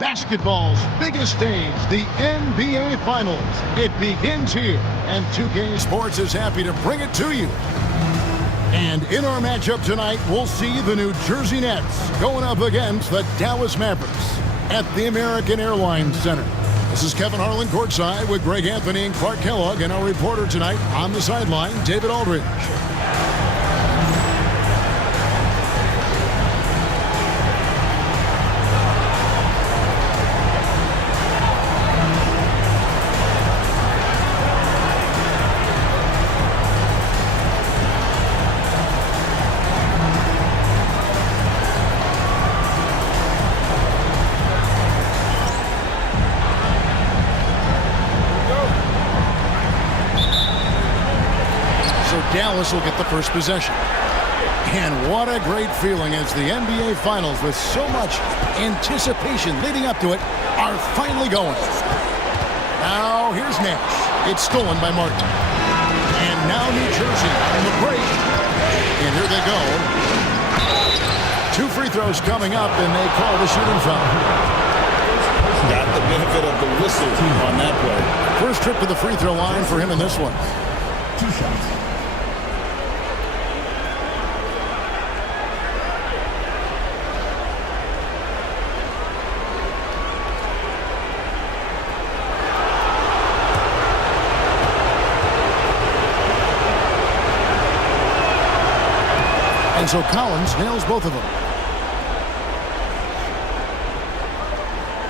Basketball's biggest stage, the NBA Finals. It begins here, and 2K Sports is happy to bring it to you. And in our matchup tonight, we'll see the New Jersey Nets going up against the Dallas Mavericks at the American Airlines Center. This is Kevin Harlan courtside with Greg Anthony and Clark Kellogg, and our reporter tonight on the sideline, David Aldridge. Dallas will get the first possession. And what a great feeling as the NBA Finals, with so much anticipation leading up to it, are finally going. Now here's Nash. It's stolen by Martin. And now New Jersey on the break. And here they go. 2 free throws coming up, and they call the shooting foul. Got the benefit of the whistle on that play. First trip to the free throw line for him in this one. 2 shots. And so Collins nails both of them.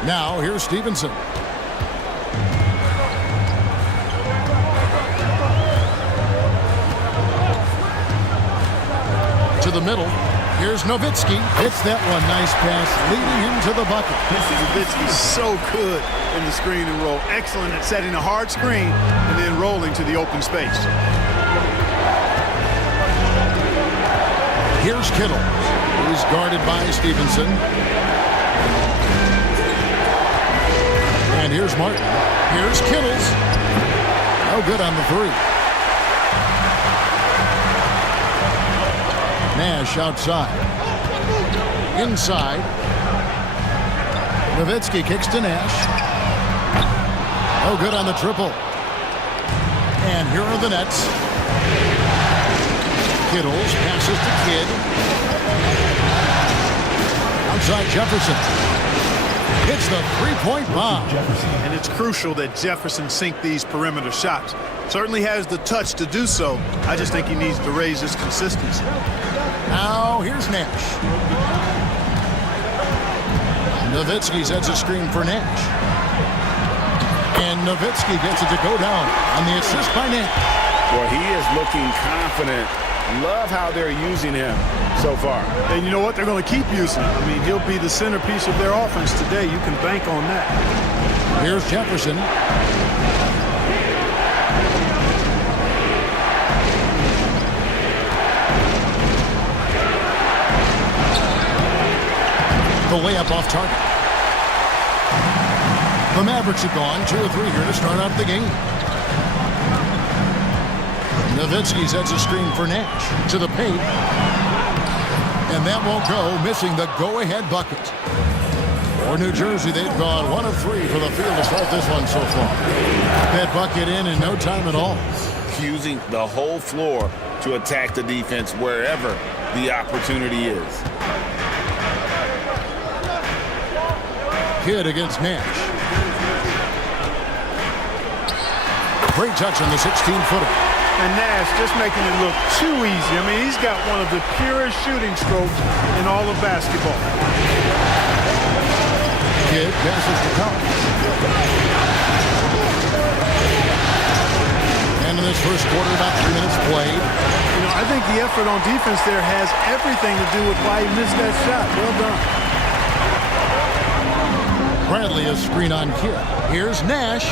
Now here's Stevenson. To the middle. Here's Nowitzki. Hits that one. Nice pass, leading him to the bucket. Nowitzki's so good in the screen and roll. Excellent at setting a hard screen and then rolling to the open space. Here's Kittle. He's guarded by Stevenson. And here's Martin. Here's Kittles. No good on the 3. Nash outside. Inside. Nowitzki kicks to Nash. No good on the triple. And here are the Nets. Kittles passes to Kidd. Outside Jefferson. Hits the 3-point bomb. And it's crucial that Jefferson sink these perimeter shots. Certainly has the touch to do so. I just think he needs to raise his consistency. Now here's Nash. Nowitzki sets a screen for Nash. And Nowitzki gets it to go down on the assist by Nash. Well, he is looking confident. Love how they're using him so far. And you know what? They're going to keep using him. I mean, he'll be the centerpiece of their offense today. You can bank on that. Here's Jefferson. The layup off target. The Mavericks have gone 2 or 3 here to start out the game. Nowitzki sets a screen for Nash to the paint. And that won't go, missing the go-ahead bucket. For New Jersey, they've gone 1 of 3 for the field to start this one so far. That bucket in no time at all. Using the whole floor to attack the defense wherever the opportunity is. Kidd against Nash. Great touch on the 16-footer. And Nash just making it look too easy. I mean, he's got one of the purest shooting strokes in all of basketball. Kidd passes to Collins. And in this first quarter, about 3 minutes played. You know, I think the effort on defense there has everything to do with why he missed that shot. Well done. Bradley a screen on Kidd. Here's Nash.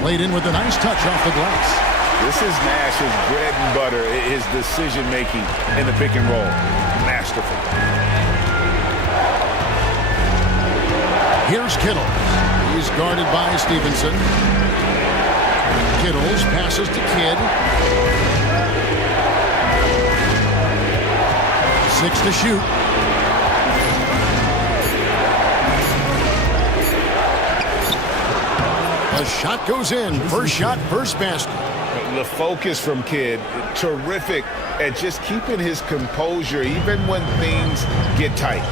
Laid in with a nice touch off the glass. This is Nash's bread and butter, his decision-making in the pick and roll. Masterful. Here's Kittle. He's guarded by Stevenson. Kittles passes to Kidd. 6 to shoot. The shot goes in. First shot, first basket. The focus from Kidd, terrific at just keeping his composure even when things get tight.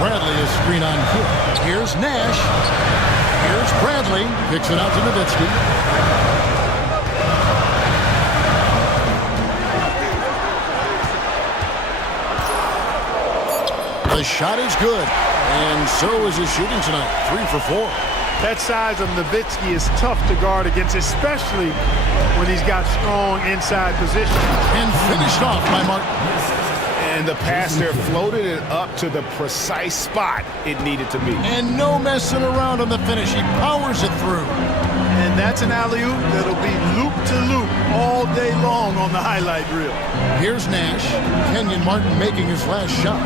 Bradley is screen on Kidd. Here's Nash. Here's Bradley. Kicks it out to Nowitzki. The shot is good. And so is his shooting tonight. 3 for 4. That size of Nowitzki is tough to guard against, especially when he's got strong inside position. And finished off by Martin. And the pass there floated it up to the precise spot it needed to be. And no messing around on the finish. He powers it through. And that's an alley-oop that'll be loop-to-loop all day long on the highlight reel. Here's Nash. Kenyon Martin making his last shot.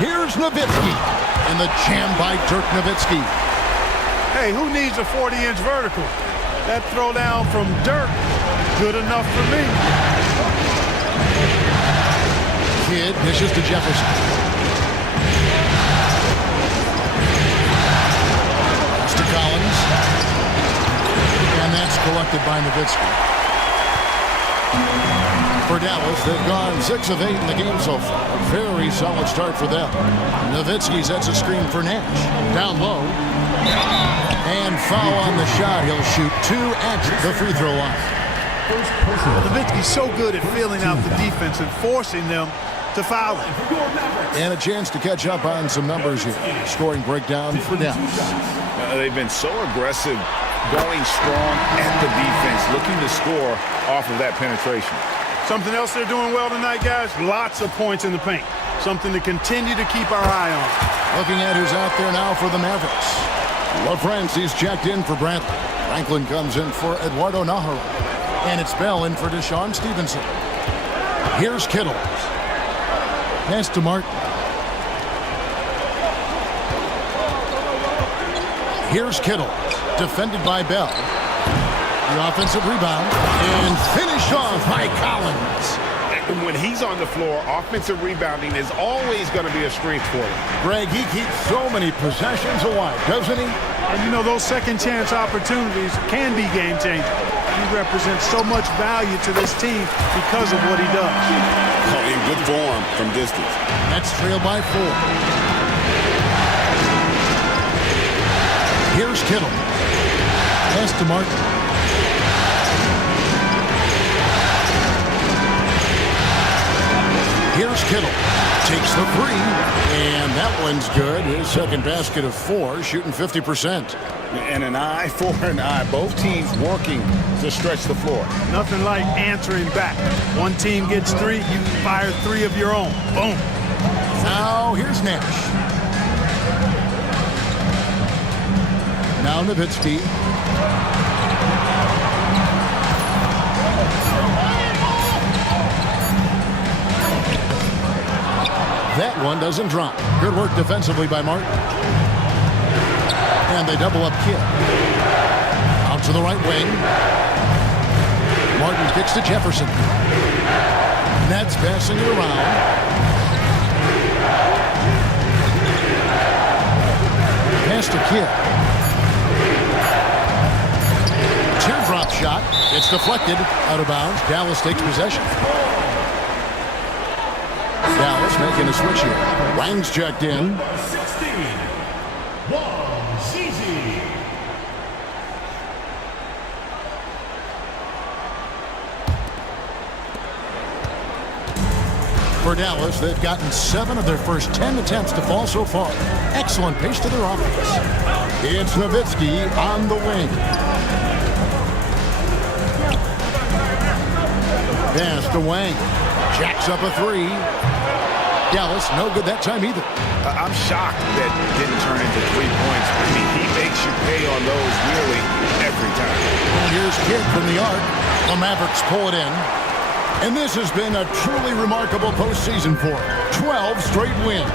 Here's Nowitzki. And the jam by Dirk Nowitzki. Hey, who needs a 40-inch vertical? That throwdown from Dirk, good enough for me. Kidd dishes to Jefferson. Pass to Collins. And that's collected by Nowitzki. For Dallas, they've gone 6 of 8 in the game so far. A very solid start for them. Nowitzki sets a screen for Nash. Down low. And foul on the shot. He'll shoot 2 at the free throw line. Nowitzki's so good at filling out the defense and forcing them to foul him. And a chance to catch up on some numbers here. Scoring breakdown for Dallas. They've been so aggressive, going strong at the defense, looking to score off of that penetration. Something else they're doing well tonight, guys, lots of points in the paint. Something to continue to keep our eye on. Looking at who's out there now for the Mavericks. LaFrancis checked in for Bradley. Franklin comes in for Eduardo Nahara. And it's Bell in for Deshaun Stevenson. Here's Kittle. Pass to Martin. Here's Kittle. Defended by Bell. The offensive rebound. And finished off by Collins. When he's on the floor, offensive rebounding is always going to be a strength for him. Greg, he keeps so many possessions alive, doesn't he? And you know, those second chance opportunities can be game changing. He represents so much value to this team because of what he does. Oh, in good form from distance. That's trailed by 4. Here's Kittle. Pass to Martin. Here's Kittle. Takes the 3. And that one's good. His second basket of 4, shooting 50%. And an eye for an eye. Both teams working to stretch the floor. Nothing like answering back. One team gets 3, you fire 3 of your own. Boom. Now here's Nash. Now Nowitzki. That one doesn't drop. Good work defensively by Martin. And they double up Kidd. Out to the right wing. Martin kicks to Jefferson. Nets passing it around. Pass to Kidd. Teardrop shot. It's deflected. Out of bounds. Dallas takes possession. Dallas making a switch here. Wang's checked in. 16. For Dallas, they've gotten 7 of their first 10 attempts to fall so far. Excellent pace to their offense. It's Nowitzki on the wing. Pass to Wang. Jacks up a 3. Dallas, no good that time either. I'm shocked that didn't turn into 3 points. I mean, he makes you pay on those nearly every time. And here's Kidd from the arc. The Mavericks pull it in. And this has been a truly remarkable postseason for them. 12 straight wins.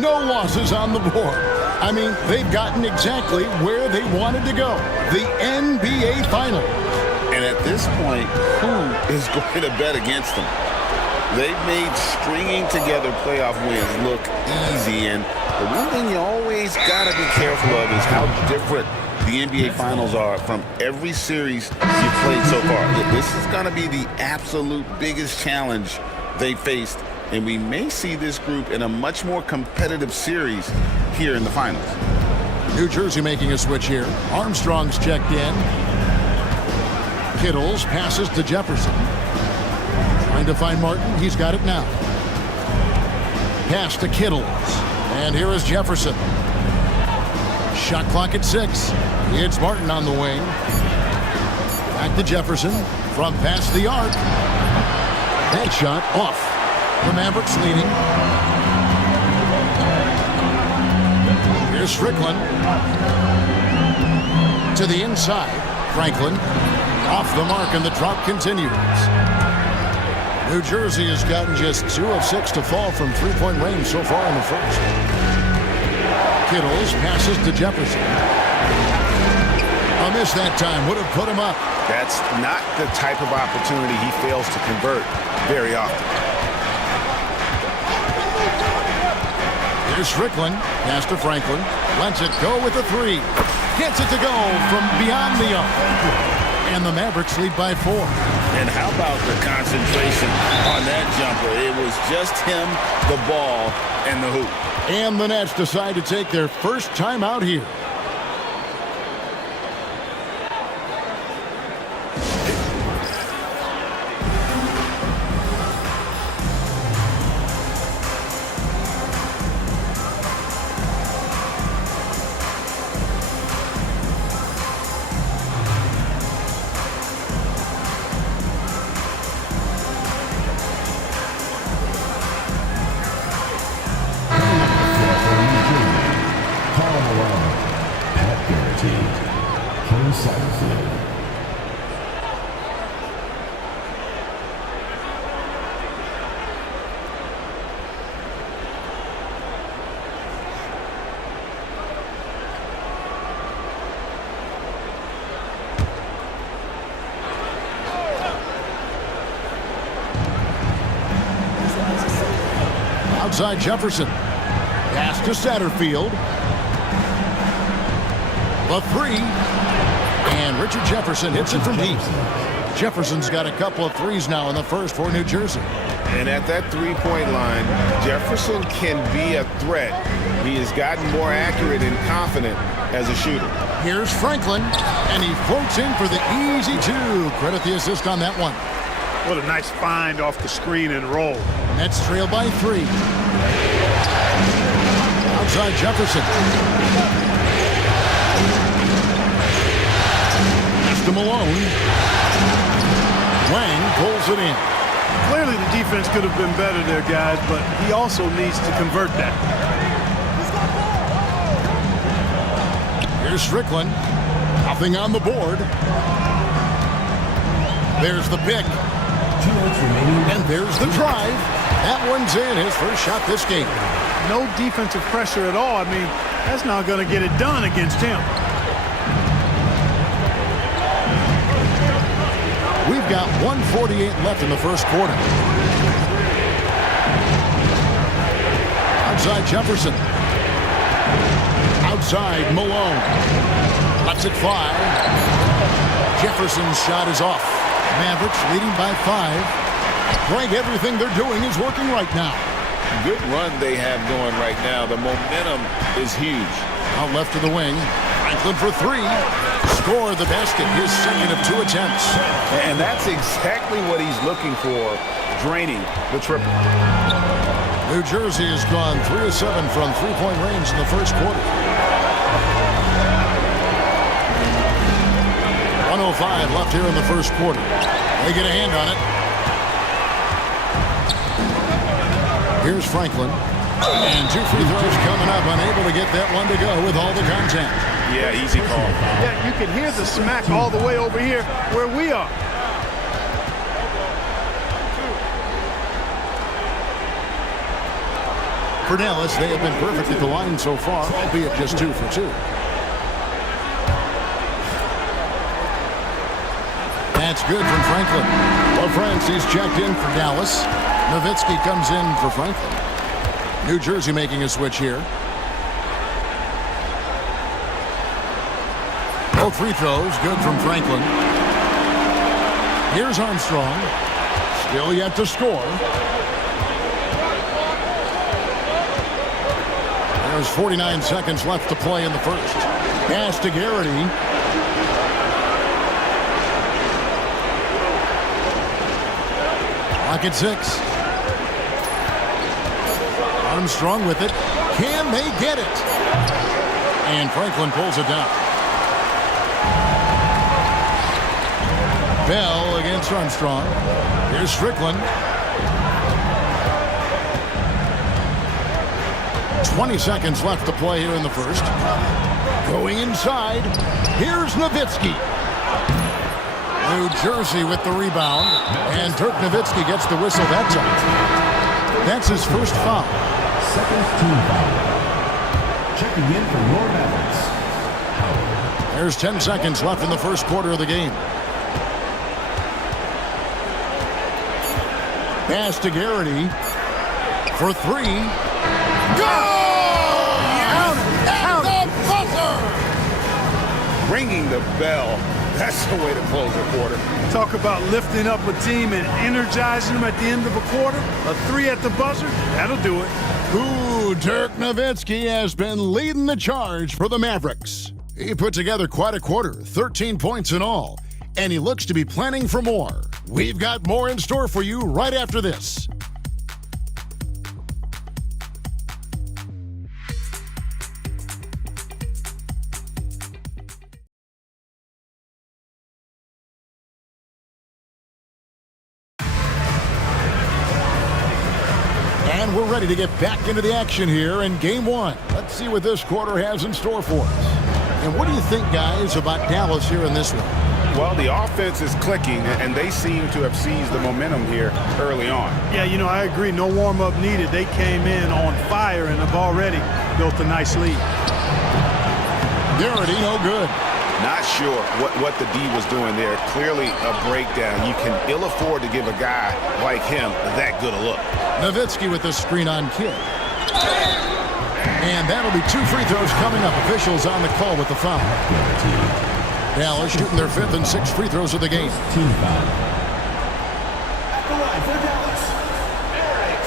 No losses on the board. I mean, they've gotten exactly where they wanted to go. The NBA Finals. And at this point, who is going to bet against them? They've made stringing together playoff wins look easy, and the one thing you always got to be careful of is how different the NBA Finals are from every series you've played so far. This is going to be the absolute biggest challenge they faced, and we may see this group in a much more competitive series here in the finals. New Jersey making a switch here. Armstrong's checked in. Kittles passes to Jefferson. Trying to find Martin. He's got it now. Pass to Kittles. And here is Jefferson. Shot clock at 6. It's Martin on the wing. Back to Jefferson. From past the arc. That shot off. The Mavericks leading. Here's Strickland. To the inside. Franklin. Off the mark, and the drop continues. New Jersey has gotten just 2 of 6 to fall from three-point range so far in the first. Kittles passes to Jefferson. A miss that time would have put him up. That's not the type of opportunity he fails to convert very often. Here's Strickland. Pass to Franklin. Lets it go with a 3. Gets it to go from beyond the arc. And the Mavericks lead by 4. And how about the concentration on that jumper? It was just him, the ball, and the hoop. And the Nets decide to take their first time out here. Outside Jefferson. Pass to Satterfield. The 3. And Richard Jefferson hits it from deep. Jefferson's got a couple of threes now in the first for New Jersey. And at that three-point line, Jefferson can be a threat. He has gotten more accurate and confident as a shooter. Here's Franklin, and he floats in for the easy 2. Credit the assist on that one. What a nice find off the screen and roll. Nets trail by 3. Outside Jefferson. Pass to Malone. Wang pulls it in. Clearly the defense could have been better there, guys, but he also needs to convert that. Here's Strickland. Nothing on the board. There's the pick. And there's the drive. That one's in. His first shot this game. No defensive pressure at all. I mean, that's not going to get it done against him. We've got 1:48 left in the first quarter. Outside Jefferson. Outside Malone. Lets it fly. Jefferson's shot is off. Mavericks leading by 5. Greg, everything they're doing is working right now. Good run they have going right now. The momentum is huge. Out left to the wing. Franklin for 3. Score the basket. His second of 2 attempts. And that's exactly what he's looking for, draining the triple. New Jersey has gone 3 of 7 from three-point range in the first quarter. 1:05 left here in the first quarter. They get a hand on it. Here's Franklin. And 2 free throws coming up. Unable to get that one to go with all the contact. Yeah, easy call. Yeah, you can hear the smack all the way over here where we are. For Dallas, they have been perfect at the line so far, albeit just 2 for 2. That's good from Franklin. LaFrancis checked in for Dallas. Nowitzki comes in for Franklin. New Jersey making a switch here. Both free throws good from Franklin. Here's Armstrong. Still yet to score. There's 49 seconds left to play in the first. Pass to Garrity. Clock at 6. Armstrong with it. Can they get it? And Franklin pulls it down. Bell against Armstrong. Here's Strickland. 20 seconds left to play here in the first. Going inside. Here's Nowitzki. New Jersey with the rebound. And Dirk Nowitzki gets the whistle that time. That's his first foul. Second team foul. Checking in for your Mavericks. There's 10 seconds left in the first quarter of the game. Pass to Garrity for 3. Go! Ringing the bell. That's the way to close a quarter. Talk about lifting up a team and energizing them at the end of a quarter. A 3 at the buzzer, that'll do it. Ooh, Dirk Nowitzki has been leading the charge for the Mavericks. He put together quite a quarter, 13 points in all, and he looks to be planning for more. We've got more in store for you right after this. And we're ready to get back into the action here in Game 1. Let's see what this quarter has in store for us. And what do you think, guys, about Dallas here in this one? Well, the offense is clicking, and they seem to have seized the momentum here early on. Yeah, you know, I agree. No warm-up needed. They came in on fire and have already built a nice lead. Garrity, no good. Not sure what the D was doing there. Clearly a breakdown. You can ill afford to give a guy like him that good a look. Nowitzki with the screen on Kidd. And that'll be 2 free throws coming up. Officials on the call with the foul. Dallas shooting their 5th and 6th free throws of the game. Team foul. At the line for Dallas,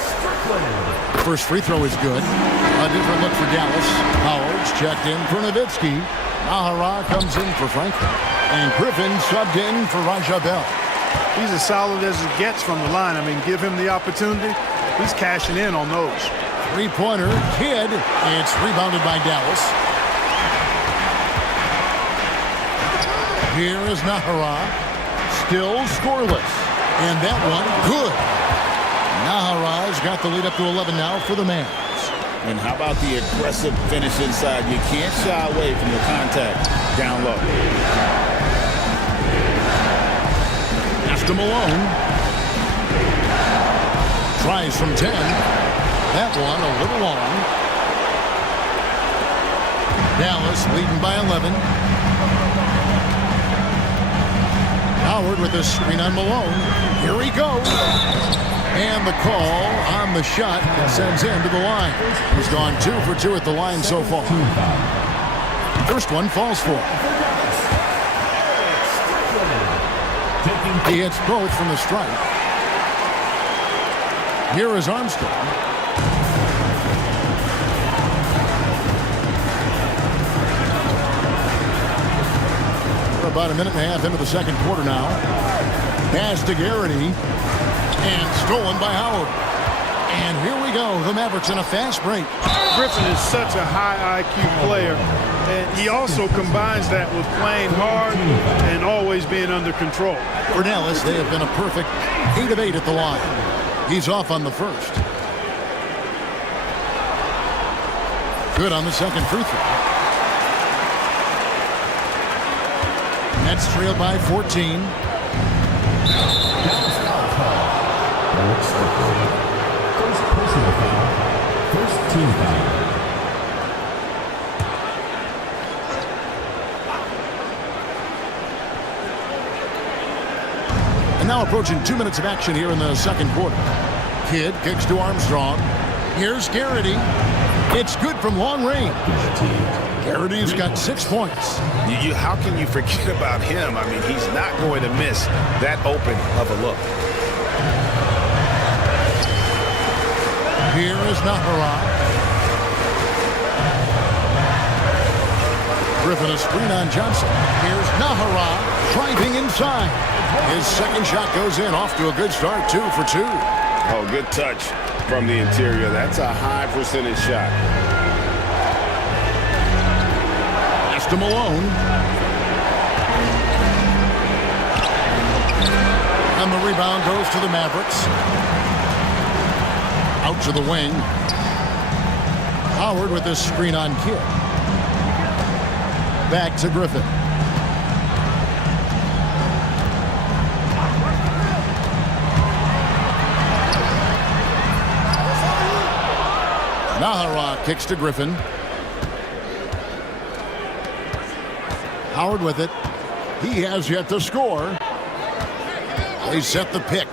Strickland. First free throw is good. A different look for Dallas. Howard's checked in for Nowitzki. Nahara comes in for Franklin. And Griffin subbed in for Raja Bell. He's as solid as it gets from the line. I mean, give him the opportunity. He's cashing in on those. Three-pointer, Kidd. It's rebounded by Dallas. Here is Nahara. Still scoreless. And that one, good. Nahara's got the lead up to 11 now for the Mavs. And how about the aggressive finish inside? You can't shy away from the contact down low. Pass to Malone. Tries from 10. That one a little long. Dallas leading by 11. Howard with a screen on Malone. Here he goes. And the call on the shot that sends him to the line. He's gone 2 for 2 at the line so far. First one falls for him. He hits both from the strike. Here is Armstrong. We're about a minute and a half into the second quarter now. Pass to Garrity. And stolen by Howard. And here we go. The Mavericks in a fast break. Griffin is such a high IQ player. And he also combines that with playing hard and always being under control. For Dallas, they have been a perfect 8 of 8 at the line. He's off on the first. Good on the second free throw. Nets trailed by 14. First personal foul. First team foul. And now approaching 2 minutes of action here in the second quarter. Kidd kicks to Armstrong. Here's Garrity. It's good from long range. Garrity's got 6 points. How can you forget about him? I mean, he's not going to miss that open of a look. Here is Nahara. Griffin a screen on Johnson. Here's Nahara driving inside. His second shot goes in, off to a good start, 2 for 2. Oh, good touch from the interior. That's a high percentage shot. Pass to Malone. And the rebound goes to the Mavericks. Out to the wing. Howard with this screen on Kidd. Back to Griffin. Nahara kicks to Griffin. Howard with it. He has yet to score. They set the pick.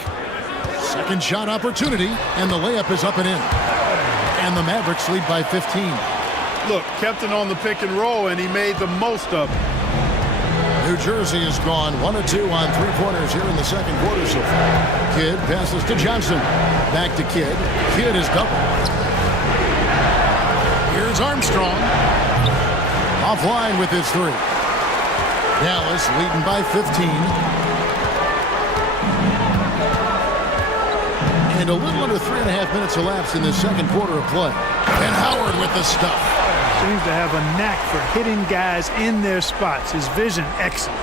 Second shot opportunity, and the layup is up and in. And the Mavericks lead by 15. Look, kept it on the pick and roll, and he made the most of it. New Jersey has gone 1 of 2 on three-pointers here in the second quarter so far. Kidd passes to Johnson. Back to Kidd. Kidd is doubled. Here's Armstrong. Offline with his 3. Dallas leading by 15. And a little under 3.5 minutes elapsed in the second quarter of play. And Howard with the stuff. Seems to have a knack for hitting guys in their spots. His vision, excellent.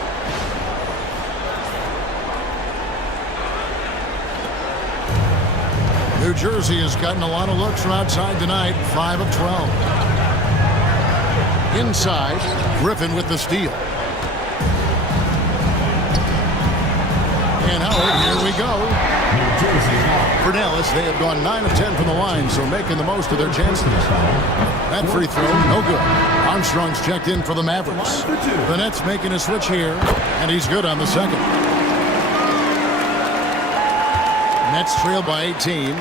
New Jersey has gotten a lot of looks from outside tonight, 5 of 12. Inside, Griffin with the steal. And Howard, here we go. For Dallas, they have gone 9 of 10 from the line, so making the most of their chances. That free throw, no good. Armstrong's checked in for the Mavericks. The Nets making a switch here, and he's good on the second. Nets trail by 18.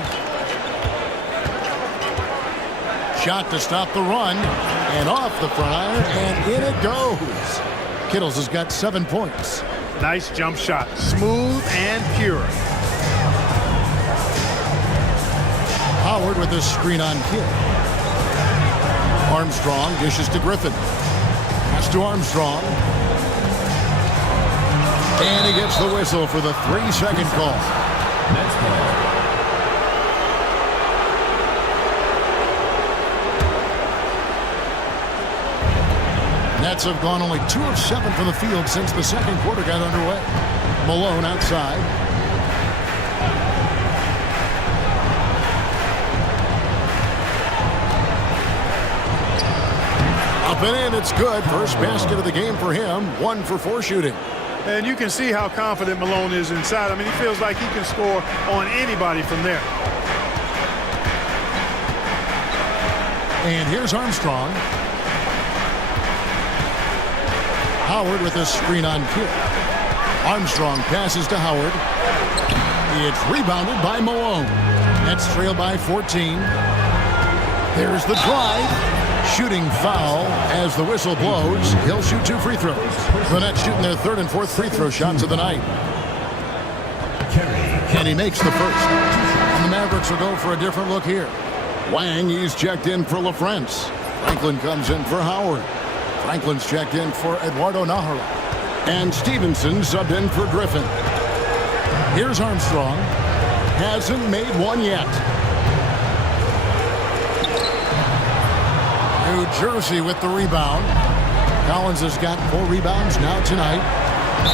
Shot to stop the run, and off the front iron, and in it goes. Kittles has got 7 points. Nice jump shot, smooth and pure. Howard with a screen on Kidd. Armstrong dishes to Griffin. Pass to Armstrong. And he gets the whistle for the 3-second call. Next play. Nets have gone only 2 of 7 from the field since the second quarter got underway. Malone outside. Up and in, it's good. First basket of the game for him. 1 for 4 shooting. And you can see how confident Malone is inside. I mean, he feels like he can score on anybody from there. And here's Armstrong. Howard with a screen on Kidd. Armstrong passes to Howard. It's rebounded by Malone. Nets trail by 14. There's the drive. Shooting foul as the whistle blows. He'll shoot 2 free throws. The Nets shooting their 3rd and 4th free throw shots of the night. And he makes the first. And the Mavericks will go for a different look here. Wang, he's checked in for LaFrance. Franklin comes in for Howard. Franklin's checked in for Eduardo Nahara. And Stevenson subbed in for Griffin. Here's Armstrong. Hasn't made one yet. New Jersey with the rebound. Collins has got 4 rebounds now tonight.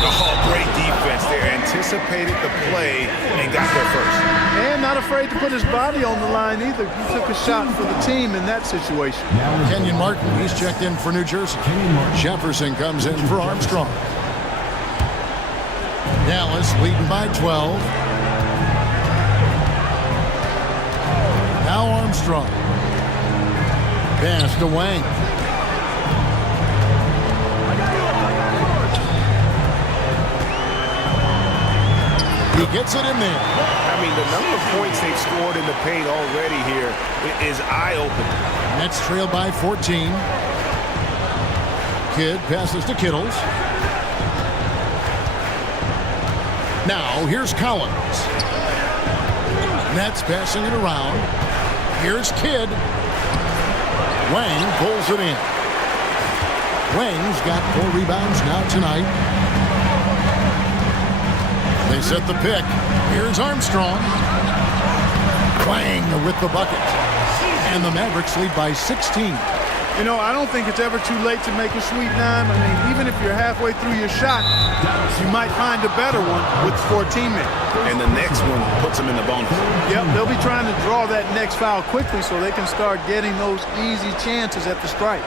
Oh, great defense there. Anticipated the play and got there first. And not afraid to put his body on the line either. He took a shot for the team in that situation. Kenyon Martin, he's checked in for New Jersey. Jefferson comes in for Armstrong. Dallas leading by 12. Now Armstrong. Pass to Wang. He gets it in there. Having mean, the number of points they've scored in the paint already here is eye-opening. Nets trail by 14. Kidd passes to Kittles. Now, here's Collins. Nets passing it around. Here's Kidd. Wang pulls it in. Wang's got 4 rebounds now tonight. They set the pick. Here's Armstrong. Wang with the bucket. And the Mavericks lead by 16. You know, I don't think it's ever too late to make a sweet nine. I mean, even if you're halfway through your shot, you might find a better one for a teammate. And the next one puts them in the bonus. Yep, they'll be trying to draw that next foul quickly so they can start getting those easy chances at the stripe.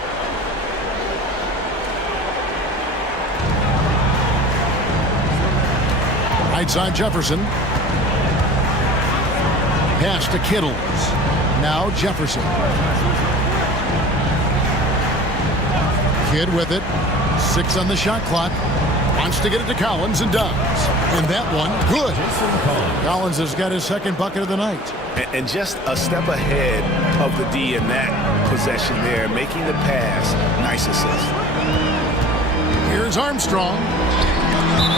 Right side Jefferson. Pass to Kittles. Now Jefferson. Kidd with it. 6 on the shot clock. Wants to get it to Collins and does. And that one, good. Collins has got his second bucket of the night. And just a step ahead of the D in that possession there, making the pass. Nice assist. Here's Armstrong.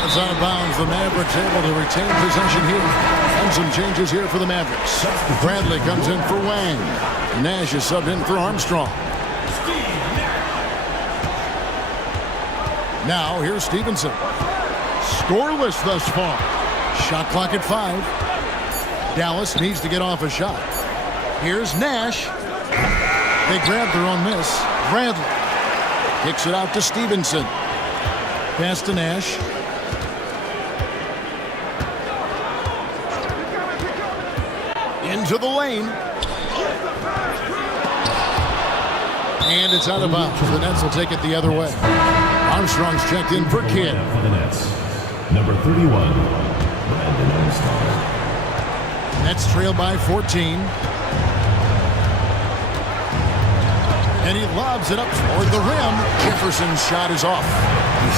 It's out of bounds. The Mavericks able to retain possession here. And some changes here for the Mavericks. Bradley comes in for Wang. Nash is subbed in for Armstrong. Now here's Stevenson. Scoreless thus far. Shot clock at 5. Dallas needs to get off a shot. Here's Nash. They grab their own miss. Bradley kicks it out to Stevenson. Pass to Nash. Into the lane. And it's out of bounds. The Nets will take it the other way. Armstrong's checked in for Kidd. For the Nets, number 31. Nets trail by 14. And he lobs it up toward the rim. Jefferson's shot is off.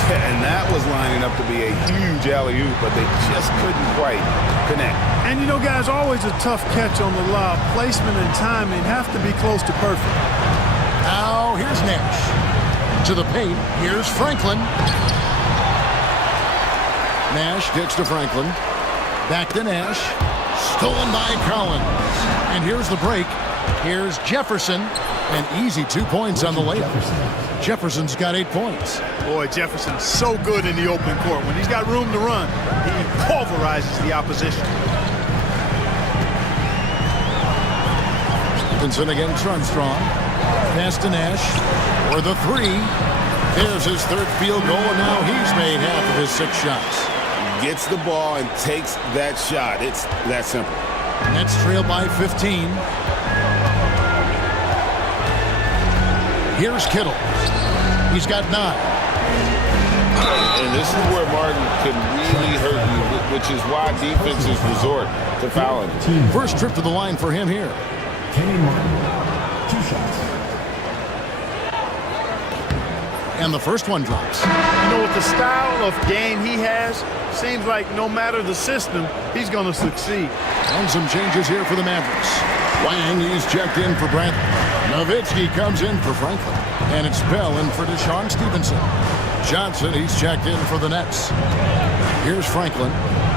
Yeah, and that was lining up to be a huge alley-oop, but they just couldn't quite connect. And you know, guys, always a tough catch on the lob. Placement and timing have to be close to perfect. Now here's Nash. To the paint. Here's Franklin. Nash kicks to Franklin. Back to Nash. Stolen by Collins. And here's the break. Here's Jefferson. An easy 2 points on the layup. Jefferson's got 8 points. Boy, Jefferson's so good in the open court. When he's got room to run, he pulverizes the opposition. Stevenson against Armstrong. Pass to Nash for the 3. There's his 3rd field goal, and now he's made half of his 6 shots. Gets the ball and takes that shot. It's that simple. Nets trail by 15. Here's Kittle. He's got 9. And this is where Martin can really hurt you, which is why defenses resort to fouling. First trip to the line for him here. Kenny Martin, 2 shots. And the first one drops. You know, with the style of game he has, seems like no matter the system, he's going to succeed. And some changes here for the Mavericks. Wang, he's checked in for Bradley. Nowitzki comes in for Franklin. And it's Bell in for Deshaun Stevenson. Johnson, he's checked in for the Nets. Here's Franklin.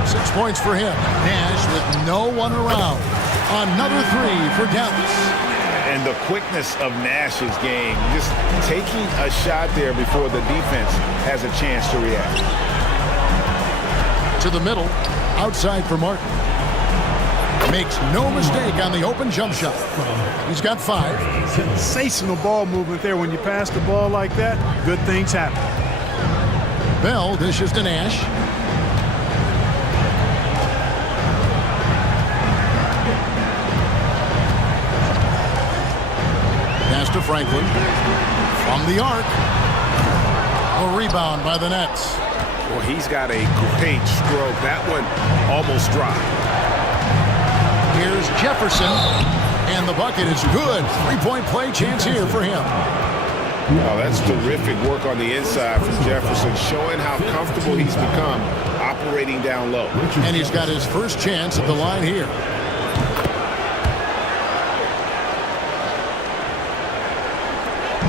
6 points for him. Nash with no one around. Another 3 for Dallas. And the quickness of Nash's game, just taking a shot there before the defense has a chance to react. To the middle, outside for Martin. Makes no mistake on the open jump shot. He's got 5. Sensational ball movement there. When you pass the ball like that, good things happen. Bell dishes to Nash. Pass to Franklin. From the arc. A rebound by the Nets. Well, he's got a great stroke. That one almost dropped. Here's Jefferson. And the bucket is good. 3-point play chance here for him. Oh, that's terrific work on the inside from Jefferson, showing how comfortable he's become operating down low. And he's got his first chance at the line here.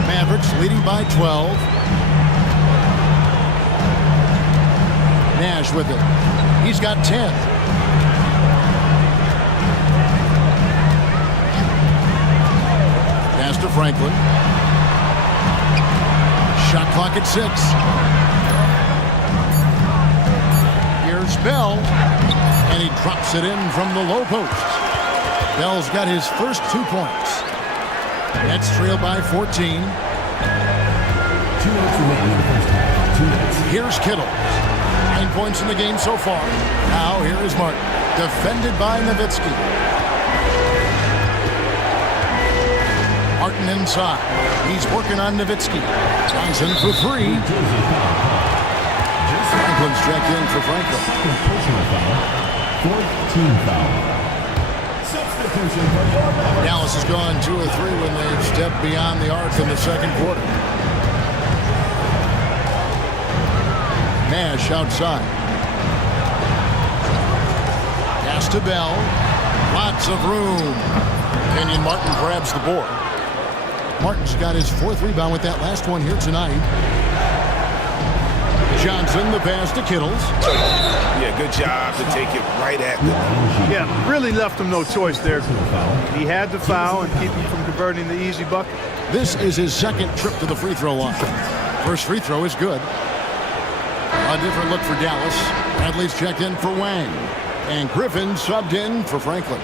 Mavericks leading by 12. Nash with it. He's got 10. Pass to Franklin. Shot clock at 6. Here's Bell. And he drops it in from the low post. Bell's got his first 2 points. Nets trail by 14. 2 minutes remaining in the first half. 2 minutes. Here's Kittle. 9 points in the game so far. Now here is Martin. Defended by Nowitzki. Martin inside. He's working on Nowitzki. Johnson for 3. Franklin's checked in for Franklin. Second personal foul. 4th team foul. Substitution for your Mavericks. Dallas has gone 2 of 3 when they've stepped beyond the arc in the second quarter. Nash outside. Pass to Bell. Lots of room. Kenyon Martin grabs the board. Martin's got his 4th rebound with that last one here tonight. Johnson, the pass to Kittles. Yeah, good job to take it right at them. Yeah, really left him no choice there. He had to foul and keep him from converting the easy bucket. This is his 2nd trip to the free throw line. First free throw is good. A different look for Dallas. Bradley's checked in for Wang. And Griffin subbed in for Franklin.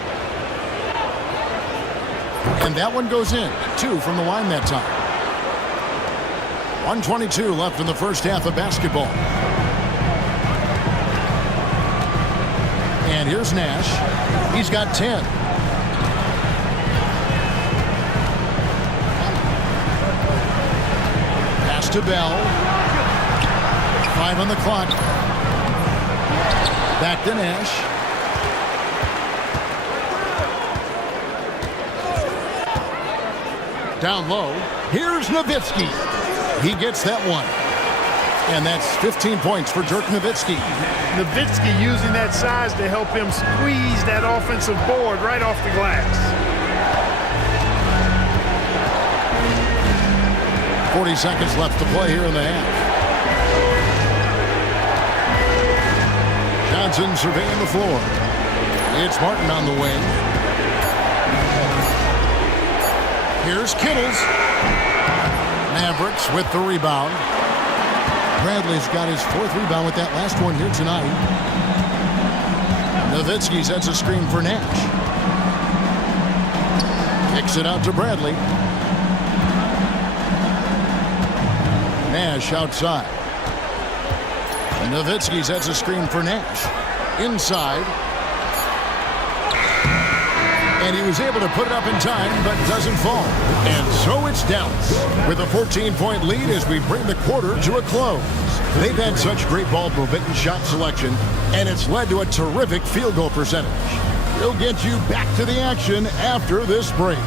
And that one goes in. 2 from the line that time. 1:22 left in the first half of basketball. And here's Nash. He's got 10. Pass to Bell. 5 on the clock. Back to Nash. Down low. Here's Nowitzki. He gets that one. And that's 15 points for Dirk Nowitzki. Nowitzki using that size to help him squeeze that offensive board right off the glass. 40 seconds left to play here in the half. Johnson surveying the floor. It's Martin on the wing. Here's Kittles. Mavericks with the rebound. Bradley's got his 4th rebound with that last one here tonight. Nowitzki sets a screen for Nash. Kicks it out to Bradley. Nash outside. Nowitzki sets a screen for Nash. Inside. And he was able to put it up in time, but doesn't fall. And so it's Dallas with a 14-point lead as we bring the quarter to a close. They've had such great ball movement and shot selection, and it's led to a terrific field goal percentage. We'll get you back to the action after this break.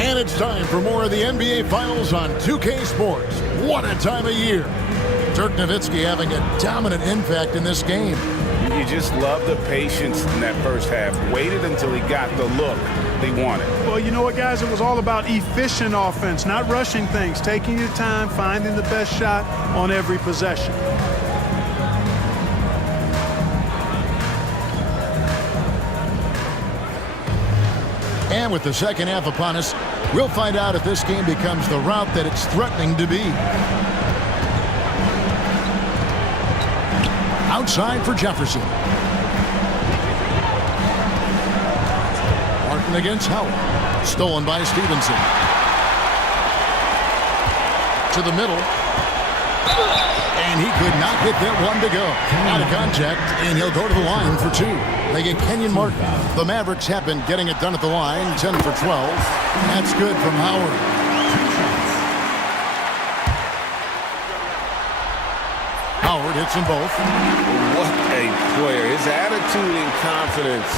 And it's time for more of the NBA Finals on 2K Sports. What a time of year. Dirk Nowitzki having a dominant impact in this game. You just love the patience in that first half. Waited until he got the look they wanted. Well, you know what, guys? It was all about efficient offense, not rushing things, taking your time, finding the best shot on every possession. And with the second half upon us, we'll find out if this game becomes the route that it's threatening to be. Outside for Jefferson. Martin against Howard. Stolen by Stevenson. To the middle. And he could not get that one to go. Out of contact, and he'll go to the line for 2. They get Kenyon Martin. The Mavericks have been getting it done at the line, 10 for 12. That's good from Howard. Howard hits them both. What a player. His attitude and confidence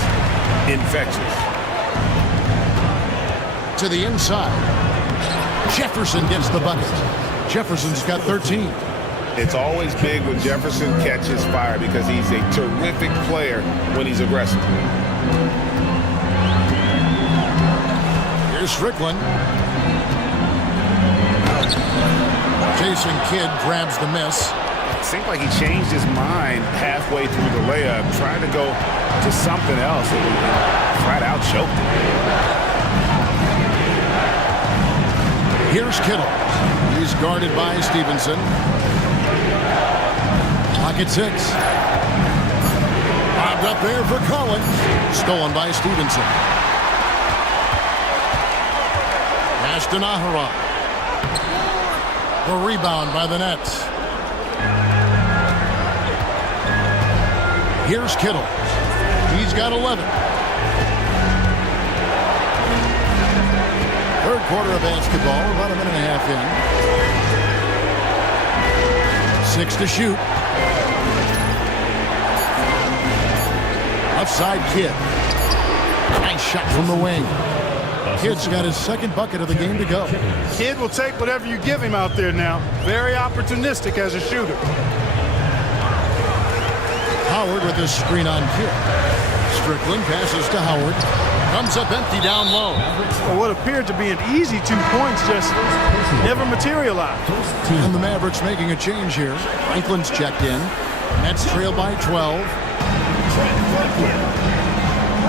infectious. To the inside. Jefferson gets the bucket. Jefferson's got 13. It's always big when Jefferson catches fire because he's a terrific player when he's aggressive. Here's Strickland. Jason Kidd grabs the miss. It seemed like he changed his mind halfway through the layup, trying to go to something else, and he flat out choked it. Here's Kittle. He's guarded by Stevenson. Pocket 6. Bobbed up there for Collins. Stolen by Stevenson. Ashton Ahara. The rebound by the Nets. Here's Kittle. He's got 11. Third quarter of basketball, about a minute and a half in. 6 to shoot. Outside Kidd. Nice shot from the wing. Kidd's got his second bucket of the game to go. Kidd will take whatever you give him out there now. Very opportunistic as a shooter. Howard with his screen on Kidd. Strickland passes to Howard. Comes up empty down low. Well, what appeared to be an easy 2 points just never materialized. And the Mavericks making a change here. Franklin's checked in. Nets trail by 12.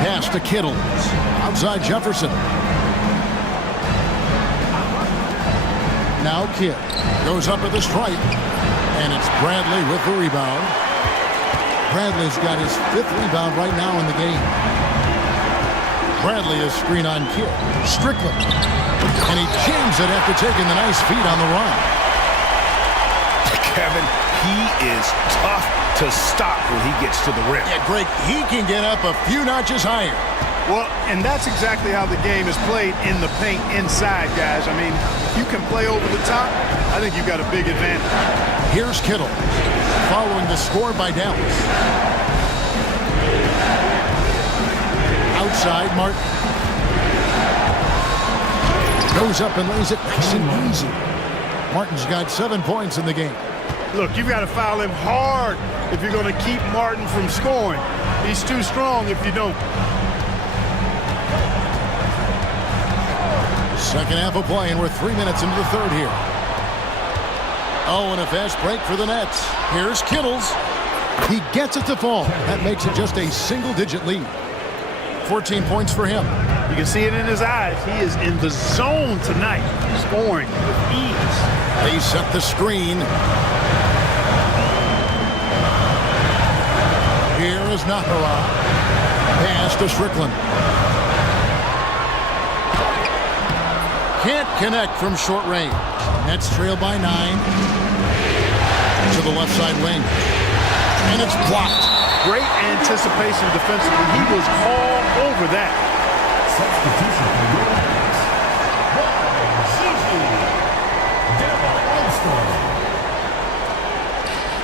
Pass to Kittle. Outside Jefferson. Now Kidd goes up at the stripe. And it's Bradley with the rebound. Bradley's got his 5th rebound right now in the game. Bradley is screen on Kidd. Strickland. And he jams it after taking the nice feed on the run. Kevin, he is tough to stop when he gets to the rim. Yeah, Greg, he can get up a few notches higher. Well, and that's exactly how the game is played in the paint inside, guys. I mean, if you can play over the top, I think you've got a big advantage. Here's Kittle, following the score by Dallas. Outside, Martin. Goes up and lays it nice and easy. Martin's got 7 points in the game. Look, you've got to foul him hard if you're going to keep Martin from scoring. He's too strong if you don't. Second half of play, and we're 3 minutes into the third here. Oh, and a fast break for the Nets. Here's Kittles. He gets it to fall. That makes it just a single-digit lead. 14 points for him. You can see it in his eyes. He is in the zone tonight, scoring with ease. They set the screen. Here is Nahara. Pass to Strickland. Can't connect from short range. Nets trail by 9. To the left side wing. And it's blocked. Great anticipation defensively. He was all over that. Substitution for your offense.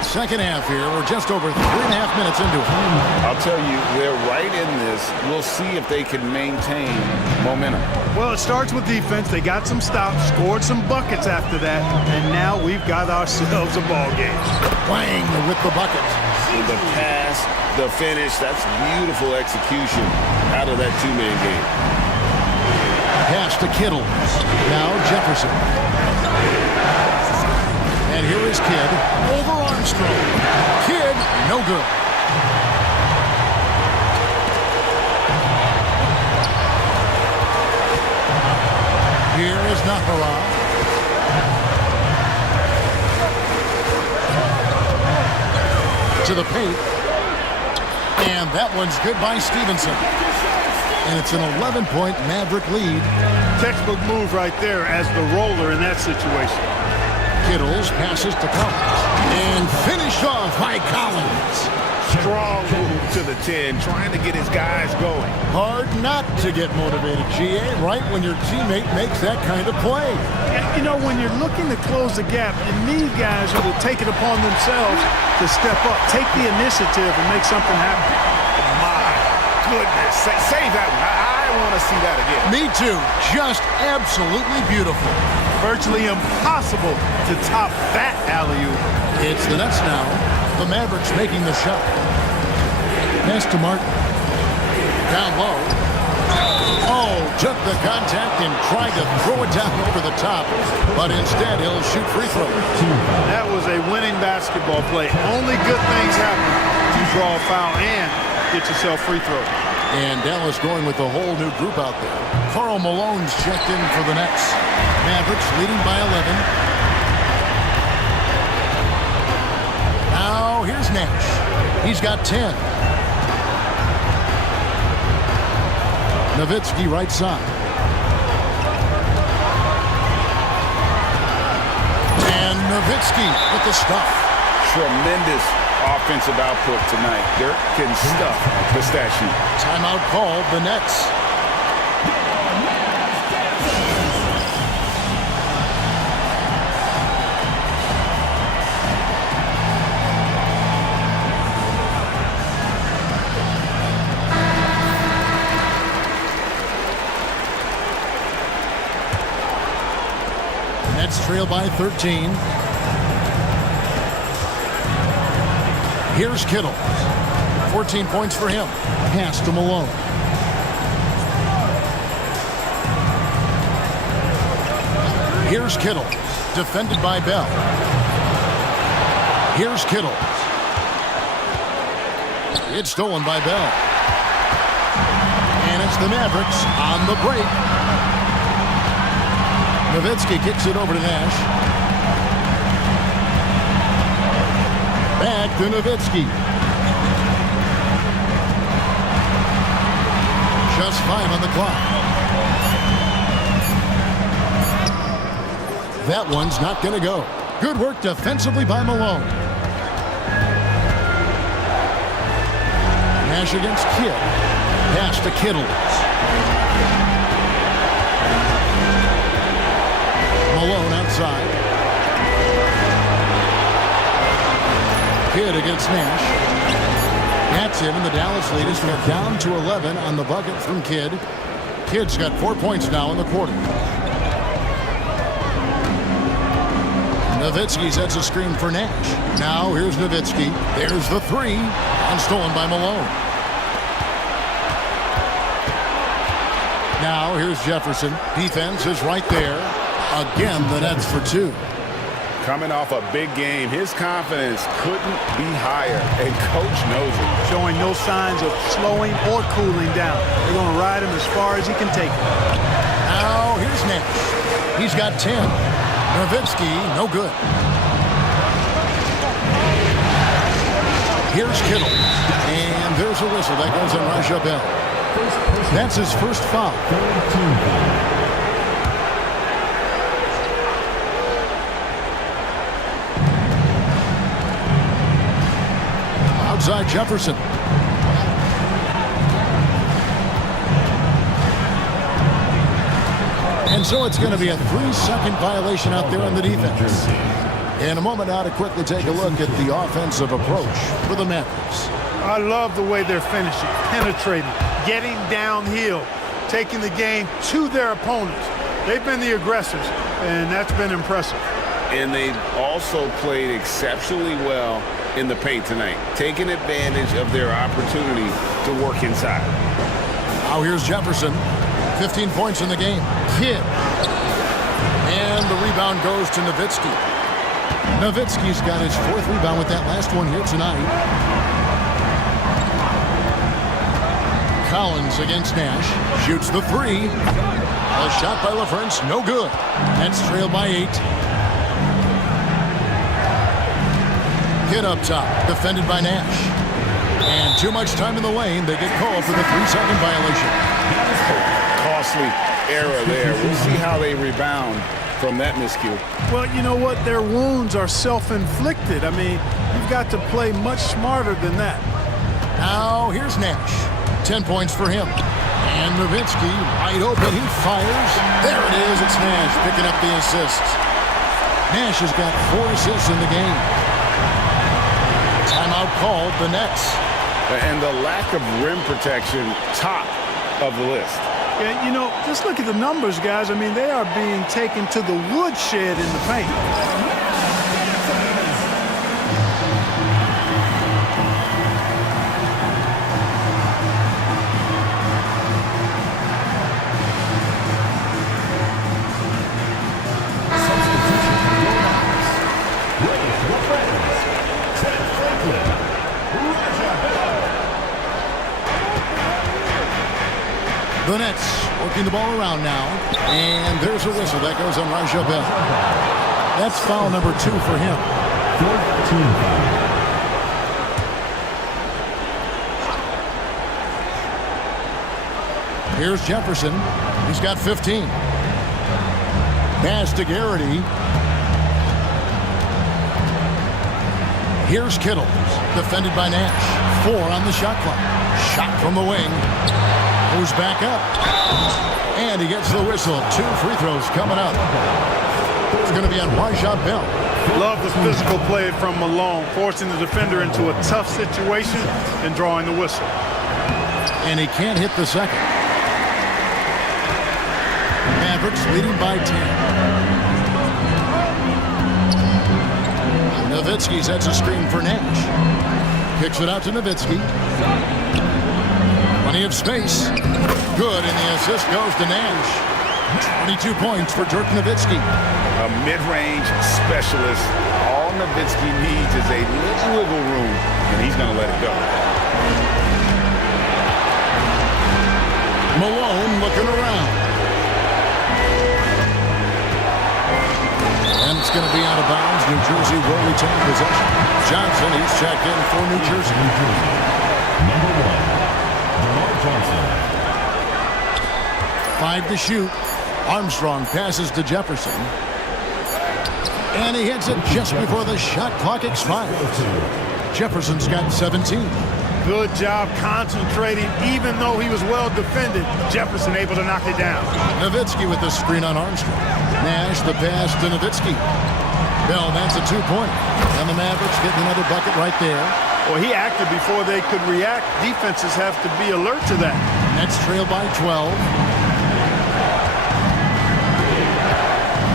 Second half here. We're just over 3.5 minutes into it. I'll tell you, they're right in this. We'll see if they can maintain momentum. Well, it starts with defense. They got some stops, scored some buckets after that, and now we've got ourselves a ball game. Wang with the bucket. The pass, the finish, that's beautiful execution out of that two-man game. Pass to Kittle. Now Jefferson. And here is Kidd over Armstrong. Kidd, no good. Here is Nahara. To the paint. And that one's good by Stevenson. And it's an 11-point Maverick lead. Textbook move right there as the roller in that situation. Kittles passes to Collins. And finished off by Collins. strong move to the 10, trying to get his guys going. Hard not to get motivated, GA, right when your teammate makes that kind of play. You know, when you're looking to close the gap, you need guys who will take it upon themselves to step up, take the initiative, and make something happen. My goodness. Save that one. I want to see that again. Me too. Just absolutely beautiful. Virtually impossible to top that alley-oop. It's the Nets now. The Mavericks making the shot. Pass to Martin. Down low. Oh, took the contact and tried to throw it down over the top, but instead he'll shoot free throw. That was a winning basketball play. Only good things happen. You draw a foul and get yourself free throw. And Dallas going with a whole new group out there. Karl Malone's checked in for the Nets. Mavericks leading by 11. Now here's Nash. He's got 10. Nowitzki right side. And Nowitzki with the stuff. Tremendous offensive output tonight. Dirk can stuff the stat sheet. Timeout called the Nets. Nets trail by 13. Here's Kittle. 14 points for him. Pass to Malone. Here's Kittle. Defended by Bell. Here's Kittle. It's stolen by Bell. And it's the Mavericks on the break. Nowitzki kicks it over to Nash. Back to Nowitzki. Just 5 on the clock. That one's not going to go. Good work defensively by Malone. Nash against Kidd. Pass to Kittle. Malone outside. Kidd against Nash. That's it, and the Dallas lead is down to 11 on the bucket from Kidd. Kidd's got 4 points now in the quarter. Nowitzki sets a screen for Nash. Now here's Nowitzki. There's the three, and stolen by Malone. Now here's Jefferson. Defense is right there. Again, the Nets for 2. Coming off a big game, his confidence couldn't be higher, and coach knows it. Showing no signs of slowing or cooling down. They're going to ride him as far as he can take it. Now here's Nash. He's got 10. Nowitzki, no good. Here's Kittle. And there's a whistle that goes on Raja Bell. That's his first foul. Outside Jefferson. And so it's going to be a 3-second violation out there on the defense. In a moment now to quickly take a look at the offensive approach for the Mavericks. I love the way they're finishing, penetrating, getting downhill, taking the game to their opponents. They've been the aggressors, and that's been impressive. And they've also played exceptionally well in the paint tonight, taking advantage of their opportunity to work inside. Now here's Jefferson. 15 points in the game. Kidd. And the rebound goes to Nowitzki. Nowitzki's got his 4th rebound with that last one here tonight. Collins against Nash. Shoots the 3. A shot by LaFrance, no good. Nets trail by 8. Kidd up top, defended by Nash. And too much time in the lane. They get called for the 3-second violation. Costly error there. We'll see how they rebound from that miscue. Well, you know what? Their wounds are self-inflicted. I mean, you've got to play much smarter than that. Now here's Nash. 10 points for him. And Nowitzki wide open. He fires. There it is. It's Nash picking up the assists. Nash has got 4 assists in the game. Timeout called, the Nets. And the lack of rim protection, top of the list. Yeah, you know, just look at the numbers, guys. I mean, they are being taken to the woodshed in the paint. The Nets working the ball around now. And there's a whistle. That goes on Raja Bell. That's foul number 2 for him. 14 foul. Here's Jefferson. He's got 15. Pass to Garrity. Here's Kittle. Defended by Nash. 4 on the shot clock. Shot from the wing. Goes back up. And he gets the whistle. 2 free throws coming up. It's going to be on Raja Bell. Love the physical play from Malone, forcing the defender into a tough situation and drawing the whistle. And he can't hit the second. Mavericks leading by 10. Nowitzki sets a screen for Nash. Kicks it out to Nowitzki. Plenty of space. Good, and the assist goes to Nash. 22 points for Dirk Nowitzki. A mid-range specialist. All Nowitzki needs is a little wiggle room, and he's going to let it go. Malone looking around. And it's going to be out of bounds. New Jersey will retain possession. Johnson, he's checked in for New Jersey. Number 1, Johnson. 5 to shoot. Armstrong passes to Jefferson. And he hits it just before the shot clock expires. Jefferson's got 17. Good job concentrating, even though he was well defended. Jefferson able to knock it down. Nowitzki with the screen on Armstrong. Nash the pass to Nowitzki. Bell, that's a 2-point. And the Mavericks getting another bucket right there. Well, he acted before they could react. Defenses have to be alert to that. Nets trail by 12.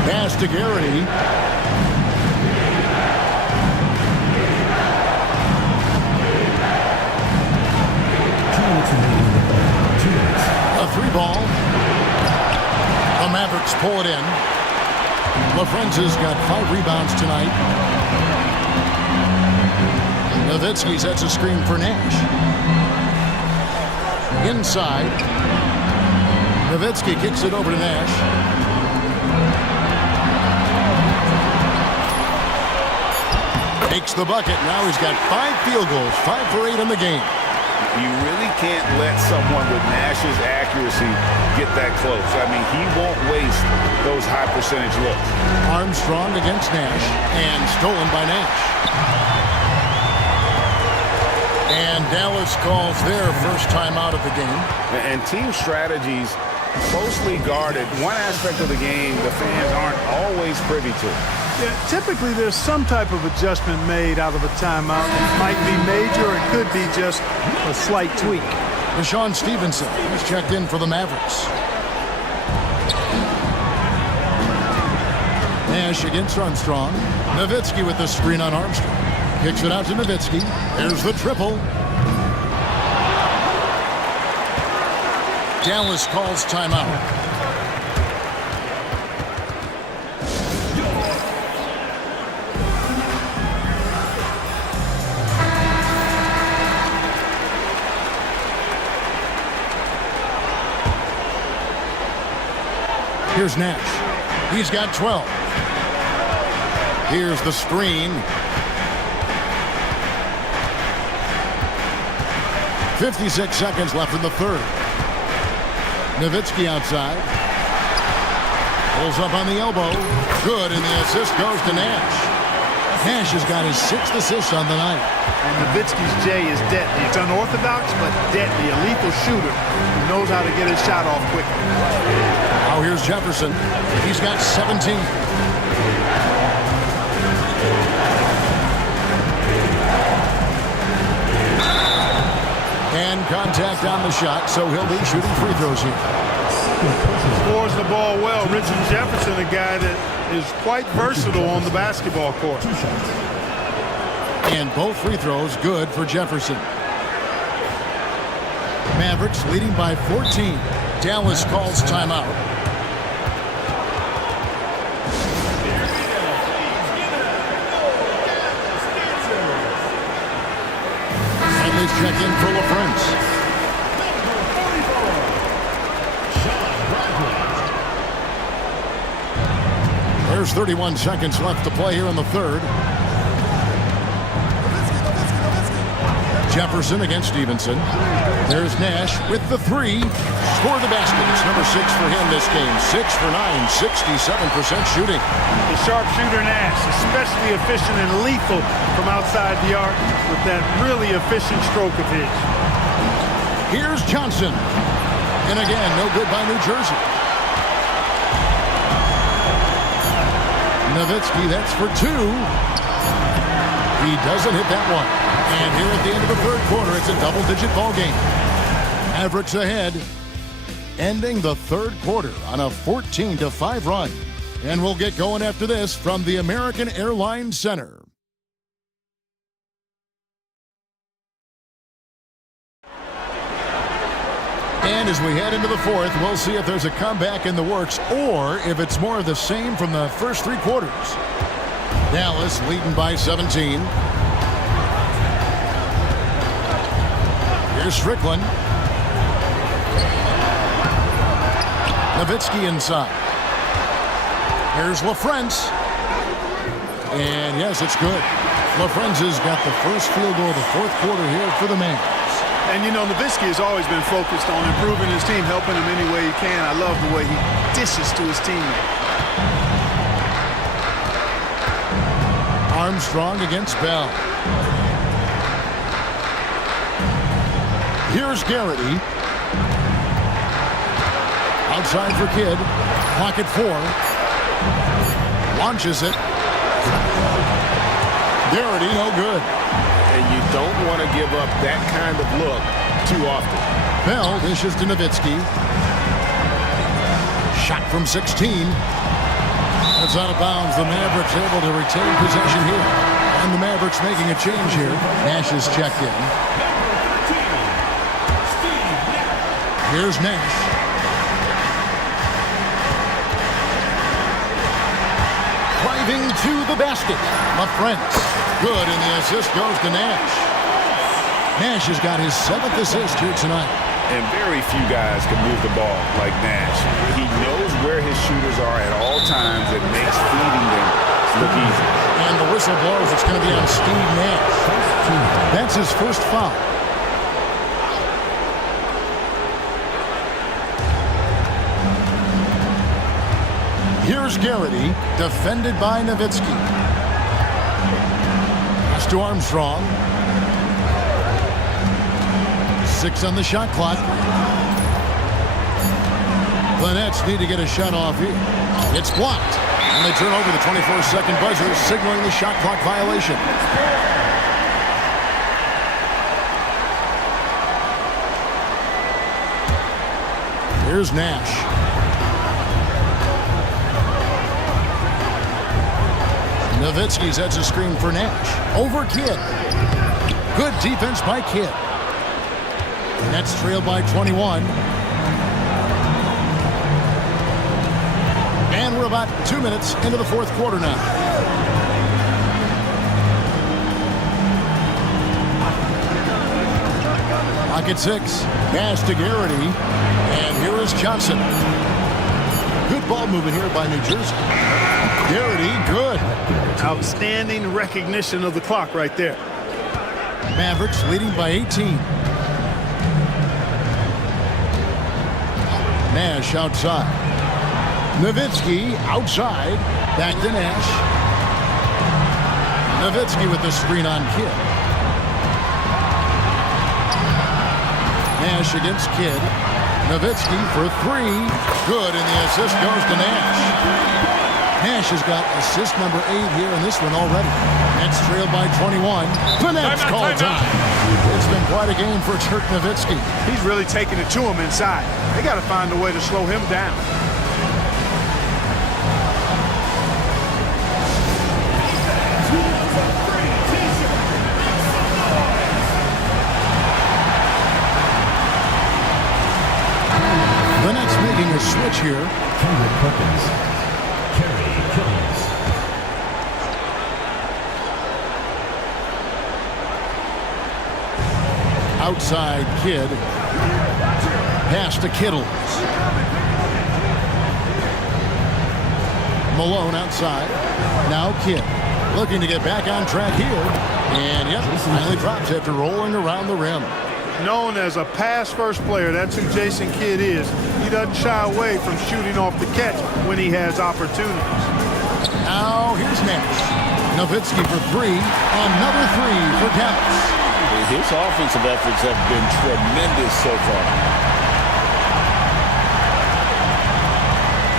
Pass to Garrity. A 3-ball. The Mavericks pull it in. LaFrenza's got 5 rebounds tonight. Nowitzki sets a screen for Nash. Inside. Nowitzki kicks it over to Nash. Takes the bucket. Now he's got 5 field goals. 5 for 8 in the game. You really can't let someone with Nash's accuracy get that close. I mean, he won't waste those high percentage looks. Armstrong against Nash, and stolen by Nash. And Dallas calls their first time out of the game. And team strategies closely guarded. One aspect of the game the fans aren't always privy to. Yeah, typically there's some type of adjustment made out of a timeout. It might be major, or it could be just a slight tweak. Deshaun Stevenson is checked in for the Mavericks. Nash against Armstrong. Nowitzki with the screen on Armstrong. Kicks it out to Nowitzki. There's the triple. Dallas calls timeout. Here's Nash. He's got 12. Here's the screen. 56 seconds left in the third. Nowitzki outside. Pulls up on the elbow. Good, and the assist goes to Nash. Nash has got his 6th assist on the night. And Nowitzki's J is deadly. It's unorthodox, but deadly. A lethal shooter who knows how to get his shot off quickly. Now here's Jefferson. He's got 17. And contact on the shot, so he'll be shooting free throws here. Scores the ball well. Richard Jefferson, a guy that is quite versatile on the basketball court. And both free throws good for Jefferson. Mavericks leading by 14. Dallas calls timeout. And they check in for LaFrance. There's 31 seconds left to play here in the third. Jefferson against Stevenson. There's Nash with the 3. Score the basket. It's number 6 for him this game. 6 for 9, 67% shooting. The sharpshooter Nash, especially efficient and lethal from outside the arc with that really efficient stroke of his. Here's Johnson. And again, no good by New Jersey. Nowitzki, that's for 2. He doesn't hit that one. And here at the end of the third quarter, it's a double-digit ball game. Mavericks ahead, ending the third quarter on a 14-5 run. And we'll get going after this from the American Airlines Center. And as we head into the fourth, we'll see if there's a comeback in the works or if it's more of the same from the first 3 quarters. Dallas leading by 17. Here's Strickland. Nowitzki inside. Here's LaFrance. And yes, it's good. LaFrance has got the first field goal of the fourth quarter here for the Mavs. And, you know, Nowitzki has always been focused on improving his team, helping him any way he can. I love the way he dishes to his teammates. Armstrong against Bell. Here's Garrity. Outside for Kidd. Clock at 4. Launches it. Garrity, no good. And you don't want to give up that kind of look too often. Bell dishes to Nowitzki. Shot from 16. That's out of bounds. The Mavericks able to retain possession here. And the Mavericks making a change here. Nash is checked in. Here's Nash. Driving to the basket. LaFrance. Good, and the assist goes to Nash. Nash has got his 7th assist here tonight. And very few guys can move the ball like Nash. He knows where his shooters are at all times and makes feeding them look easy. And the whistle blows. It's going to be on Steve Nash. That's his first foul. Here's Garrity, defended by Nowitzki. Pass to Armstrong. 6 on the shot clock. The Nets need to get a shot off here. It's blocked. And they turn over the 24-second buzzer, signaling the shot clock violation. Here's Nash. Nowitzki sets a screen for Nash. Over Kidd. Good defense by Kidd. Nets trailed by 21. And we're about 2 minutes into the fourth quarter now. Clock at 6. Pass to Garrity. And here is Johnson. Good ball movement here by New Jersey. Garrity, good. Outstanding recognition of the clock right there. Mavericks leading by 18. Nash outside. Nowitzki outside. Back to Nash. Nowitzki with the screen on Kidd. Nash against Kidd. Nowitzki for three. Good, and the assist goes to Nash. Nash has got assist number 8 here in this one already. Nets trailed by 21. The Nets call time. It's been quite a game for Dirk Nowitzki. He's really taking it to him inside. They got to find a way to slow him down. The Nets making a switch here. Kendrick Perkins. Kerry Kittles. Outside Kidd. Pass to Kittles. Malone outside. Now Kidd. Looking to get back on track here. And yep, finally drops after rolling around the rim. Known as a pass-first player, that's who Jason Kidd is. He doesn't shy away from shooting off the catch when he has opportunities. Now here's Nash. Nowitzki for three. Another three for Dallas. His offensive efforts have been tremendous so far.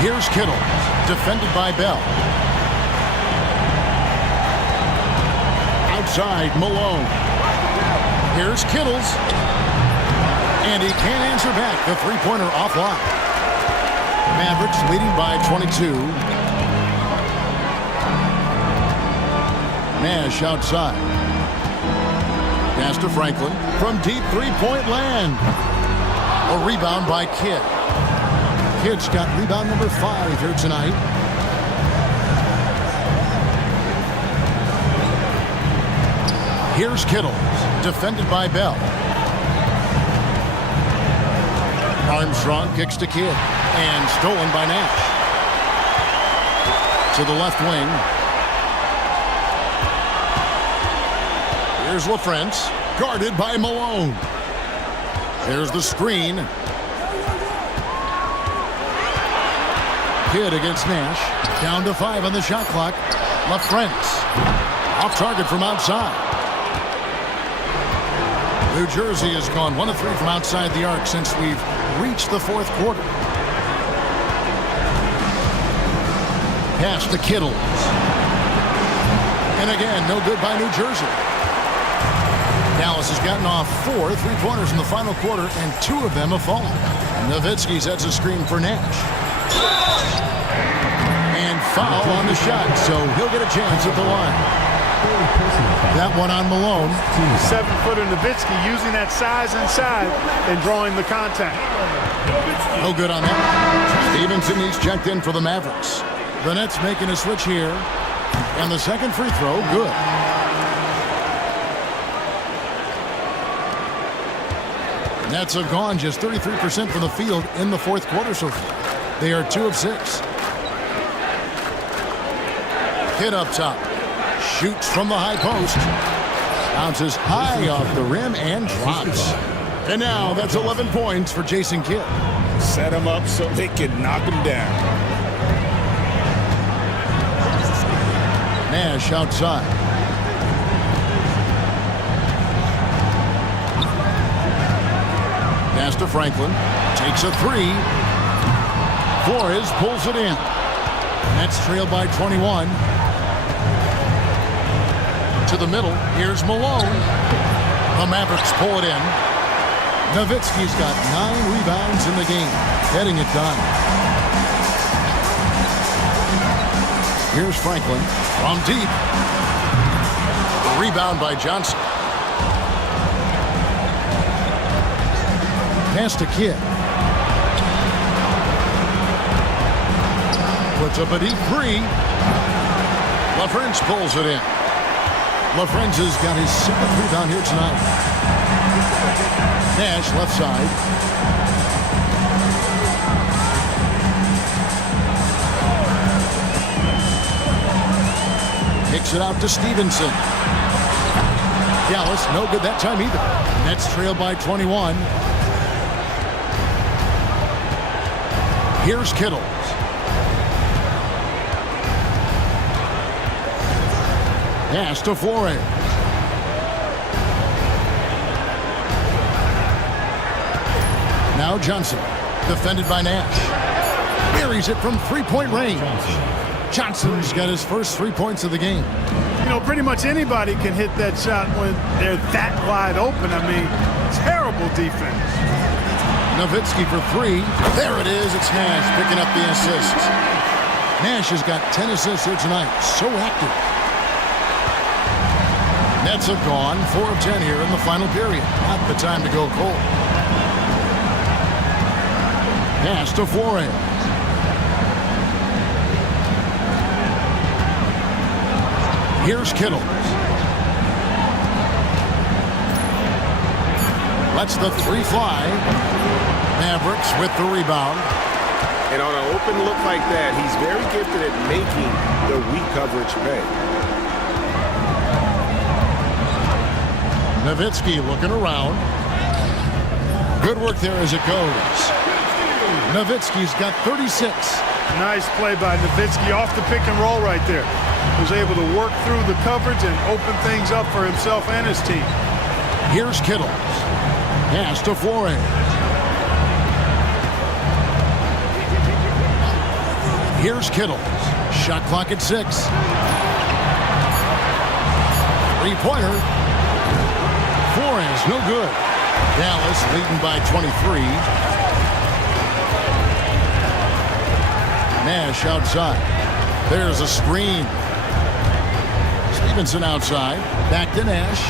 Here's Kittle, defended by Bell. Outside, Malone. Here's Kittles. And he can't answer back. The three-pointer offline. Mavericks leading by 22. Nash outside. Pass to Franklin from deep three-point land. A rebound by Kidd. Kidd's got rebound number 5 here tonight. Here's Kittle, defended by Bell. Armstrong kicks to Kidd, and stolen by Nash. To the left wing. Here's LaFrance, guarded by Malone. There's the screen. Kidd against Nash. Down to 5 on the shot clock. LaFrance, off target from outside. New Jersey has gone 1 of 3 from outside the arc since we've reached the fourth quarter. Pass to Kittles. And again, no good by New Jersey. Dallas has gotten off 4 3-pointers in the final quarter, and 2 of them have fallen. Nowitzki sets a screen for Nash. And foul on the shot, so he'll get a chance at the line. That one on Malone. 7-footer Nowitzki using that size inside and drawing the contact. No good on that. Stevenson, he's checked in for the Mavericks. The Nets making a switch here. And the second free throw, good. Nets have gone just 33% from the field in the fourth quarter so far. They are 2 of 6. Kidd up top. Shoots from the high post. Bounces high off the rim and drops. And now that's 11 points for Jason Kidd. Set him up so they can knock him down. Nash outside. Pass to Franklin. Takes a 3. Flores pulls it in. Nets trailed by 21. To the middle. Here's Malone. The Mavericks pull it in. Nowitzki's got 9 rebounds in the game. Getting it done. Here's Franklin from deep. A rebound by Johnson. Pass to Kidd. Puts up a deep 3. LaFrance pulls it in. LaFrance has got his 7th rebound here tonight. Nash left side. Kicks it out to Stevenson. Dallas, no good that time either. Nets trail by 21. Here's Kittles. Pass to Flores. Now Johnson, defended by Nash. Buries it from three-point range. Johnson's got his first 3 points of the game. You know, pretty much anybody can hit that shot when they're that wide open. I mean, terrible defense. Nowitzki for three. There it is. It's Nash picking up the assist. Nash has got 10 assists here tonight. So active. Nets have gone 4 of 10 here in the final period. Not the time to go cold. Pass to Flores. Here's Kittle. Lets the three fly. Mavericks with the rebound. And on an open look like that, he's very gifted at making the weak coverage pay. Nowitzki looking around. Good work there as it goes. Nowitzki's got 36. Nice play by Nowitzki off the pick and roll right there. Was able to work through the coverage and open things up for himself and his team. Here's Kittle. Pass to Flores. Here's Kittle. Shot clock at 6. Three-pointer. Flores, no good. Dallas leading by 23. Nash outside. There's a screen. Stevenson outside. Back to Nash.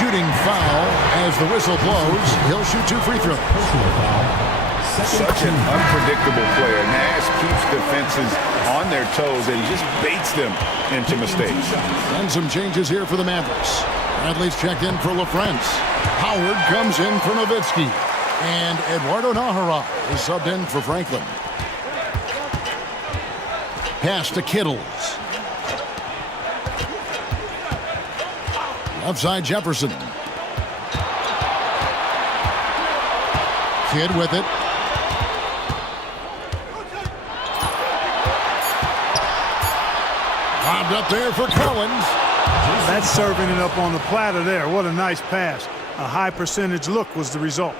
Shooting foul as the whistle blows. He'll shoot 2 free throws. Such an unpredictable player. Nash keeps defenses on their toes and just baits them into mistakes. And some changes here for the Mavericks. Bradley's checked in for LaFrance. Howard comes in for Nowitzki. And Eduardo Nájera is subbed in for Franklin. Pass to Kittles. Outside Jefferson. Kidd with it. Bobbed up there for Collins. That's serving it up on the platter there. What a nice pass. A high percentage look was the result.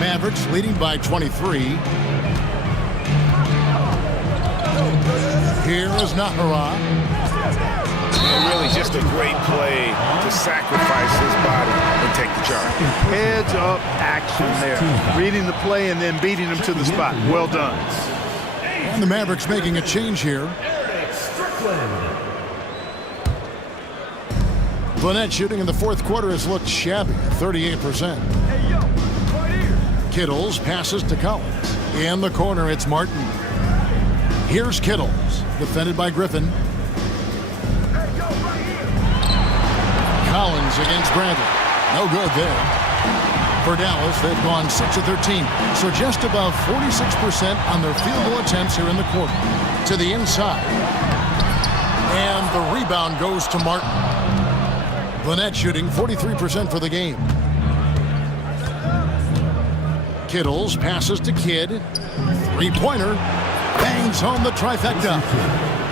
Mavericks leading by 23. Here is Nájera. Really just a great play to sacrifice his body and take the charge. Heads up action there. Reading the play and then beating him to the spot. Well done. And the Mavericks making a change here. Burnett shooting in the fourth quarter has looked shabby, 38%. Kittles passes to Collins. In the corner, it's Martin. Here's Kittles, defended by Griffin. Collins against Bradley. No good there. For Dallas, they've gone 6 of 13, so just above 46% on their field goal attempts here in the quarter. To the inside. And the rebound goes to Martin. Burnett shooting 43% for the game. Kittles passes to Kidd. Three-pointer. Bangs home the trifecta.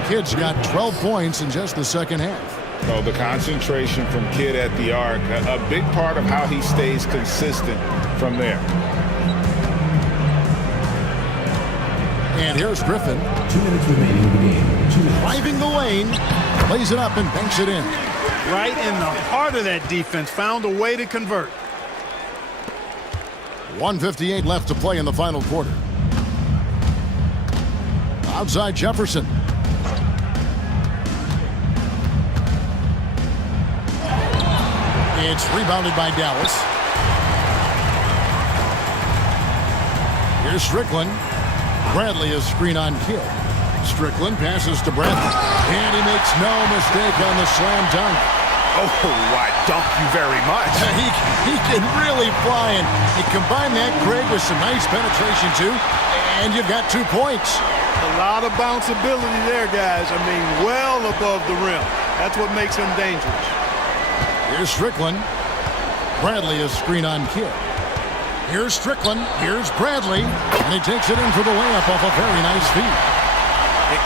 Kidd's got 12 points in just the second half. Oh, the concentration from Kidd at the arc, a big part of how he stays consistent from there. And here's Griffin. 2 minutes remaining in the game. Driving the lane. Plays it up and banks it in. Right in the heart of that defense. Found a way to convert. 1:58 left to play in the final quarter. Outside Jefferson. It's rebounded by Dallas. Here's Strickland. Bradley is screen on Kidd. Strickland passes to Bradley. And he makes no mistake on the slam dunk. Oh, I dunk you very much. He can really fly, and you combine that, Craig, with some nice penetration, too, and you've got 2 points. A lot of bounceability there, guys. I mean, well above the rim. That's what makes him dangerous. Here's Strickland. Bradley is screen on Kidd. Here's Strickland. Here's Bradley. And he takes it in for the layup off a very nice feed.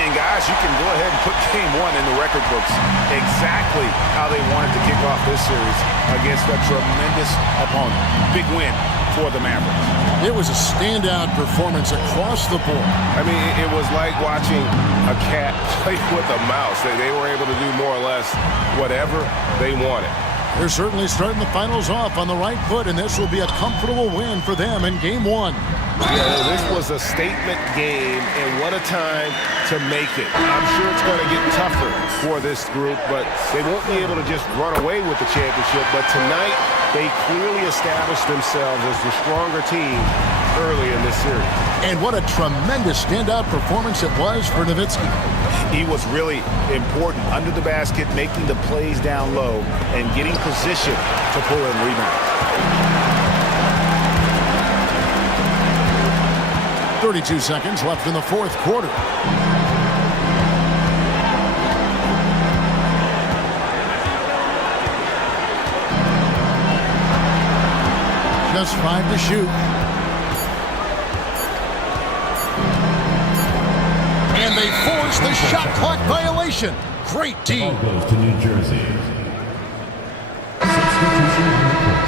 And guys, you can go ahead and put game one in the record books. Exactly how they wanted to kick off this series against a tremendous opponent. Big win for the Mavericks. It was a standout performance across the board. I mean, it was like watching a cat play with a mouse. They were able to do more or less whatever they wanted. They're certainly starting the finals off on the right foot, and this will be a comfortable win for them in game one. Yeah, this was a statement game, and what a time to make it. I'm sure it's going to get tougher for this group, but they won't be able to just run away with the championship. But tonight, they clearly established themselves as the stronger team early in this series. And what a tremendous standout performance it was for Nowitzki. He was really important under the basket, making the plays down low and getting position to pull in rebounds. 32 seconds left in the fourth quarter. Just 5 to shoot. And they force the shot clock violation. Great team. Ball goes to New Jersey. Substitution on the court.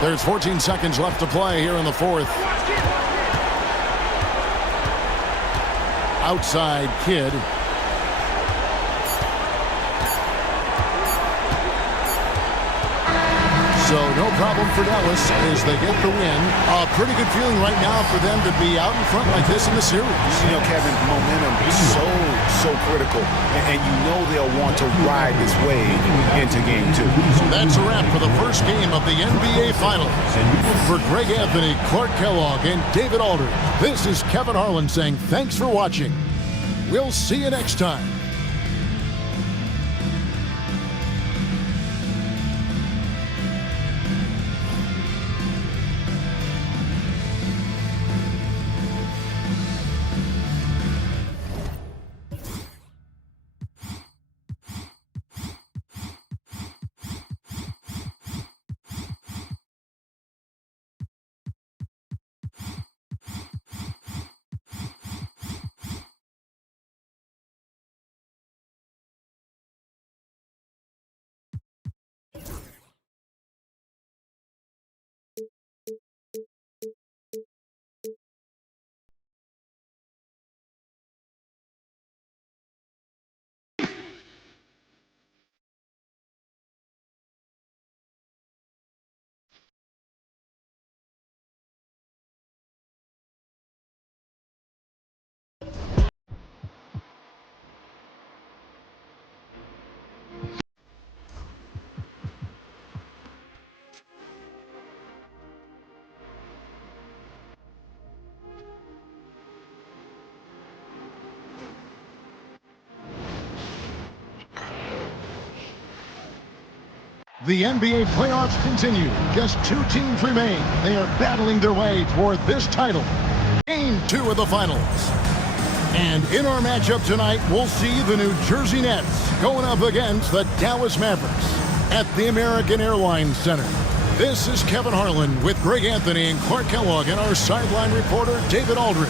There's 14 seconds left to play here in the fourth. Outside Kidd. So no problem for Dallas as they get the win. A pretty good feeling right now for them to be out in front like this in the series. You know, Kevin, momentum is so critical, and you know they'll want to ride this wave into game two. So that's a wrap for the first game of the NBA Finals. For Greg Anthony, Clark Kellogg, and David Aldridge, this is Kevin Harlan saying thanks for watching. We'll see you next time. The NBA playoffs continue. Just 2 teams remain. They are battling their way toward this title. Game 2 of the finals. And in our matchup tonight, we'll see the New Jersey Nets going up against the Dallas Mavericks at the American Airlines Center. This is Kevin Harlan with Greg Anthony and Clark Kellogg and our sideline reporter, David Aldridge.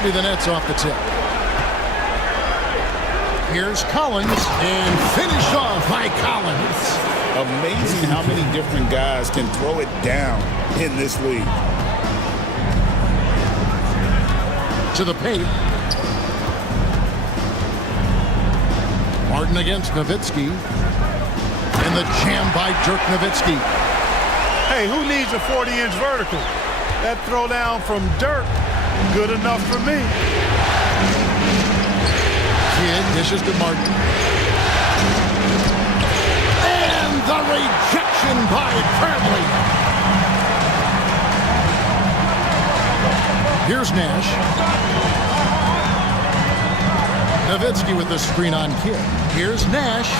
The Nets off the tip. Here's Collins, and finished off by Collins. Amazing how many different guys can throw it down in this league. To the paint. Martin against Nowitzki. And the jam by Dirk Nowitzki. Hey, who needs a 40-inch vertical? That throw down from Dirk, good enough for me. Kidd dishes to Martin. And the rejection by Bradley. Here's Nash. Nowitzki with the screen on Kidd. Here's Nash.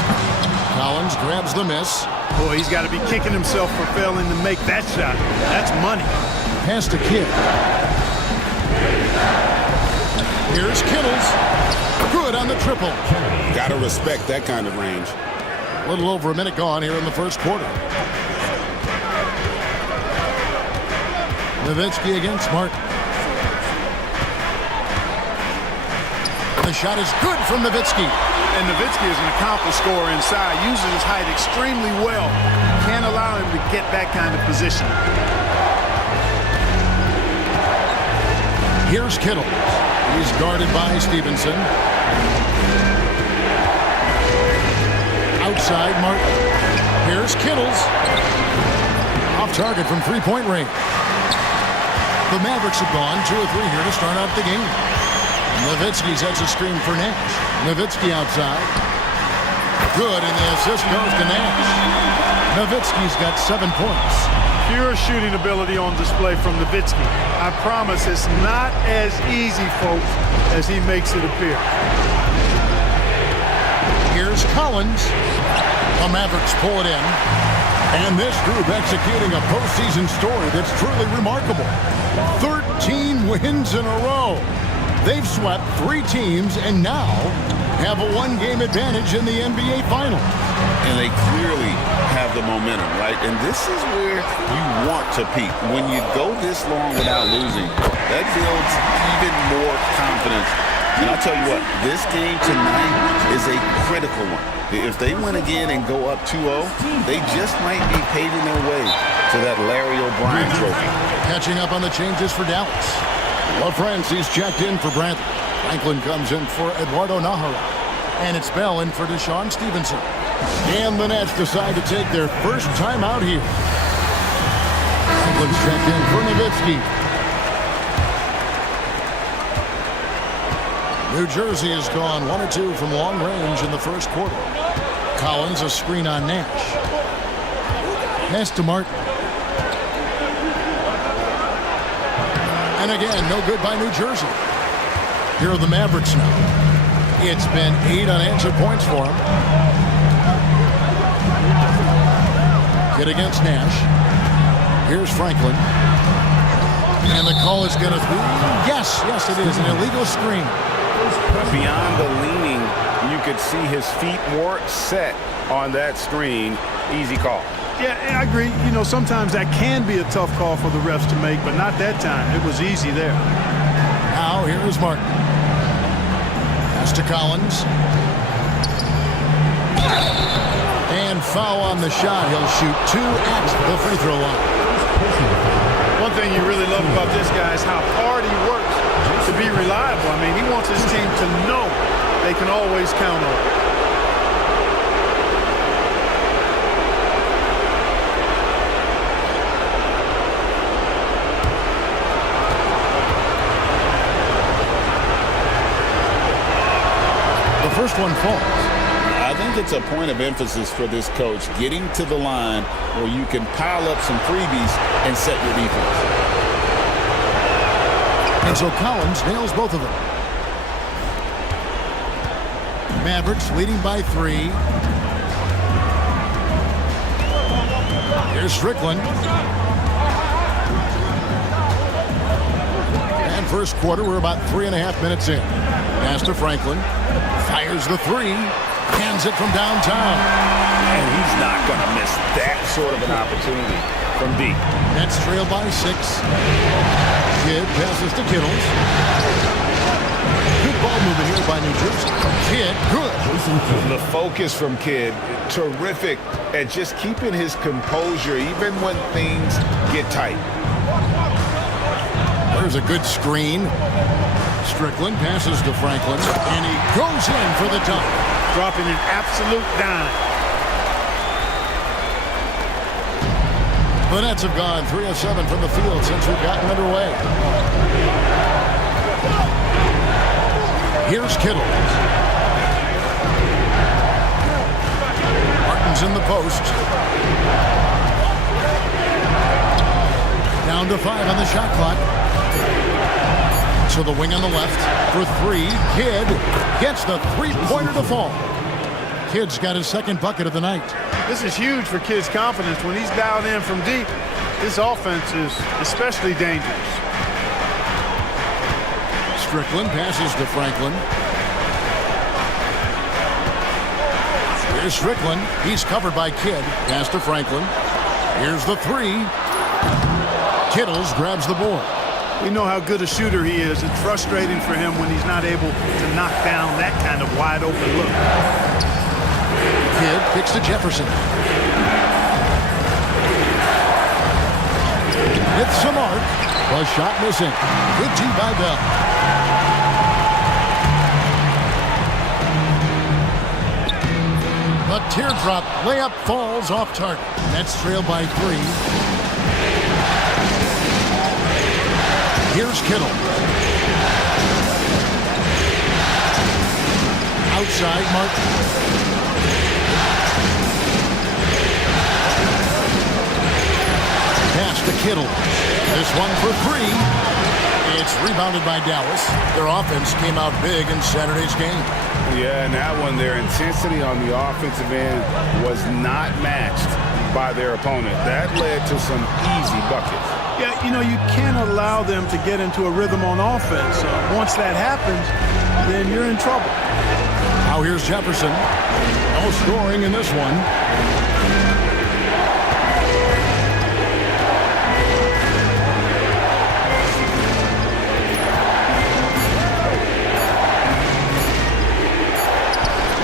Collins grabs the miss. Boy, he's got to be kicking himself for failing to make that shot. That's money. Pass to Kidd. Here's Kittles. Good on the triple. Gotta respect that kind of range. A little over a minute gone here in the first quarter. Nowitzki against Martin. The shot is good from Nowitzki. And Nowitzki is an accomplished scorer inside. Uses his height extremely well. Can't allow him to get that kind of position. Here's Kittle. He's guarded by Stevenson. Outside Martin. Here's Kittles. Off target from three-point range. The Mavericks have gone 2 or 3 here to start out the game. Nowitzki sets a screen for Nash. Nowitzki outside. Good, and the assist goes to Nash. Nowitzki's got 7 points. Pure shooting ability on display from Nowitzki. I promise it's not as easy, folks, as he makes it appear. Here's Collins. The Mavericks pull it in. And this group executing a postseason story that's truly remarkable. 13 wins in a row. They've swept 3 teams and now have a 1-game advantage in the NBA Finals. And they clearly have the momentum, right? And this is where you want to peak. When you go this long without losing, that builds even more confidence. And I'll tell you what, this game tonight is a critical one. If they win again and go up 2-0, they just might be paving their way to that Larry O'Brien trophy. Catching up on the changes for Dallas. LaFrancis checked in for Bradley. Franklin comes in for Eduardo Nahara. And it's Bell in for Deshaun Stevenson. And the Nets decide to take their first time out here. Franklin's checked in for Nowitzki. New Jersey has gone 1 or 2 from long range in the first quarter. Collins a screen on Nash. Pass to Martin. And again, no good by New Jersey. Here are the Mavericks now. It's been 8 unanswered points for them. Hit against Nash. Here's Franklin. And the call is going to be, yes, it is, an illegal screen. Beyond the leaning, you could see his feet weren't set on that screen. Easy call. Yeah, I agree. You know, sometimes that can be a tough call for the refs to make, but not that time. It was easy there. Now, here is Martin. Pass to Collins. And foul on the shot. He'll shoot 2 at the free throw line. One thing you really love about this guy is how hard he works to be reliable. I mean, he wants his team to know they can always count on him. The first one falls. I think it's a point of emphasis for this coach, getting to the line where you can pile up some freebies and set your defense. And so Collins nails both of them. Mavericks leading by 3. Here's Strickland. And first quarter, we're about 3.5 minutes in. Pass to Franklin. Fires the 3. Hands it from downtown. And he's not going to miss that sort of an opportunity from deep. Nets trail by 6. Kidd passes to Kittles. Good ball movement here by New Jersey. Kidd, good. The focus from Kidd, terrific at just keeping his composure even when things get tight. There's a good screen. Strickland passes to Franklin, and he goes in for the dunk. Dropping an absolute dime. The Nets have gone 3 of 7 from the field since we've gotten underway. Here's Kittle. He's in the post. Down to 5 on the shot clock. To the wing on the left for 3. Kidd gets the three-pointer to fall. Kidd's got his second bucket of the night. This is huge for Kidd's confidence. When he's dialed in from deep, this offense is especially dangerous. Strickland passes to Franklin. Here's Strickland. He's covered by Kidd. Pass to Franklin. Here's the 3. Kittles grabs the board. We know how good a shooter he is. It's frustrating for him when he's not able to knock down that kind of wide open look. Kidd kicks to Jefferson. Hits the mark. A shot missing. Good tee by Bell. A teardrop layup falls off target. Nets trail by 3. Here's Kittle. Outside, Martin. Pass to Kittle. This one for 3. It's rebounded by Dallas. Their offense came out big in Saturday's game. Yeah, and that one, their intensity on the offensive end was not matched by their opponent. That led to some easy buckets. Yeah, you know, you can't allow them to get into a rhythm on offense. Once that happens, then you're in trouble. Now here's Jefferson. No scoring in this one.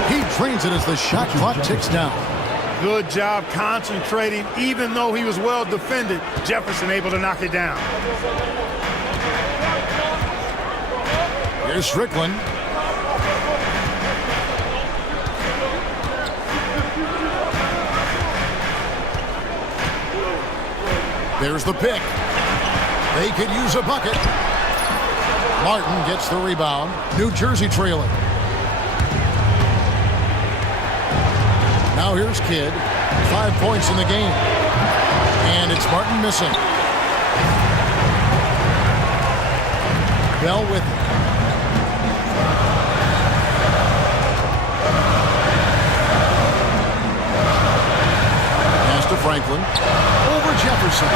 He trains it as the shot clock ticks down. Good job concentrating. Even though he was well defended, Jefferson able to knock it down. Here's Strickland. There's the pick. They could use a bucket. Martin gets the rebound. New Jersey trailing. Now here's Kidd. 5 points in the game. And it's Martin missing. Bell with it. Pass to Franklin. Over Jefferson.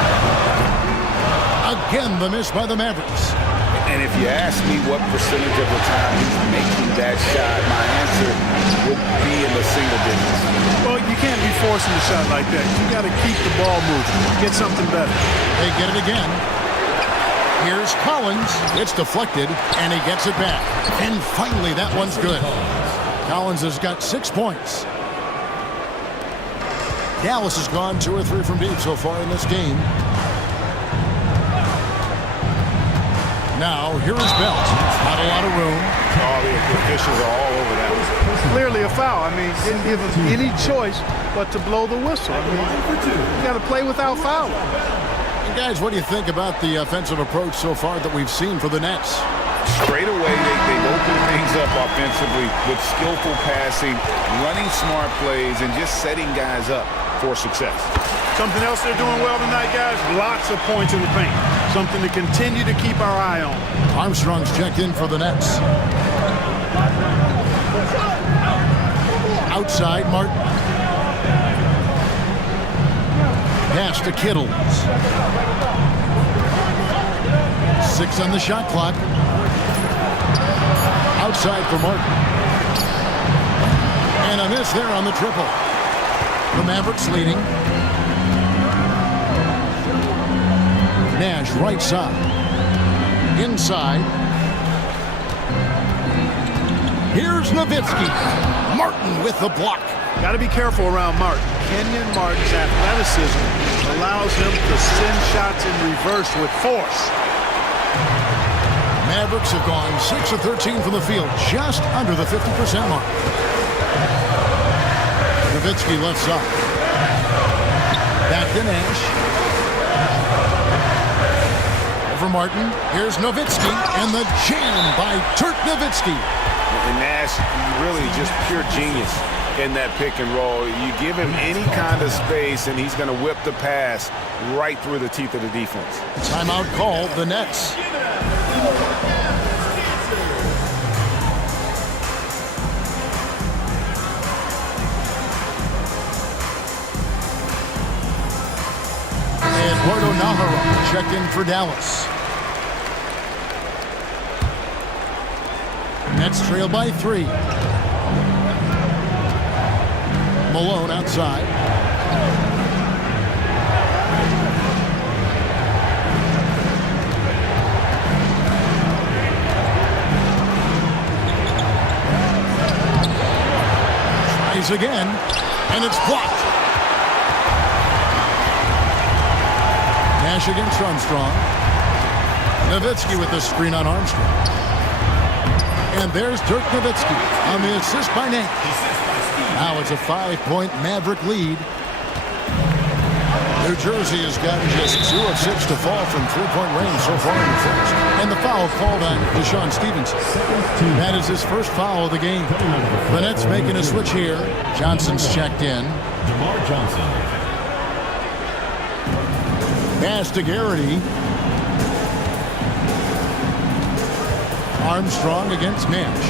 Again, the miss by the Mavericks. And if you ask me what percentage of the time he's making that shot, my answer would be in the single digits. Well, you can't be forcing a shot like that. You got to keep the ball moving. Get something better. They get it again. Here's Collins. It's deflected, and he gets it back. And finally, that one's good. Collins has got 6 points. Dallas has gone 2 or 3 from deep so far in this game. Now, here is Belt. Not a lot of room. Oh, the officials are all over that. Clearly a foul. I mean, didn't give us any choice but to blow the whistle. I mean, you got to play without fouling. And guys, what do you think about the offensive approach so far that we've seen for the Nets? Straight away, they've opened things up offensively with skillful passing, running smart plays, and just setting guys up for success. Something else they're doing well tonight, guys, lots of points in the paint. Something to continue to keep our eye on. Armstrong's checked in for the Nets. Outside, Martin. Pass to Kittles. 6 on the shot clock. Outside for Martin. And a miss there on the triple. The Mavericks leading. Nash right side. Inside. Here's Nowitzki. Martin with the block. Got to be careful around Martin. Kenyon Martin's athleticism allows him to send shots in reverse with force. Mavericks have gone 6 of 13 from the field, just under the 50% mark. Nowitzki left side. Back to Nash. for Martin. Here's Nowitzki, and the jam by Dirk Nowitzki. And Nash, really just pure genius in that pick and roll. You give him any kind of space, and he's going to whip the pass right through the teeth of the defense. Timeout called, the Nets. Eduardo Nahara checked in for Dallas. Nets trail by 3. Malone outside. Tries again, and it's blocked. Nash against Armstrong. Nowitzki with the screen on Armstrong. And there's Dirk Nowitzki on the assist by Nate. Now it's a 5-point Maverick lead. New Jersey has gotten just 2 of 6 to fall from 3-point range so far in the first. And the foul called on Deshaun Stevenson. That is his first foul of the game. The Nets making a switch here. Johnson's checked in. DeMar Johnson. Pass to Garrity. Armstrong against Nash.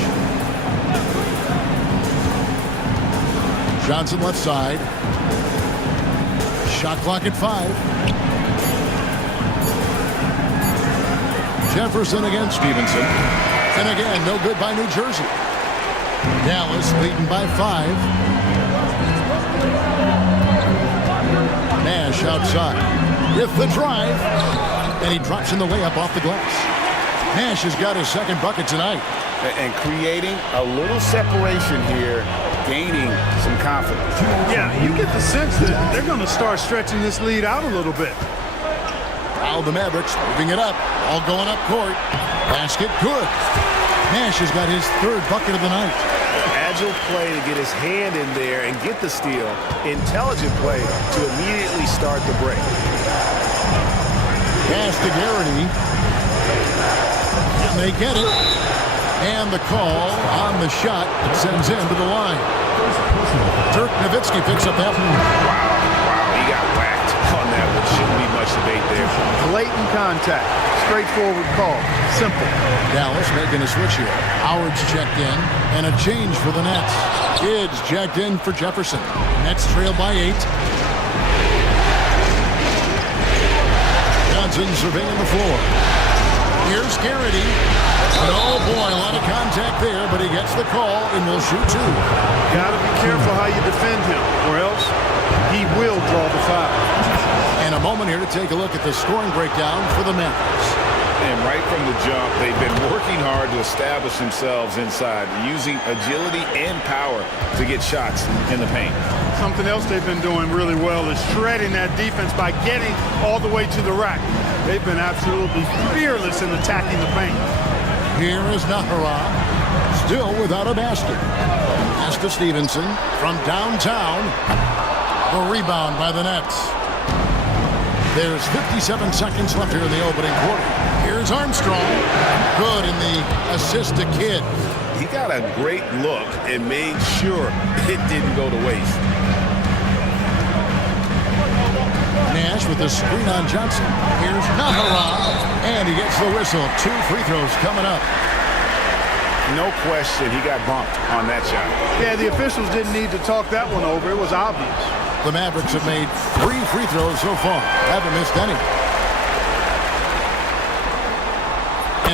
Johnson left side. Shot clock at 5. Jefferson against Stevenson. And again, no good by New Jersey. Dallas leading by 5. Nash outside with the drive. And he drops in the layup off the glass. Nash has got his second bucket tonight. And creating a little separation here, gaining some confidence. Yeah, you get the sense that they're going to start stretching this lead out a little bit. Now the Mavericks moving it up, all going up court. Basket good. Nash has got his 3rd bucket of the night. Agile play to get his hand in there and get the steal. Intelligent play to immediately start the break. Pass to Garrity. And they get it. And the call on the shot that sends him to the line. Dirk Nowitzki picks up that one. Wow, he got whacked on that one. Shouldn't be much debate there. Blatant contact. Straightforward call. Simple. Dallas making a switch here. Howard's checked in. And a change for the Nets. Kids checked in for Jefferson. Nets trail by 8. Johnson surveying the floor. Here's Garrity. Oh boy, a lot of contact there, but he gets the call and will shoot 2. Got to be careful how you defend him, or else he will draw the foul. And a moment here to take a look at the scoring breakdown for the Mavericks. And right from the jump, they've been working hard to establish themselves inside, using agility and power to get shots in the paint. Something else they've been doing really well is shredding that defense by getting all the way to the rack. They've been absolutely fearless in attacking the paint. Here is Nahara, still without a basket. Pass to Stevenson from downtown. A rebound by the Nets. There's 57 seconds left here in the opening quarter. Here's Armstrong. Good in the assist to Kidd. He got a great look and made sure it didn't go to waste. Nash with the screen on Johnson. Here's Nahara, and he gets the whistle. 2 free throws coming up. No question, he got bumped on that shot. Yeah, the officials didn't need to talk that one over. It was obvious. The Mavericks have made 3 free throws so far. Haven't missed any.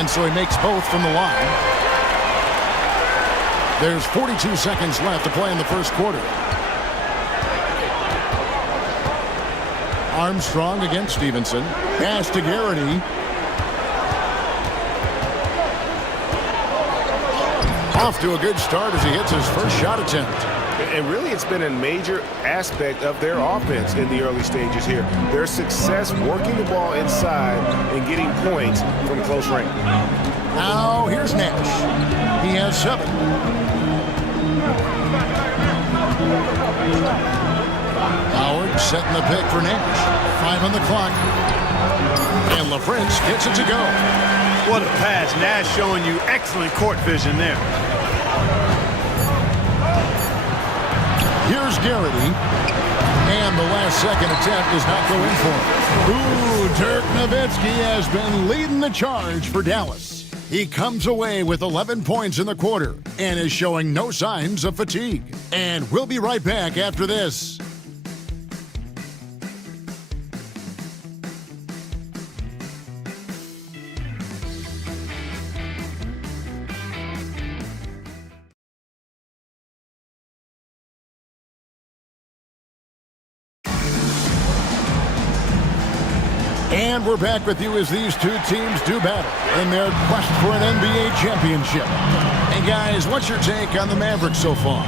And so he makes both from the line. There's 42 seconds left to play in the first quarter. Armstrong against Stevenson. Pass to Garrity. Off to a good start as he hits his first shot attempt. And really, it's been a major aspect of their offense in the early stages here. Their success working the ball inside and getting points from close range. Now, here's Nash. He has 7. Howard setting the pick for Nash. 5 on the clock. And LaFrance gets it to go. What a pass. Nash showing you excellent court vision there. Here's Garrity. And the last second attempt does not go in for him. Ooh, Dirk Nowitzki has been leading the charge for Dallas. He comes away with 11 points in the quarter and is showing no signs of fatigue. And we'll be right back after this. And we're back with you as these two teams do battle in their quest for an NBA championship. And guys, what's your take on the Mavericks so far?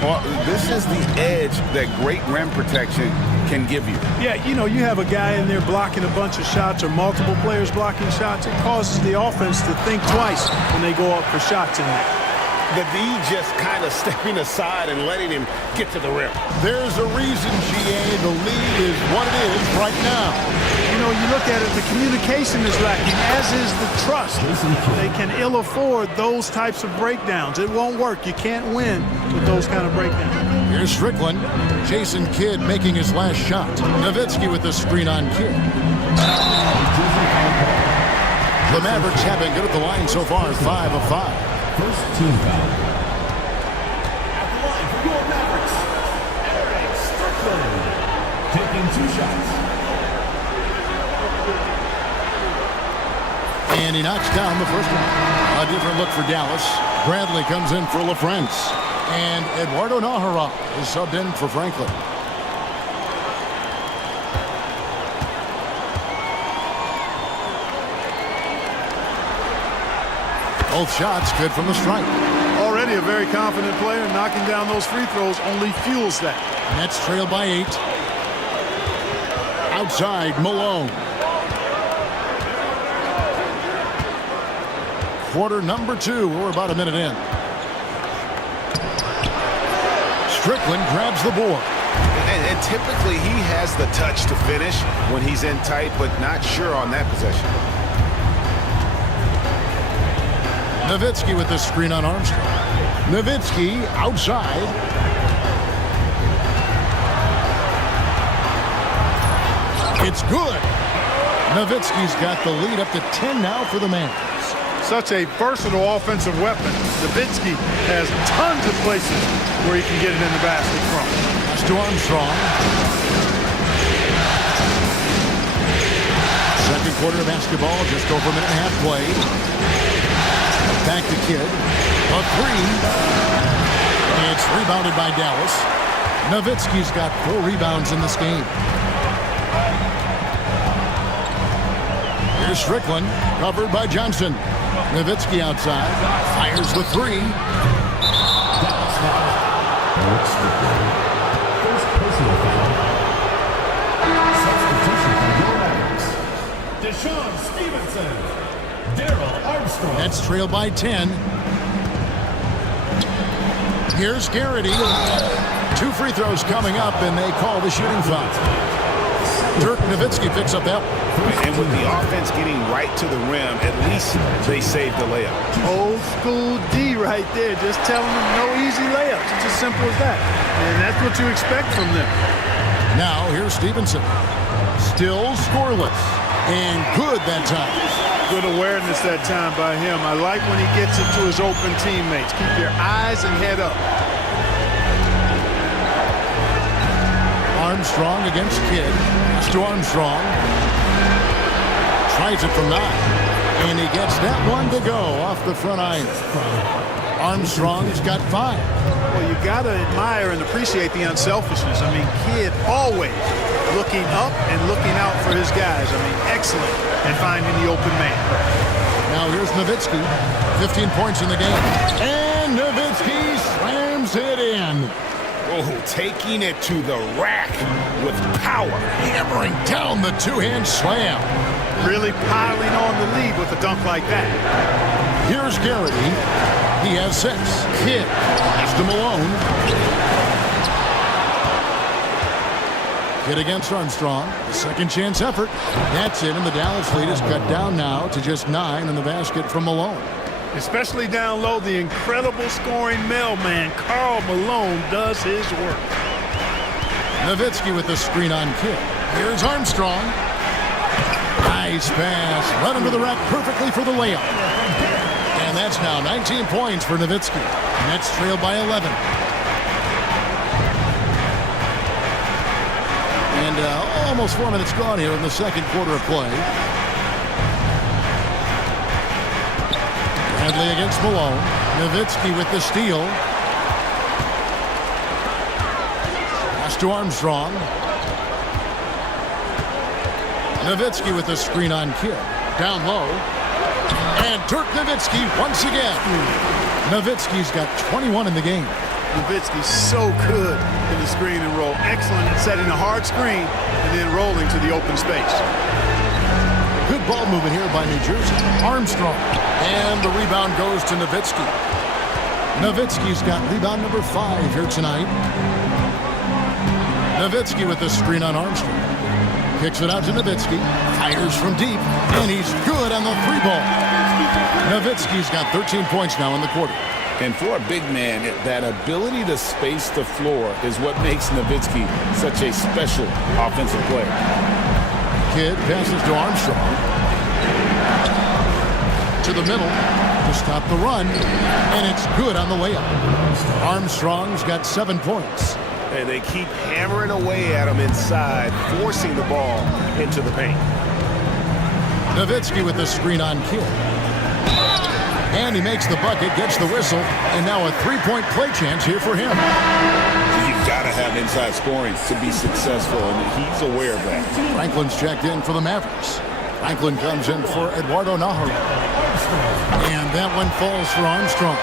Well, this is the edge that great rim protection can give you. Yeah, you know, you have a guy in there blocking a bunch of shots or multiple players blocking shots. It causes the offense to think twice when they go up for shots in there. The D just kind of stepping aside and letting him get to the rim. There's a reason, GA, the lead is what it is right now. You know, you look at it, the communication is lacking, as is the trust. They can ill afford those types of breakdowns. It won't work. You can't win with those kind of breakdowns. Here's Strickland. Jason Kidd making his last shot. Nowitzki with the screen on Kidd. The Mavericks have been good at the line so far, 5 of 5. First team foul. At the line for your Mavericks, Eric Strickland, taking 2 shots. And he knocks down the first one. A different look for Dallas. Bradley comes in for LaFrance. And Eduardo Nahara is subbed in for Franklin. Both shots good from the stripe. Already a very confident player. Knocking down those free throws only fuels that. Nets trail by 8. Outside, Malone. Quarter number 2. We're about a minute in. Strickland grabs the board. And typically he has the touch to finish when he's in tight, but not sure on that possession. Nowitzki with the screen on Armstrong. Nowitzki outside. It's good. Nowitzki's got the lead up to 10 now for the Mavs. Such a versatile offensive weapon. Nowitzki has tons of places where he can get it in the basket from. Pass to Armstrong. Second quarter of basketball, just over a minute and a half played. Back to Kidd. A 3. It's rebounded by Dallas. Nowitzki's got 4 rebounds in this game. Here's Strickland, covered by Johnson. Nowitzki outside, fires the 3. Dallas foul. Eric Strickland. First personal foul. Substitution for your Mavericks. Deshaun Stevenson. Daryl Armstrong. Nets trail by 10. Here's Garrity. 2 free throws coming up, and they call the shooting foul. Dirk Nowitzki picks up that. And with the offense getting right to the rim, at least they saved the layup. Old school D right there. Just telling them no easy layups. It's as simple as that. And that's what you expect from them. Now, here's Stevenson. Still scoreless. And good that time. Good awareness that time by him. I like when he gets it to his open teammates. Keep your eyes and head up. Armstrong against Kidd. Pass to Armstrong. Tries it from 9. And he gets that one to go off the front iron. Armstrong's got 5. Well, you got to admire and appreciate the unselfishness. I mean, Kidd always looking up and looking out for his guys. I mean, excellent at finding the open man. Now here's Nowitzki. 15 points in the game. And Nowitzki slams it in. Oh, taking it to the rack with power. Hammering down the 2-hand slam. Really piling on the lead with a dunk like that. Here's Garrity. He has 6. Kidd. Pass to Malone. Kidd against Armstrong. The second chance effort. That's it, and the Dallas lead is cut down now to just 9 in the basket from Malone. Especially down low, the incredible scoring mailman, Karl Malone, does his work. Nowitzki with the screen on Kidd. Here's Armstrong. Nice pass. Run into the rack perfectly for the layup. And that's now 19 points for Nowitzki. Nets trail by 11. And almost 4 minutes gone here in the second quarter of play. Bradley against Malone. Nowitzki with the steal. Pass to Armstrong. Nowitzki with the screen on Kidd. Down low. And Dirk Nowitzki once again. Nowitzki's got 21 in the game. Nowitzki's so good in the screen and roll. Excellent at setting a hard screen and then rolling to the open space. Good ball movement here by New Jersey. Armstrong. And the rebound goes to Nowitzki. Nowitzki's got rebound number 5 here tonight. Nowitzki with the screen on Armstrong. Kicks it out to Nowitzki. Fires from deep. And he's good on the 3-ball. Nowitzki's got 13 points now in the quarter. And for a big man, that ability to space the floor is what makes Nowitzki such a special offensive player. Kidd passes to Armstrong. To the middle to stop the run. And it's good on the layup. Armstrong's got 7 points. And they keep hammering away at him inside, forcing the ball into the paint. Nowitzki with the screen on Kidd. And he makes the bucket, gets the whistle, and now a 3-point play chance here for him. You've got to have inside scoring to be successful, and he's aware of that. Franklin's checked in for the Mavericks. Franklin comes in for Eduardo Najarro. And that one falls for Armstrong.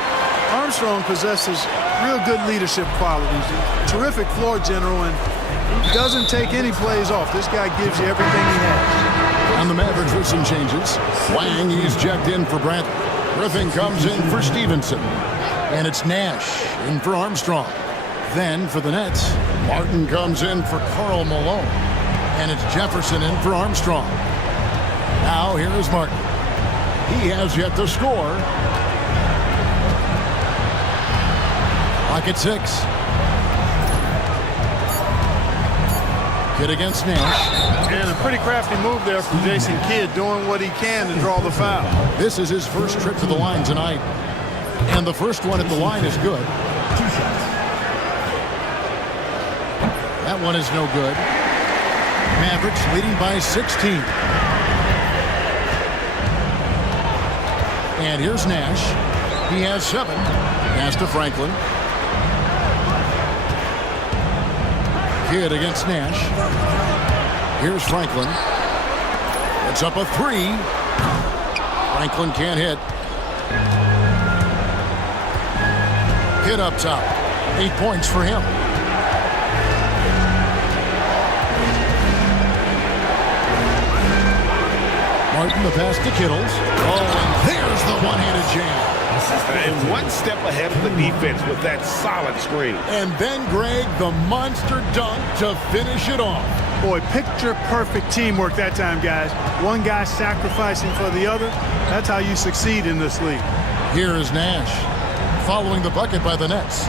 Armstrong possesses real good leadership qualities. Terrific floor general, and he doesn't take any plays off. This guy gives you everything he has. On the Mavericks with some changes. Wang, he's checked in for Bradley. Griffin comes in for Stevenson. And it's Nash in for Armstrong. Then for the Nets, Martin comes in for Karl Malone. And it's Jefferson in for Armstrong. Now here is Martin. He has yet to score. Clock at 6. Kidd against Nash. And a pretty crafty move there from Jason Kidd, doing what he can to draw the foul. This is his first trip to the line tonight. And the first one at the line is good. That one is no good. Mavericks leading by 16. And here's Nash. He has 7. Pass to Franklin. Kidd against Nash. Here's Franklin. It's up a 3. Franklin can't hit. Kidd up top. 8 points for him. Martin the pass to Kittles. Oh, and there's the one-handed jam. And one step ahead of the defense with that solid screen. And then, Greg, the monster dunk to finish it off. Boy, picture-perfect teamwork that time, guys. One guy sacrificing for the other. That's how you succeed in this league. Here is Nash, following the bucket by the Nets.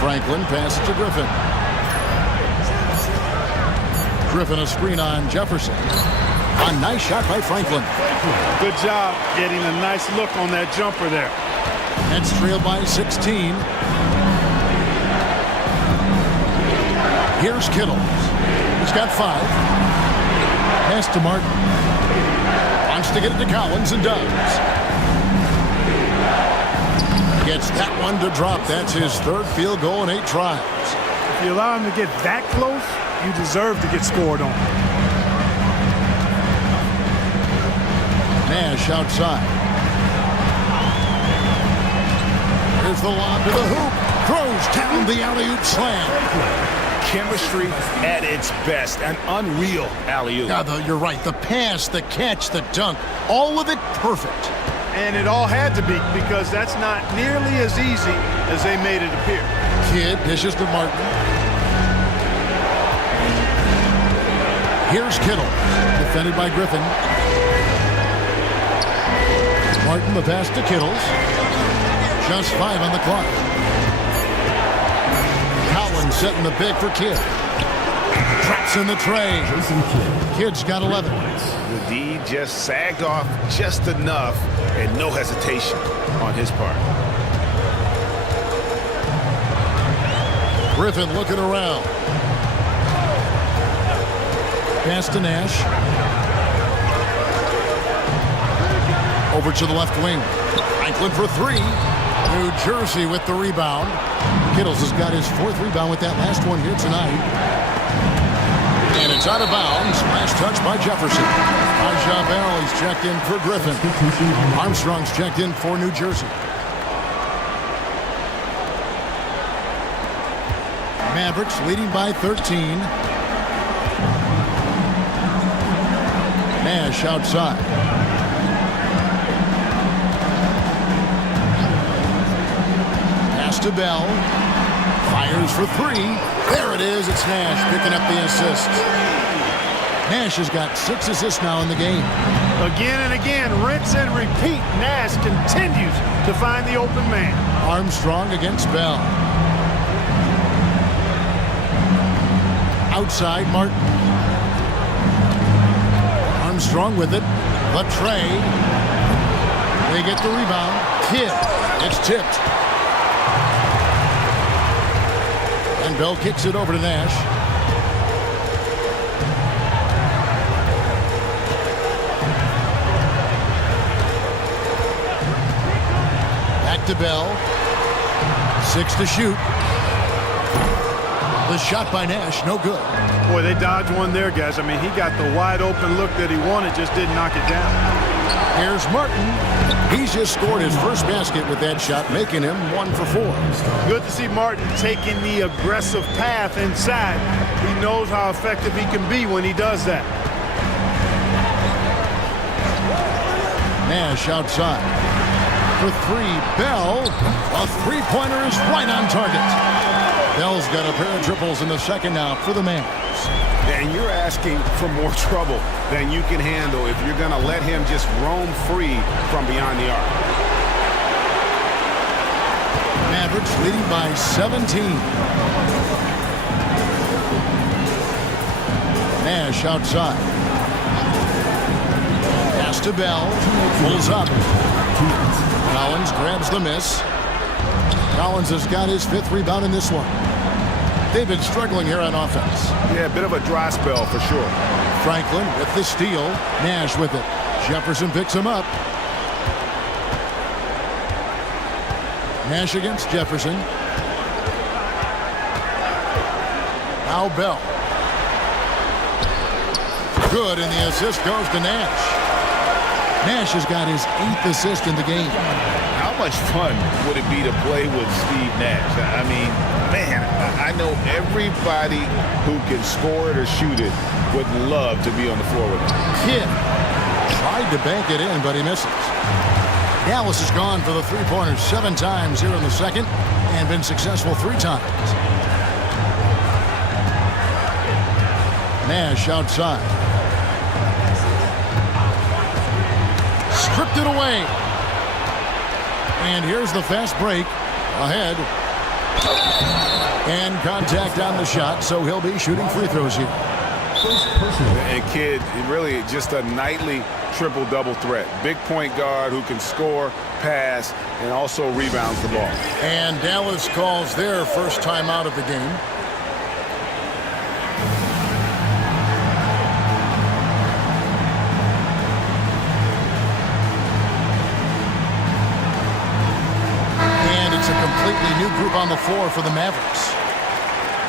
Franklin passes to Griffin. Griffin a screen on Jefferson. A nice shot by Franklin. Good job getting a nice look on that jumper there. Nets trail by 16. Here's Kittles. He's got 5. Pass to Martin. Wants to get it to Collins and does. Gets that one to drop. That's his 3rd field goal in 8 tries. If you allow him to get that close, you deserve to get scored on. Nash outside. Here's the lob to the hoop. Throws down the alley-oop slam. Chemistry at its best. An unreal alley-oop. You're right. The pass, the catch, the dunk, all of it perfect. And it all had to be, because that's not nearly as easy as they made it appear. Kidd dishes to Martin. Here's Kittle, defended by Griffin. Martin, the pass to Kittles. Just 5 on the clock. Collins setting the big for Kidd. Traps in the tray. Kidd's got 11. The D just sagged off just enough, and no hesitation on his part. Griffin looking around. Pass to Nash. Over to the left wing. Franklin for 3. New Jersey with the rebound. Kittles has got his 4th rebound with that last one here tonight. And it's out of bounds. Last touch by Jefferson. Bell, he's checked in for Griffin. Armstrong's checked in for New Jersey. Mavericks leading by 13. Nash outside. Pass to Bell. Fires for 3. There it is. It's Nash picking up the assist. Nash has got 6 assists now in the game. Again and again, rinse and repeat. Nash continues to find the open man. Armstrong against Bell. Outside, Martin. Armstrong with it. The tray. They get the rebound. Kidd. It's tipped. And Bell kicks it over to Nash. Back to Bell. 6 to shoot. The shot by Nash, no good. Boy, they dodged one there, guys. I mean, he got the wide open look that he wanted, just didn't knock it down. Here's Martin. He's just scored his first basket with that shot, making him 1 for 4. Good to see Martin taking the aggressive path inside. He knows how effective he can be when he does that. Nash outside. For 3, Bell. A three-pointer is right on target. Bell's got a pair of triples in the second now for the Mavs. And you're asking for more trouble than you can handle if you're going to let him just roam free from beyond the arc. Mavericks leading by 17. Nash outside. Pass to Bell. Pulls up. Collins grabs the miss. Collins has got his 5th rebound in this one. They've been struggling here on offense. Yeah, a bit of a dry spell for sure. Franklin with the steal. Nash with it. Jefferson picks him up. Nash against Jefferson. Now Bell. Good, and the assist goes to Nash. Nash has got his 8th assist in the game. How much fun would it be to play with Steve Nash? I mean, man, I know everybody who can score it or shoot it would love to be on the floor with him. Kidd tried to bank it in, but he misses. Dallas has gone for the three-pointers 7 times here in the second and been successful 3 times. Nash outside. Stripped it away. And here's the fast break. Ahead. And contact on the shot, so he'll be shooting free throws here. And Kidd, really just a nightly triple-double threat. Big point guard who can score, pass, and also rebounds the ball. And Dallas calls their first time out of the game. It's a completely new group on the floor for the Mavericks.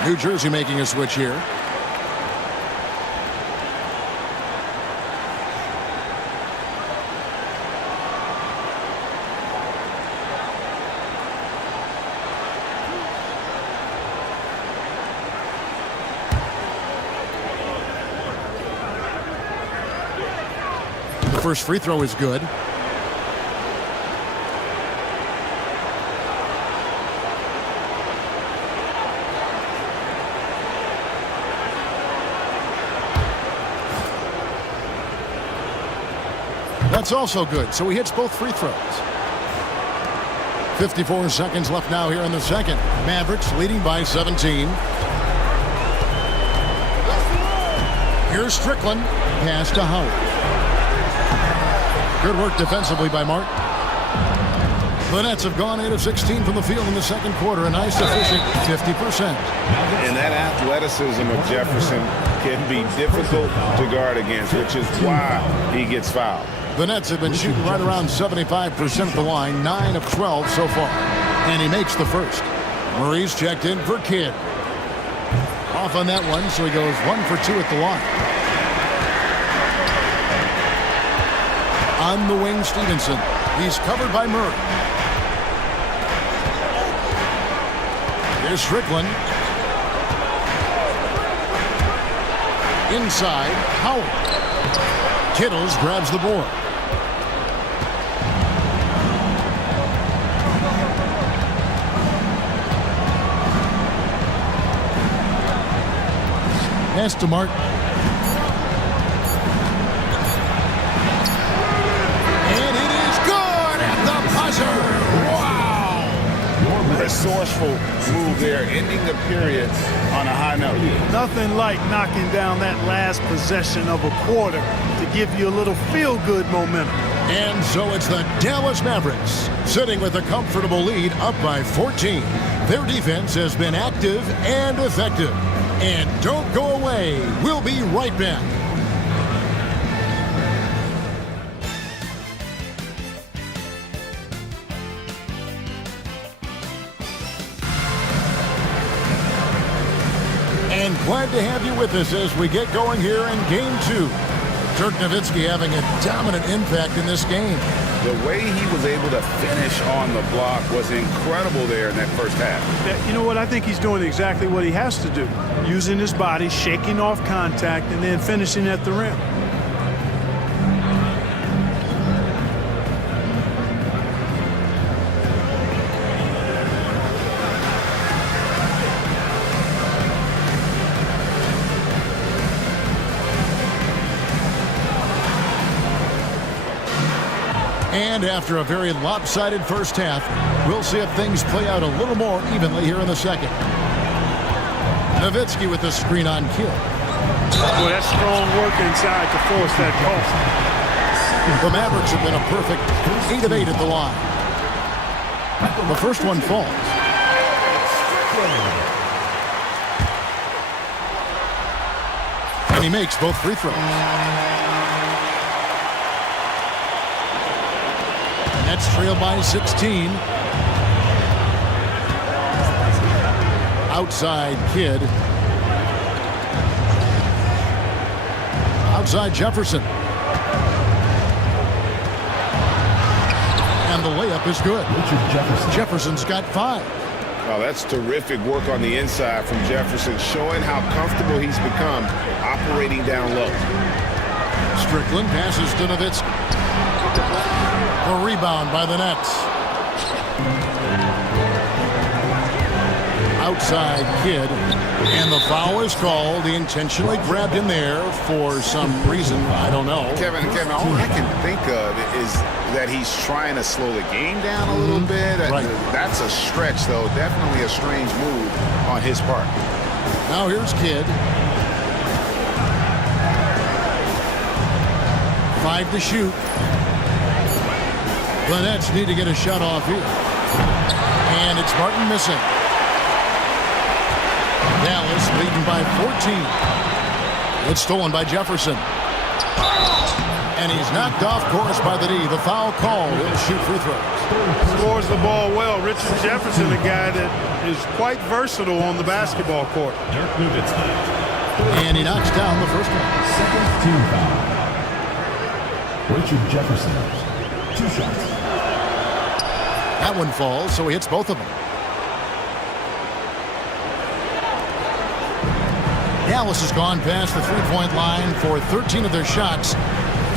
New Jersey making a switch here. The first free throw is good. That's also good, so he hits both free throws. 54 seconds left now here in the second. Mavericks leading by 17. Here's Strickland. Pass to Howard. Good work defensively by Martin. The Nets have gone 8 of 16 from the field in the second quarter. A nice efficient 50%. And that athleticism of Jefferson can be difficult to guard against, which is why he gets fouled. The Nets have been shooting right around 75% at the line, 9 of 12 so far. And he makes the first. Murray's checked in for Kidd. Off on that one, so he goes 1 for 2 at the line. On the wing, Stevenson. He's covered by Murray. Here's Strickland. Inside, Howard. Kittles grabs the board. Pass to Martin. And it is good at the buzzer. Wow! Resourceful move there, ending the period on a high note. Nothing like knocking down that last possession of a quarter to give you a little feel-good momentum. And so it's the Dallas Mavericks sitting with a comfortable lead up by 14. Their defense has been active and effective. And don't go away. We'll be right back. And glad to have you with us as we get going here in Game 2. Dirk Nowitzki having a dominant impact in this game. The way he was able to finish on the block was incredible there in that first half. You know what? I think he's doing exactly what he has to do. Using his body, shaking off contact, and then finishing at the rim. And after a very lopsided first half, we'll see if things play out a little more evenly here in the second. Nowitzki with the screen on Kidd. Well, that's strong work inside to force that ball. The Mavericks have been a perfect 8 of 8 at the line. The first one falls. And he makes both free throws. Nets trail by 16. Outside Kidd. Outside Jefferson. And the layup is good. Jefferson's got 5. Oh, that's terrific work on the inside from Jefferson, showing how comfortable he's become operating down low. Strickland passes to Nowitzki. The rebound by the Nets. Outside Kidd. And the foul is called. He intentionally grabbed him there for some reason. I don't know. Kevin, all I can think of is that he's trying to slow the game down a little bit. Right. That's a stretch, though. Definitely a strange move on his part. Now here's Kidd. 5 to shoot. The Nets need to get a shot off here. And it's Martin missing. Dallas leading by 14. It's stolen by Jefferson. And he's knocked off course by the D. The foul call. He'll shoot free throws. Scores the ball well. Richard Jefferson, a guy that is quite versatile on the basketball court. Dirk Nowitzki. And he knocks down the first one. Second team foul. Richard Jefferson. 2 shots. That one falls, so he hits both of them. Dallas has gone past the three-point line for 13 of their shots,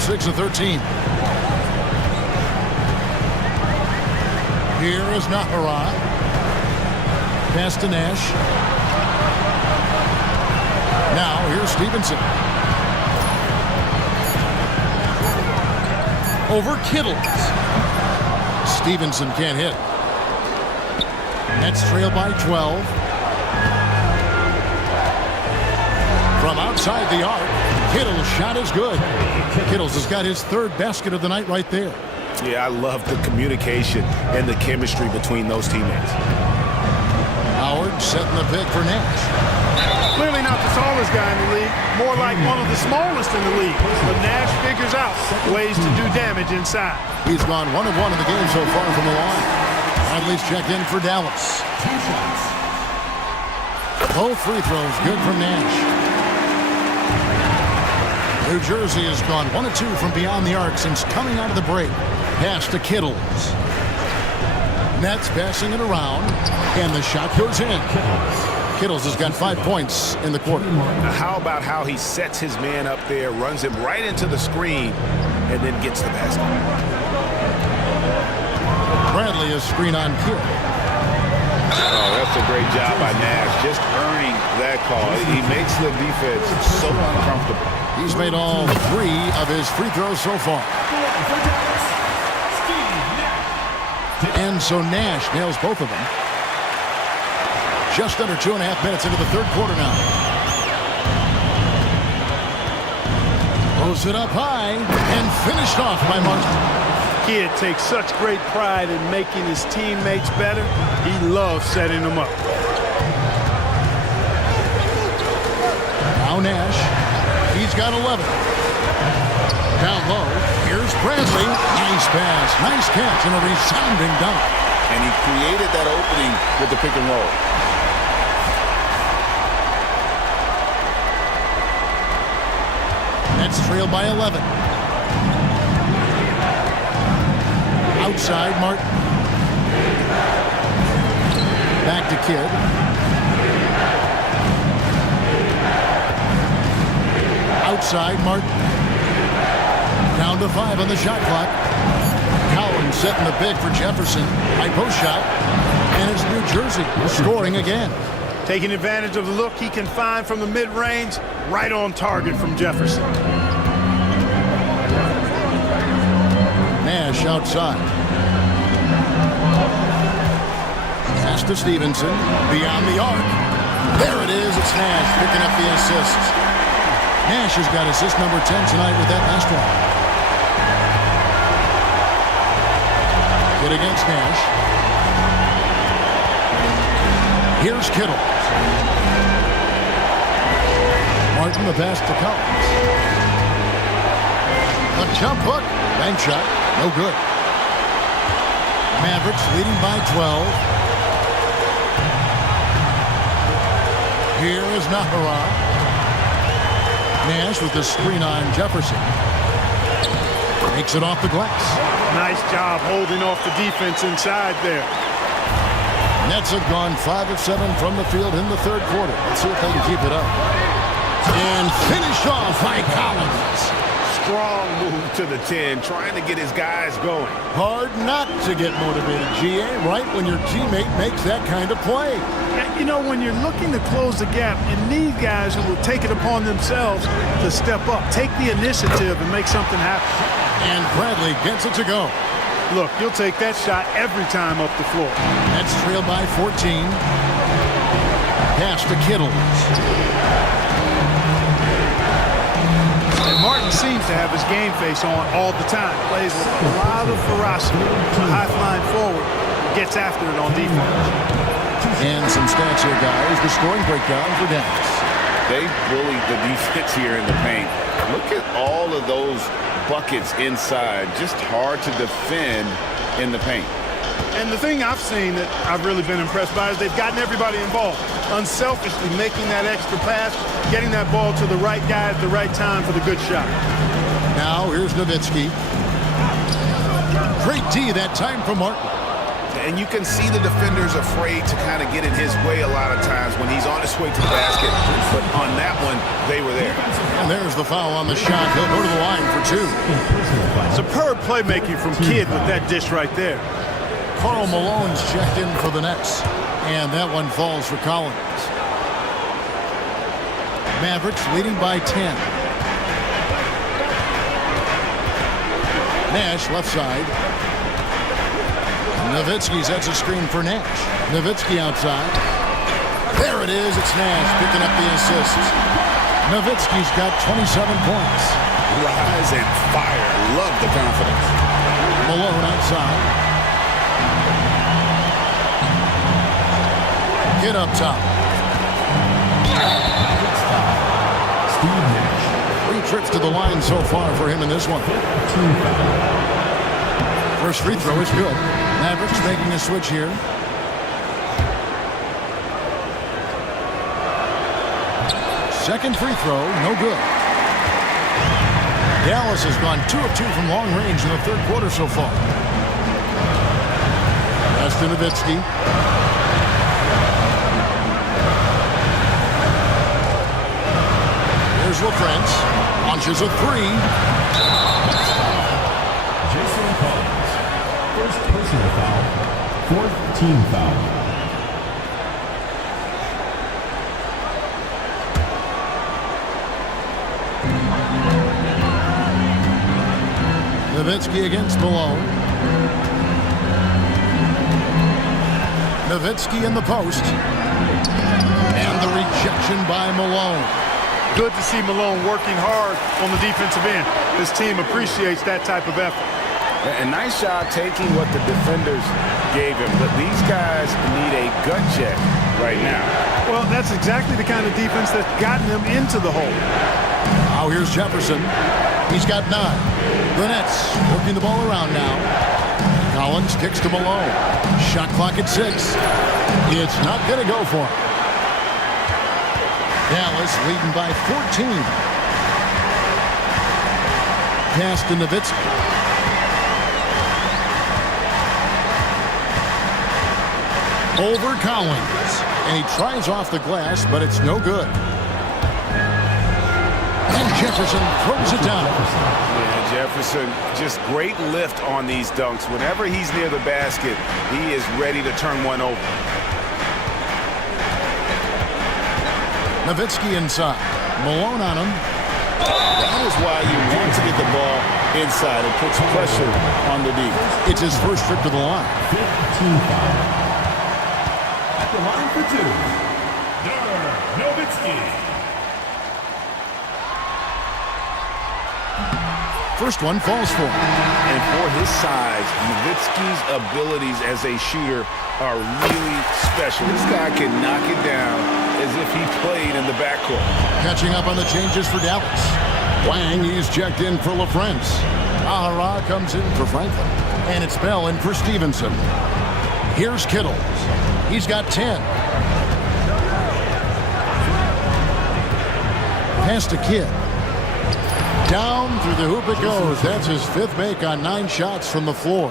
6 of 13. Here is Nahara. Pass to Nash. Now here's Stevenson. over Kittles. Stevenson can't hit. Nets trail by 12. From outside the arc, Kittles' shot is good. Kittles has got his third basket of the night right there. Yeah, I love the communication and the chemistry between those teammates. Howard setting the pick for Nash. Clearly not the tallest guy in the league, more like one of the smallest in the league. But Nash figures out ways to do damage inside. He's gone 1 of 1 in the game so far from the line. Bradley's checked in for Dallas. Both free throws good from Nash. New Jersey has gone 1 of 2 from beyond the arc since coming out of the break. Pass to Kittles. Nets passing it around, and the shot goes in. Kittles has got 5 points in the quarter. Now, how about how he sets his man up there, runs him right into the screen, and then gets the basket. Bradley is screen on Kidd. Oh, that's a great job by Nash, just earning that call. He makes the defense so uncomfortable. He's made all 3 of his free throws so far. And so Nash nails both of them. Just under 2.5 minutes into the third quarter now. Throws it up high and finished off by Martin. Kidd takes such great pride in making his teammates better. He loves setting them up. Now Nash. He's got 11. Down low. Here's Bradley. Nice pass. Nice catch and a resounding dunk. And he created that opening with the pick and roll. Nets trail by 11. Outside, Martin. Back to Kidd. Outside, Martin. Down to 5 on the shot clock. Collins setting the pick for Jefferson. High post shot. And it's New Jersey scoring again. Taking advantage of the look he can find from the mid-range, right on target from Jefferson. Nash outside. Pass to Stevenson. Beyond the arc. There it is. It's Nash picking up the assist. Nash has got assist number 10 tonight with that last one. Good against Nash. Here's Kittle. Martin the pass to Collins. A jump hook. Bank shot. No good. Mavericks leading by 12. Here is Nahara. Nash with the screen on Jefferson. Makes it off the glass. Nice job holding off the defense inside there. Nets have gone 5 of 7 from the field in the third quarter. Let's see if they can keep it up. And finished off by Collins. Strong move to the 10, trying to get his guys going. Hard not to get motivated, GA, right when your teammate makes that kind of play. You know, when you're looking to close the gap, you need guys who will take it upon themselves to step up, take the initiative, and make something happen. And Bradley gets it to go. Look, you'll take that shot every time up the floor. Nets trail by 14. Pass to Kittles. And Martin seems to have his game face on all the time. Plays with a lot of ferocity. High flying forward. Gets after it on defense. And some stats here, guys. The scoring breakdown for Dallas. They bullied the defense here in the paint. Look at all of those buckets inside. Just hard to defend in the paint. And the thing I've seen that I've really been impressed by is they've gotten everybody involved. Unselfishly making that extra pass, getting that ball to the right guy at the right time for the good shot. Now here's Nowitzki. Great D that time from Martin. And you can see the defenders afraid to kind of get in his way a lot of times when he's on his way to the basket. But on that one, they were there. And there's the foul on the shot. He'll go to the line for 2. Superb playmaking from Kidd with that dish right there. Karl Malone's checked in for the Nets. And that one falls for Collins. Mavericks leading by 10. Nash left side. Nowitzki sets a screen for Nash. Nowitzki outside. There it is. It's Nash picking up the assist. Nowitzki's got 27 points. Rise and fire. Love the confidence. Malone outside. Get up top. Steve Nash. 3 trips to the line so far for him in this one. First free throw is good. Mavericks making a switch here. Second free throw, no good. Dallas has gone 2 of 2 from long range in the third quarter so far. Pass to Nowitzki. Here's LaFrance. Launches a 3. Jason Collins. First personal foul. Fourth team foul. Nowitzki against Malone. Nowitzki in the post. And the rejection by Malone. Good to see Malone working hard on the defensive end. His team appreciates that type of effort. A nice job taking what the defenders gave him. But these guys need a gut check right now. Well, that's exactly the kind of defense that's gotten them into the hole. Now here's Jefferson. He's got 9. The Nets working the ball around now. Collins kicks to Malone. Shot clock at 6. It's not going to go for him. Dallas leading by 14. Pass to Nowitzki. Over Collins. And he tries off the glass, but it's no good. And Jefferson throws it down. Yeah, Jefferson, just great lift on these dunks. Whenever he's near the basket, he is ready to turn one over. Nowitzki inside. Malone on him. That is why you want to get the ball inside. It puts pressure on the D. It's his first trip to the line. 15 foul. At the line for 2. Nowitzki. First one falls for him. And for his size, Nowitzki's abilities as a shooter are really special. This guy can knock it down as if he played in the backcourt. Catching up on the changes for Dallas. Wang, he's checked in for LaFrance. Ahara comes in for Franklin. And it's Bell in for Stevenson. Here's Kittles. He's got 10. Pass to Kidd. Down through the hoop it goes. That's his 5th make on 9 shots from the floor.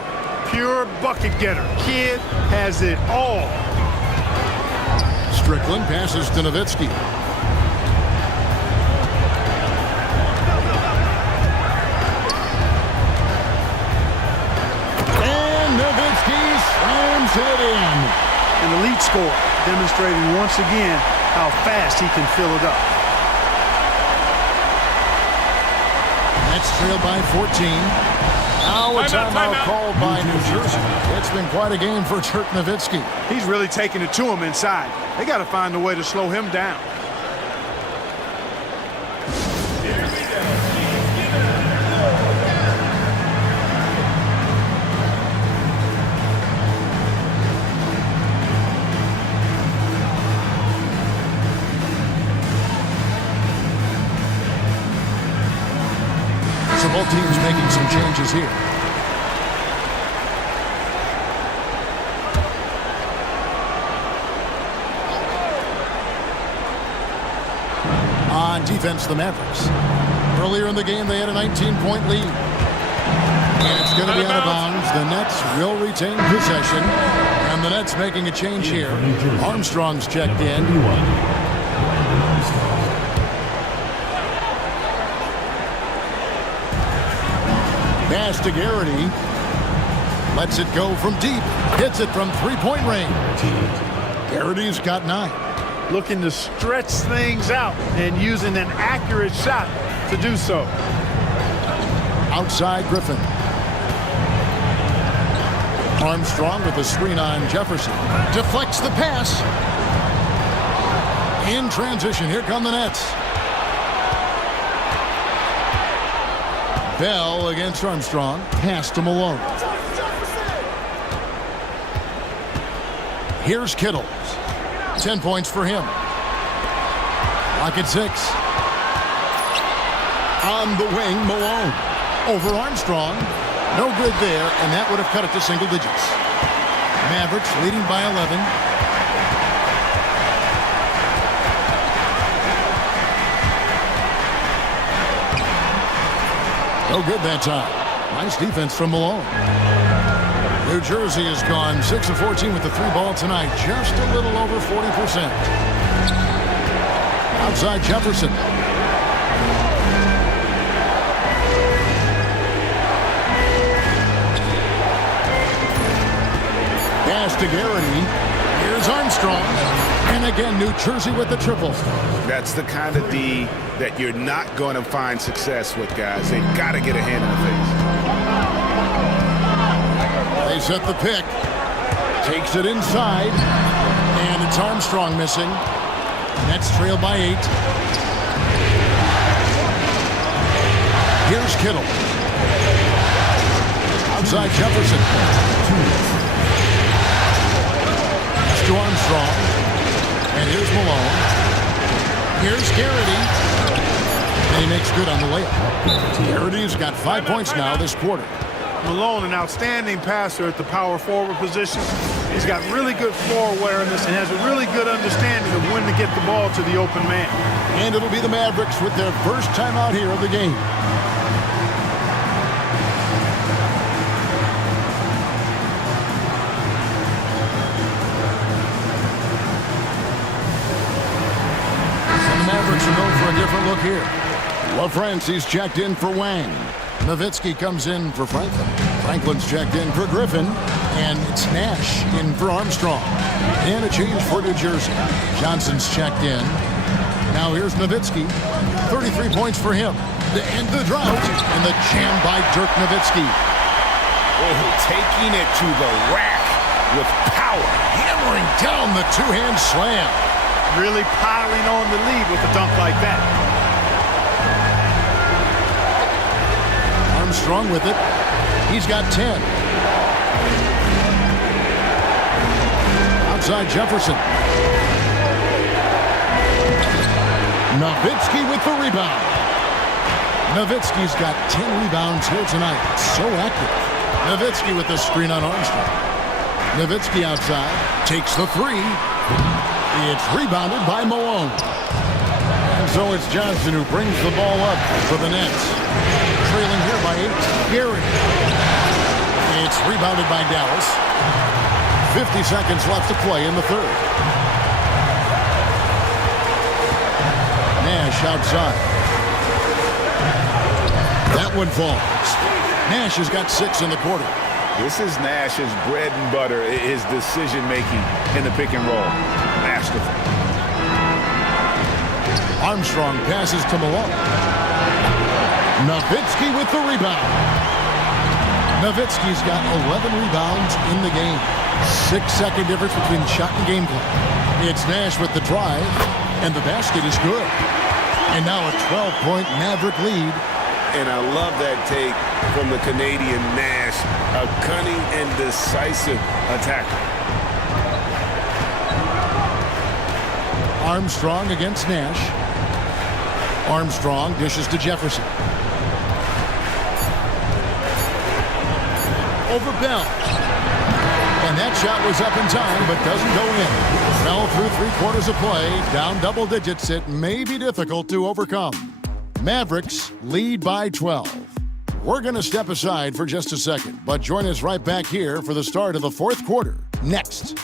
Pure bucket getter. Kidd has it all. Strickland passes to Nowitzki. And Nowitzki slams it in. An elite score, demonstrating once again how fast he can fill it up. Nets trailed by 14. Now a timeout called by New Jersey. It's been quite a game for Dirk Nowitzki. He's really taking it to him inside. They got to find a way to slow him down. So both teams making some changes here. On defense, the Mavericks. Earlier in the game, they had a 19-point lead. And it's going to be out of bounds. The Nets will retain possession. And the Nets making a change here. Armstrong's checked in. Pass to Garrity. Lets it go from deep. Hits it from 3-point range. Garrity's got 9. Looking to stretch things out and using an accurate shot to do so. Outside Griffin. Armstrong with the screen on Jefferson. Deflects the pass. In transition, here come the Nets. Bell against Armstrong. Pass to Malone. Here's Kittles. 10 points for him. Lock at 6. On the wing, Malone. Over Armstrong. No good there, and that would have cut it to single digits. Mavericks leading by 11. No good that time. Nice defense from Malone. New Jersey has gone 6 of 14 with the 3 ball tonight. Just a little over 40%. Outside Jefferson. Pass to Garrity. Here's Armstrong. And again, New Jersey with the triple. That's the kind of D that you're not going to find success with, guys. They've got to get a hand in the face. They set the pick. Takes it inside. And it's Armstrong missing. Nets trail by 8. Here's Kittle. Outside Jefferson. Pass to Armstrong. And here's Malone. Here's Garrity. And he makes good on the layup. Garrity's got 5 points now this quarter. Malone, an outstanding passer at the power forward position. He's got really good floor awareness and has a really good understanding of when to get the ball to the open man. And it'll be the Mavericks with their first time out here of the game. The Mavericks are known for a different look here. LaFrancis checked in for Wang. Nowitzki comes in for Franklin. Franklin's checked in for Griffin. And it's Nash in for Armstrong. And a change for New Jersey. Johnson's checked in. Now here's Nowitzki. 33 points for him. To end the drought. And the jam by Dirk Nowitzki. Oh, taking it to the rack with power. Hammering down the two-hand slam. Really piling on the lead with a dunk like that. Armstrong with it. He's got 10. Outside Jefferson. Nowitzki with the rebound. Nowitzki's got 10 rebounds here tonight. So active. Nowitzki with the screen on Armstrong. Nowitzki outside. Takes the 3. It's rebounded by Malone. And so it's Johnson who brings the ball up for the Nets. Trailing here by 8. Garrett. It's rebounded by Dallas. 50 seconds left to play in the third. Nash outside. That one falls. Nash has got 6 in the quarter. This is Nash's bread and butter, his decision-making in the pick and roll. Masterful. Armstrong passes to Malone. Nowitzki with the rebound. Nowitzki's got 11 rebounds in the game. 6-second difference between shot and game clock. It's Nash with the drive, and the basket is good. And now a 12-point Maverick lead. And I love that take from the Canadian Nash, a cunning and decisive attacker. Armstrong against Nash. Armstrong dishes to Jefferson. Over Bell. And that shot was up in time, but doesn't go in. Fell through 3/4 of play. Down double digits. It may be difficult to overcome. Mavericks lead by 12. We're going to step aside for just a second, but join us right back here for the start of the fourth quarter. Next.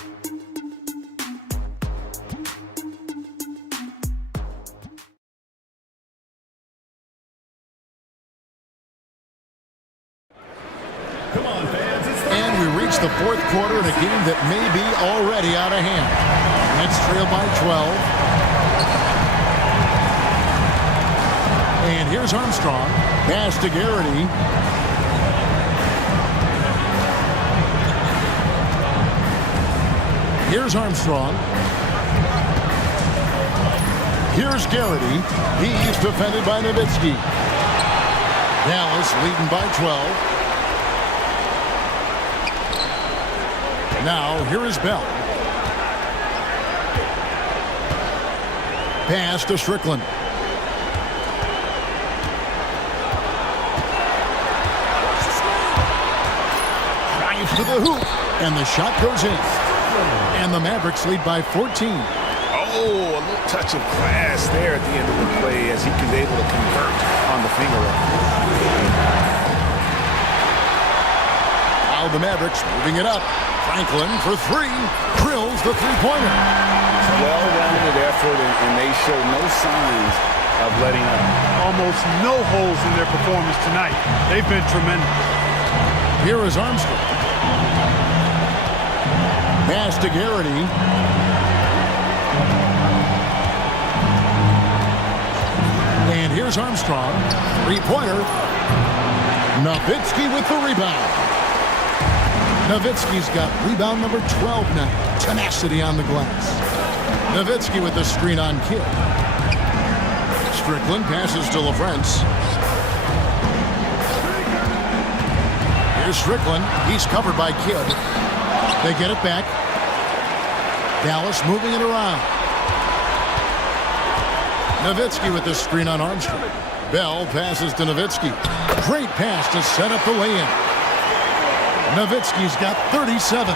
And we reach the fourth quarter in a game that may be already out of hand. Nets trail by 12. And here's Armstrong. Pass to Garrity. Here's Armstrong. Here's Garrity. He's defended by Nowitzki. Dallas leading by 12. Now, here is Bell. Pass to Strickland. Drives to the hoop. And the shot goes in. And the Mavericks lead by 14. Oh, a little touch of class there at the end of the play as he was able to convert on the finger roll. Now the Mavericks moving it up. Franklin for three. Drills the three-pointer. Well-rounded effort, and they show no signs of letting up. Almost no holes in their performance tonight. They've been tremendous. Here is Armstrong. Pass to Garrity. And here's Armstrong. Three-pointer. Nowitzki with the rebound. Nowitzki's got rebound number 12 now. Tenacity on the glass. Nowitzki with the screen on Kidd. Strickland passes to LaFrance. Here's Strickland. He's covered by Kidd. They get it back. Dallas moving it around. Nowitzki with the screen on Armstrong. Bell passes to Nowitzki. Great pass to set up the lay-in. Nowitzki's got 37.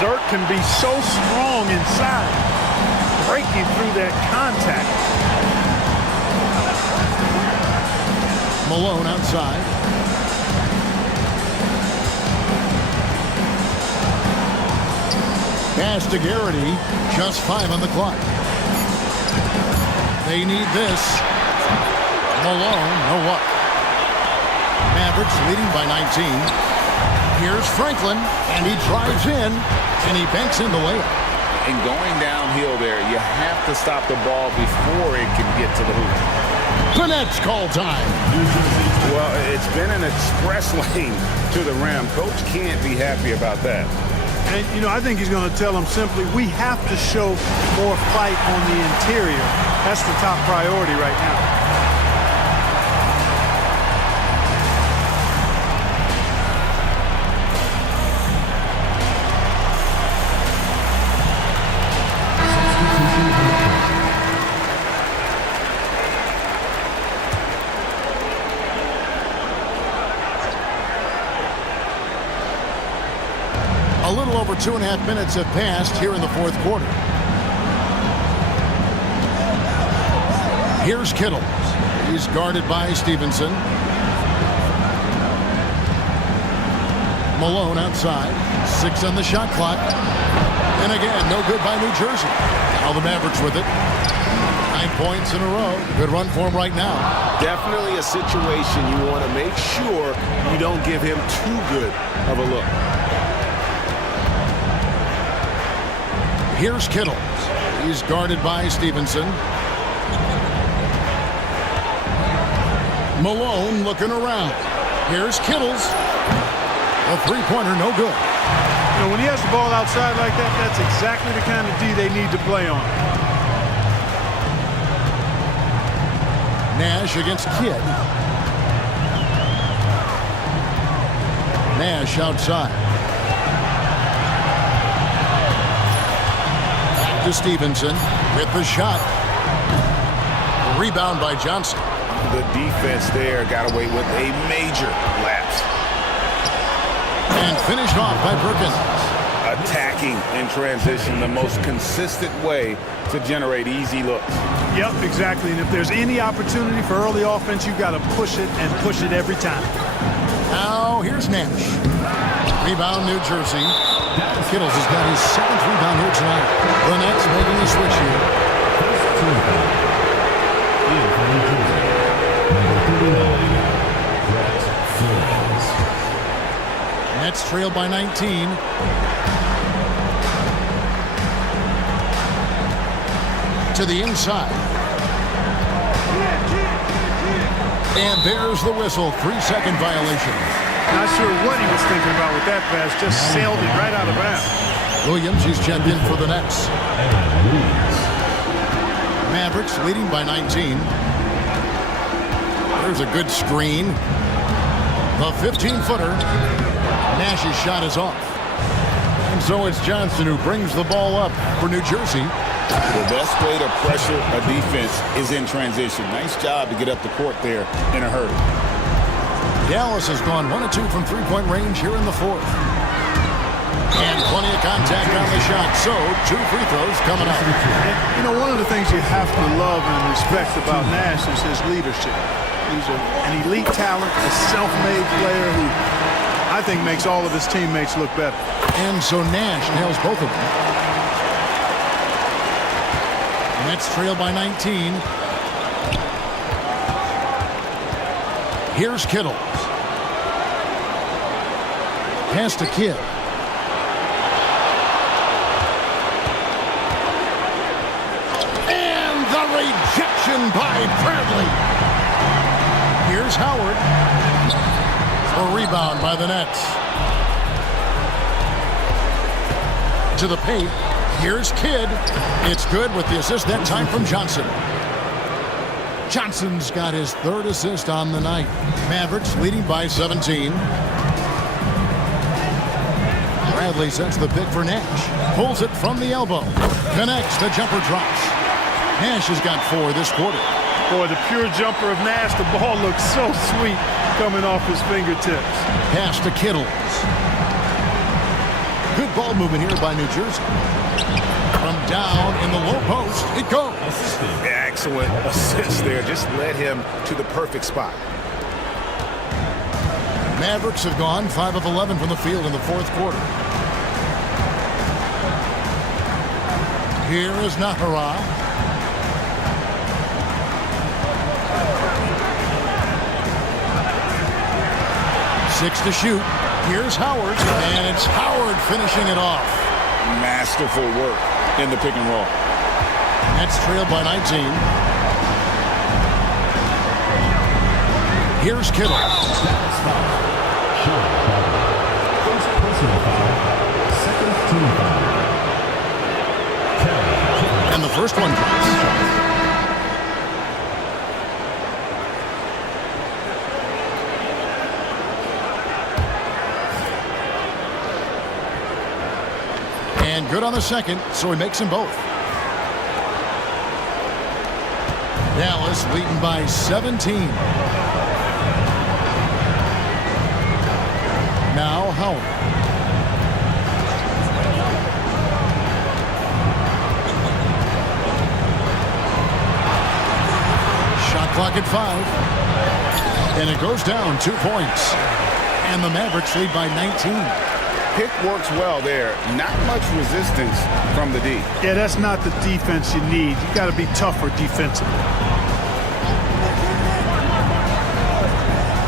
Dirk can be so strong inside, breaking through that contact. Malone outside. Pass to Garrity. Just 5 on the clock. They need this. Malone, no what? Mavericks leading by 19. Here's Franklin, and he drives in, and he banks in the layup. And going downhill there, you have to stop the ball before it can get to the hoop. The Nets call time. Well, it's been an express lane to the rim. Coach can't be happy about that. And, you know, I think he's going to tell them simply, we have to show more fight on the interior. That's the top priority right now. A little over 2.5 minutes have passed here in the fourth quarter. Here's Kittle. He's guarded by Stevenson. Malone outside. 6 on the shot clock. And again, no good by New Jersey. Now the Mavericks with it. 9 points in a row. Good run for him right now. Definitely a situation you want to make sure you don't give him too good of a look. Here's Kittle. He's guarded by Stevenson. Malone looking around. Here's Kittles. A three-pointer, no good. You know, when he has the ball outside like that, that's exactly the kind of D they need to play on. Nash against Kidd. Nash outside. Back to Stevenson with the shot. Rebound by Johnson. The defense there got away with a major lapse. And finished off by Perkins. Attacking in transition, the most consistent way to generate easy looks. Yep, exactly. And if there's any opportunity for early offense, you've got to push it and push it every time. Now here's Nash. Rebound, New Jersey. Kittles has got his 7th rebound here tonight. The Nets making a switch here. Nets trail by 19. To the inside. And there's the whistle. 3-second violation. Not sure what he was thinking about with that pass. Just sailed it right out of bounds. Williams, he's checked in for the Nets. Mavericks leading by 19. There's a good screen. The 15-footer. Nash's shot is off. And so it's Johnson who brings the ball up for New Jersey. The best way to pressure a defense is in transition. Nice job to get up the court there in a hurry. Dallas has gone 1 of 2 from three-point range here in the fourth. And plenty of contact on the shot. So 2 free throws coming up. You know, one of the things you have to love and respect about Nash is his leadership. He's an elite talent, a self-made player who I think makes all of his teammates look better. And so Nash nails both of them. Nets trail by 19. Here's Kittle. Pass to Kidd. And the rejection by Bradley. Here's Howard. A rebound by the Nets. To the paint. Here's Kidd. It's good with the assist that time from Johnson. Johnson's got his 3rd assist on the night. Mavericks leading by 17. Bradley sets the pick for Nash. Pulls it from the elbow. Connects. The jumper drops. Nash has got 4 this quarter. Boy, the pure jumper of Nash, the ball looks so sweet coming off his fingertips. Pass to Kittle. Good ball movement here by New Jersey. From down in the low post, it goes. Excellent assist there. Just led him to the perfect spot. Mavericks have gone 5 of 11 from the field in the fourth quarter. Here is Nahara. 6 to shoot. Here's Howard, and it's Howard finishing it off. Masterful work in the pick and roll. Nets trailed by 19. Here's Kittle. First personal foul, second team foul. And the first one drops. And good on the second, so he makes them both. Dallas leading by 17. Now Howard. Shot clock at 5. And it goes down 2 points. And the Mavericks lead by 19. Pick works well there. Not much resistance from the D. Yeah, that's not the defense you need. You got to be tougher defensively.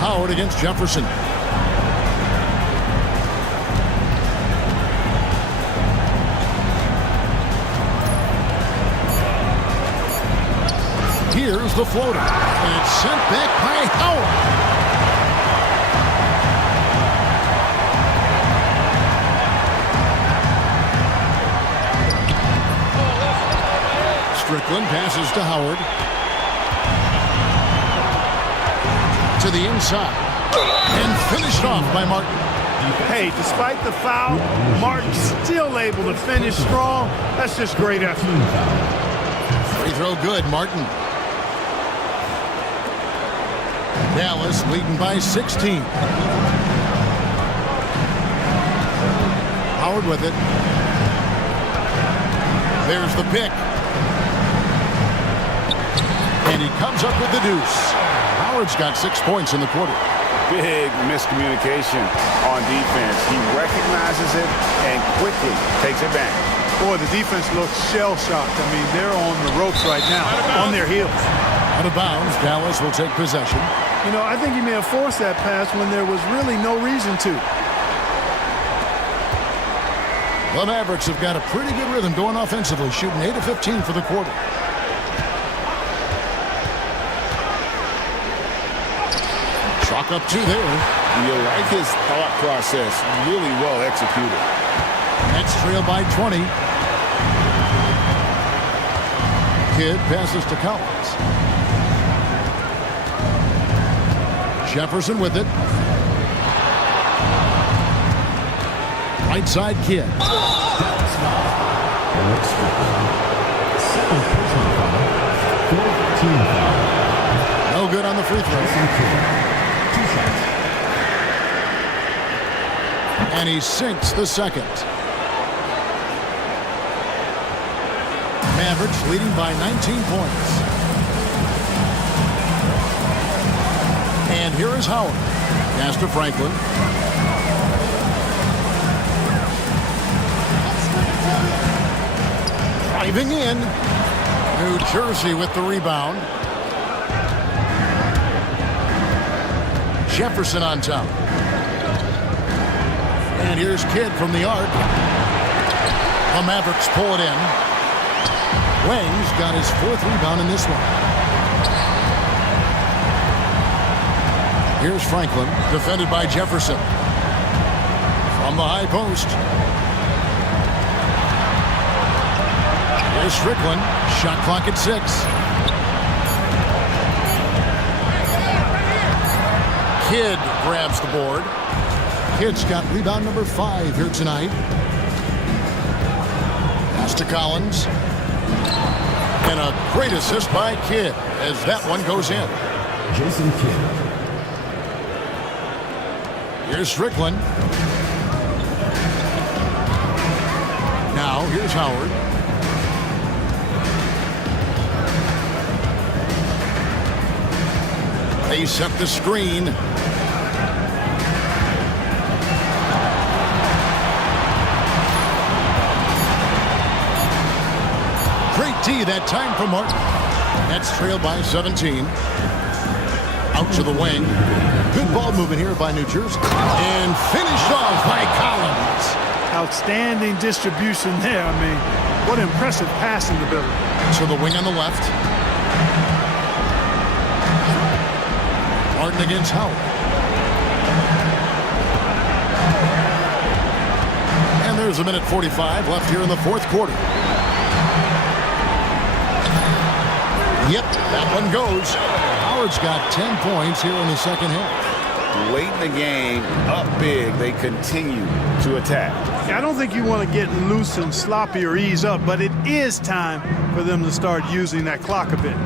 Howard against Jefferson. Here's the floater. And it's sent back by Howard. Strickland passes to Howard. To the inside. And finished off by Martin. Hey, despite the foul, Martin's still able to finish strong. That's just great effort. Free throw good, Martin. Dallas leading by 16. Howard with it. There's the pick. And he comes up with the deuce. Howard's got 6 points in the quarter. Big miscommunication on defense. He recognizes it and quickly takes advantage. Boy, the defense looks shell-shocked. I mean, they're on the ropes right now, on their heels. Out of bounds, Dallas will take possession. You know, I think he may have forced that pass when there was really no reason to. The Mavericks have got a pretty good rhythm going offensively, shooting 8 of 15 for the quarter. Chalk up 2 there. You like his thought process. Really well executed. That's trailed by 20. Kidd passes to Collins. Jefferson with it. Right side, Kidd. Second personal foul. Fourth team foul. No good on the free throw. 2 shots. And he sinks the second. Mavericks leading by 19 points. And here is Howard. Pass to Franklin. Driving in. New Jersey with the rebound. Jefferson on top. And here's Kidd from the arc. The Mavericks pull it in. Wang's got his 4th rebound in this one. Here's Franklin, defended by Jefferson. From the high post. Here's Strickland. Shot clock at 6. Kidd grabs the board. Kidd's got rebound number 5 here tonight. Pass to Collins. And a great assist by Kidd as that one goes in. Jason Kidd. Here's Strickland. Now here's Howard. They set the screen. Great D that time from Martin. That's trailed by 17. Out to the wing. Good ball movement here by New Jersey. And finished off by Collins. Outstanding distribution there. I mean, what impressive passing ability. To the wing on the left. Martin against Howard. And there's a minute 45 left here in the 4th quarter. Yep, that one goes. Howard's got 10 points here in the second half. Late in the game, up big, they continue to attack. I don't think you want to get loose and sloppy or ease up, but it is time for them to start using that clock a bit.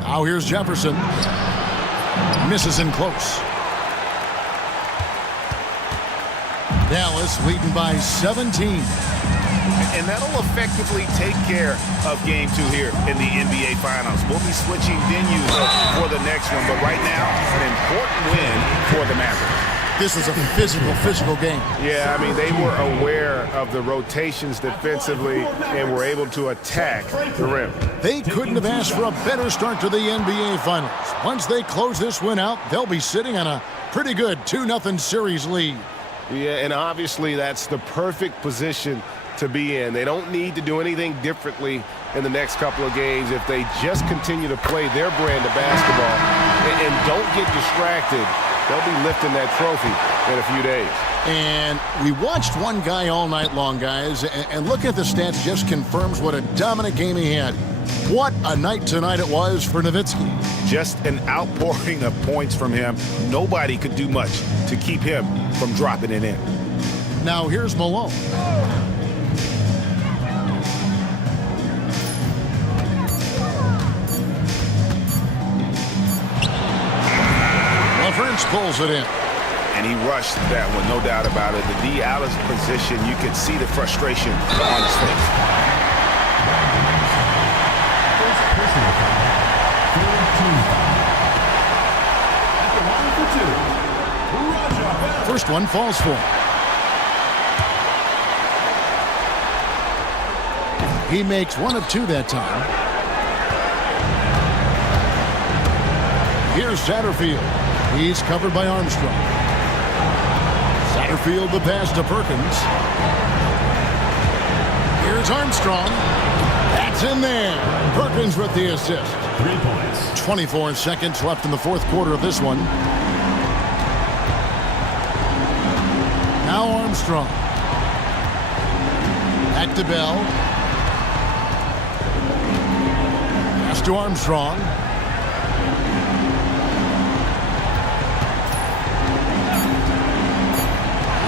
Now here's Jefferson. Misses in close. Dallas leading by 17. And that'll effectively take care of game 2 here in the NBA Finals. We'll be switching venues for the next one, but right now, an important win for the Mavericks. This is a physical game. Yeah, I mean, they were aware of the rotations defensively and were able to attack the rim. They couldn't have asked for a better start to the NBA Finals. Once they close this win out, they'll be sitting on a pretty good 2-0 series lead. Yeah, and obviously that's the perfect position to be in. They don't need to do anything differently in the next couple of games if they just continue to play their brand of basketball and don't get distracted. They'll be lifting that trophy in a few days. And we watched one guy all night long, guys, and look at the stats, just confirms what a dominant game he had. What a night tonight it was for Nowitzki. Just an outpouring of points from him. Nobody could do much to keep him from dropping it in. Now here's Malone. Prince pulls it in. And he rushed that one, no doubt about it. The D out of position, you could see the frustration on his face. First one falls for him. He makes 1 of 2 that time. Here's Satterfield. He's covered by Armstrong. Satterfield the pass to Perkins. Here's Armstrong. That's in there. Perkins with the assist. 3 points. 24 seconds left in the 4th quarter of this one. Now Armstrong. Back to Bell. Pass to Armstrong.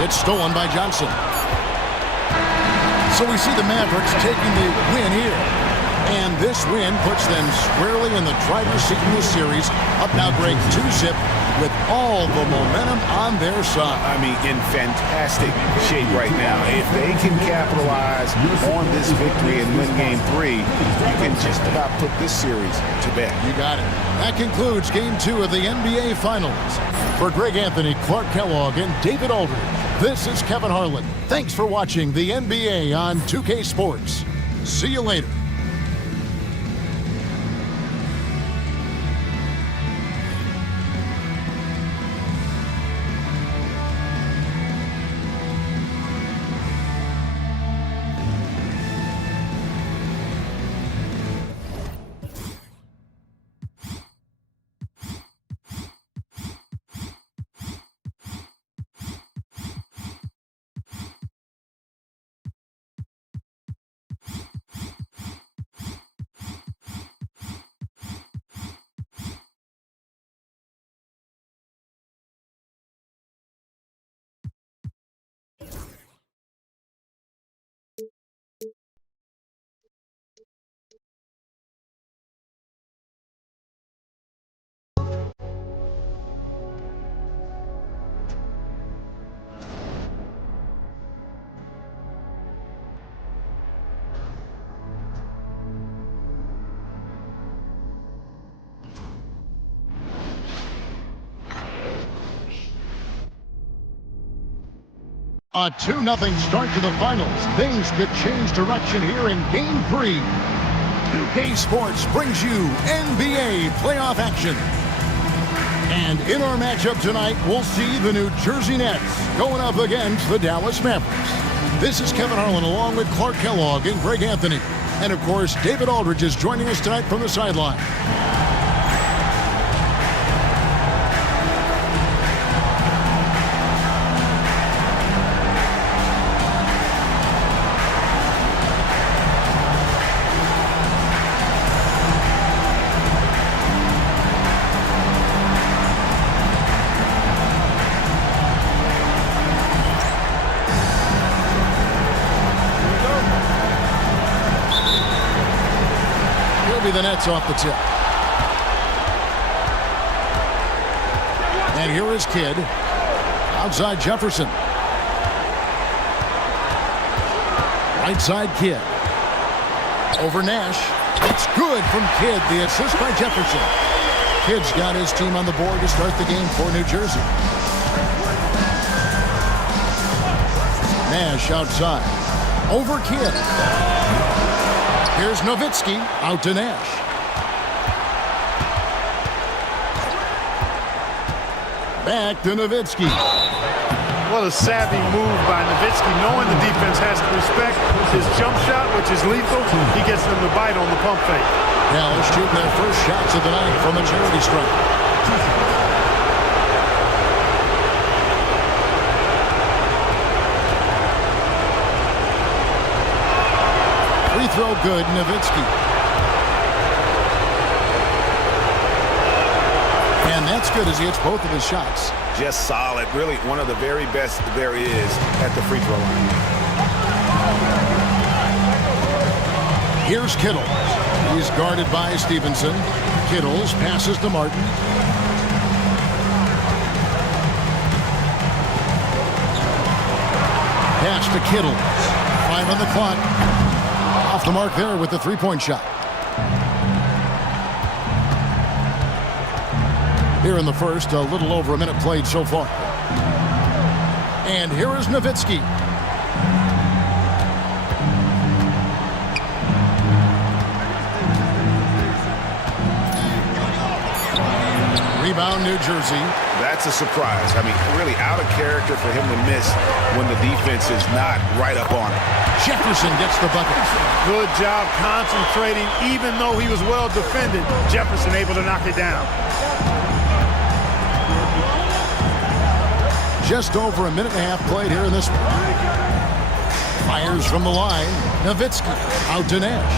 It's stolen by Johnson. So we see the Mavericks taking the win here. And this win puts them squarely in the driver's seat in this series. Up now, Greg, 2-zip with all the momentum on their side. I mean, in fantastic shape right now. If they can capitalize on this victory and win Game 3, you can just about put this series to bed. You got it. That concludes Game 2 of the NBA Finals. For Greg Anthony, Clark Kellogg, and David Aldridge, this is Kevin Harlan. Thanks for watching the NBA on 2K Sports. See you later. A 2-0 start to the finals. Things could change direction here in Game 3. 2K Sports brings you NBA playoff action. And in our matchup tonight, we'll see the New Jersey Nets going up against the Dallas Mavericks. This is Kevin Harlan along with Clark Kellogg and Greg Anthony. And of course, David Aldridge is joining us tonight from the sideline. The Nets off the tip. And here is Kidd. Outside Jefferson. Right side Kidd. Over Nash. It's good from Kidd. The assist by Jefferson. Kidd's got his team on the board to start the game for New Jersey. Nash outside. Over Kidd. Here's Nowitzki, out to Nash. Back to Nowitzki. What a savvy move by Nowitzki, knowing the defense has to respect his jump shot, which is lethal. He gets them to bite on the pump fake. Dallas shooting their first shots of the night from a charity stripe. Free throw good, Nowitzki. And that's good as he hits both of his shots. Just solid. Really one of the very best there is at the free throw line. Here's Kittle. He's guarded by Stevenson. Kittles passes to Martin. Pass to Kittle. 5 on the clock. Off the mark there with the three-point shot. Here in the first, a little over a minute played so far. And here is Nowitzki. Rebound, New Jersey. That's a surprise. I mean, really out of character for him to miss when the defense is not right up on it. Jefferson gets the bucket. Good job concentrating, even though he was well defended. Jefferson able to knock it down. Just over a minute and a half played here in this one. Fires from the line. Nowitzki out to Nash.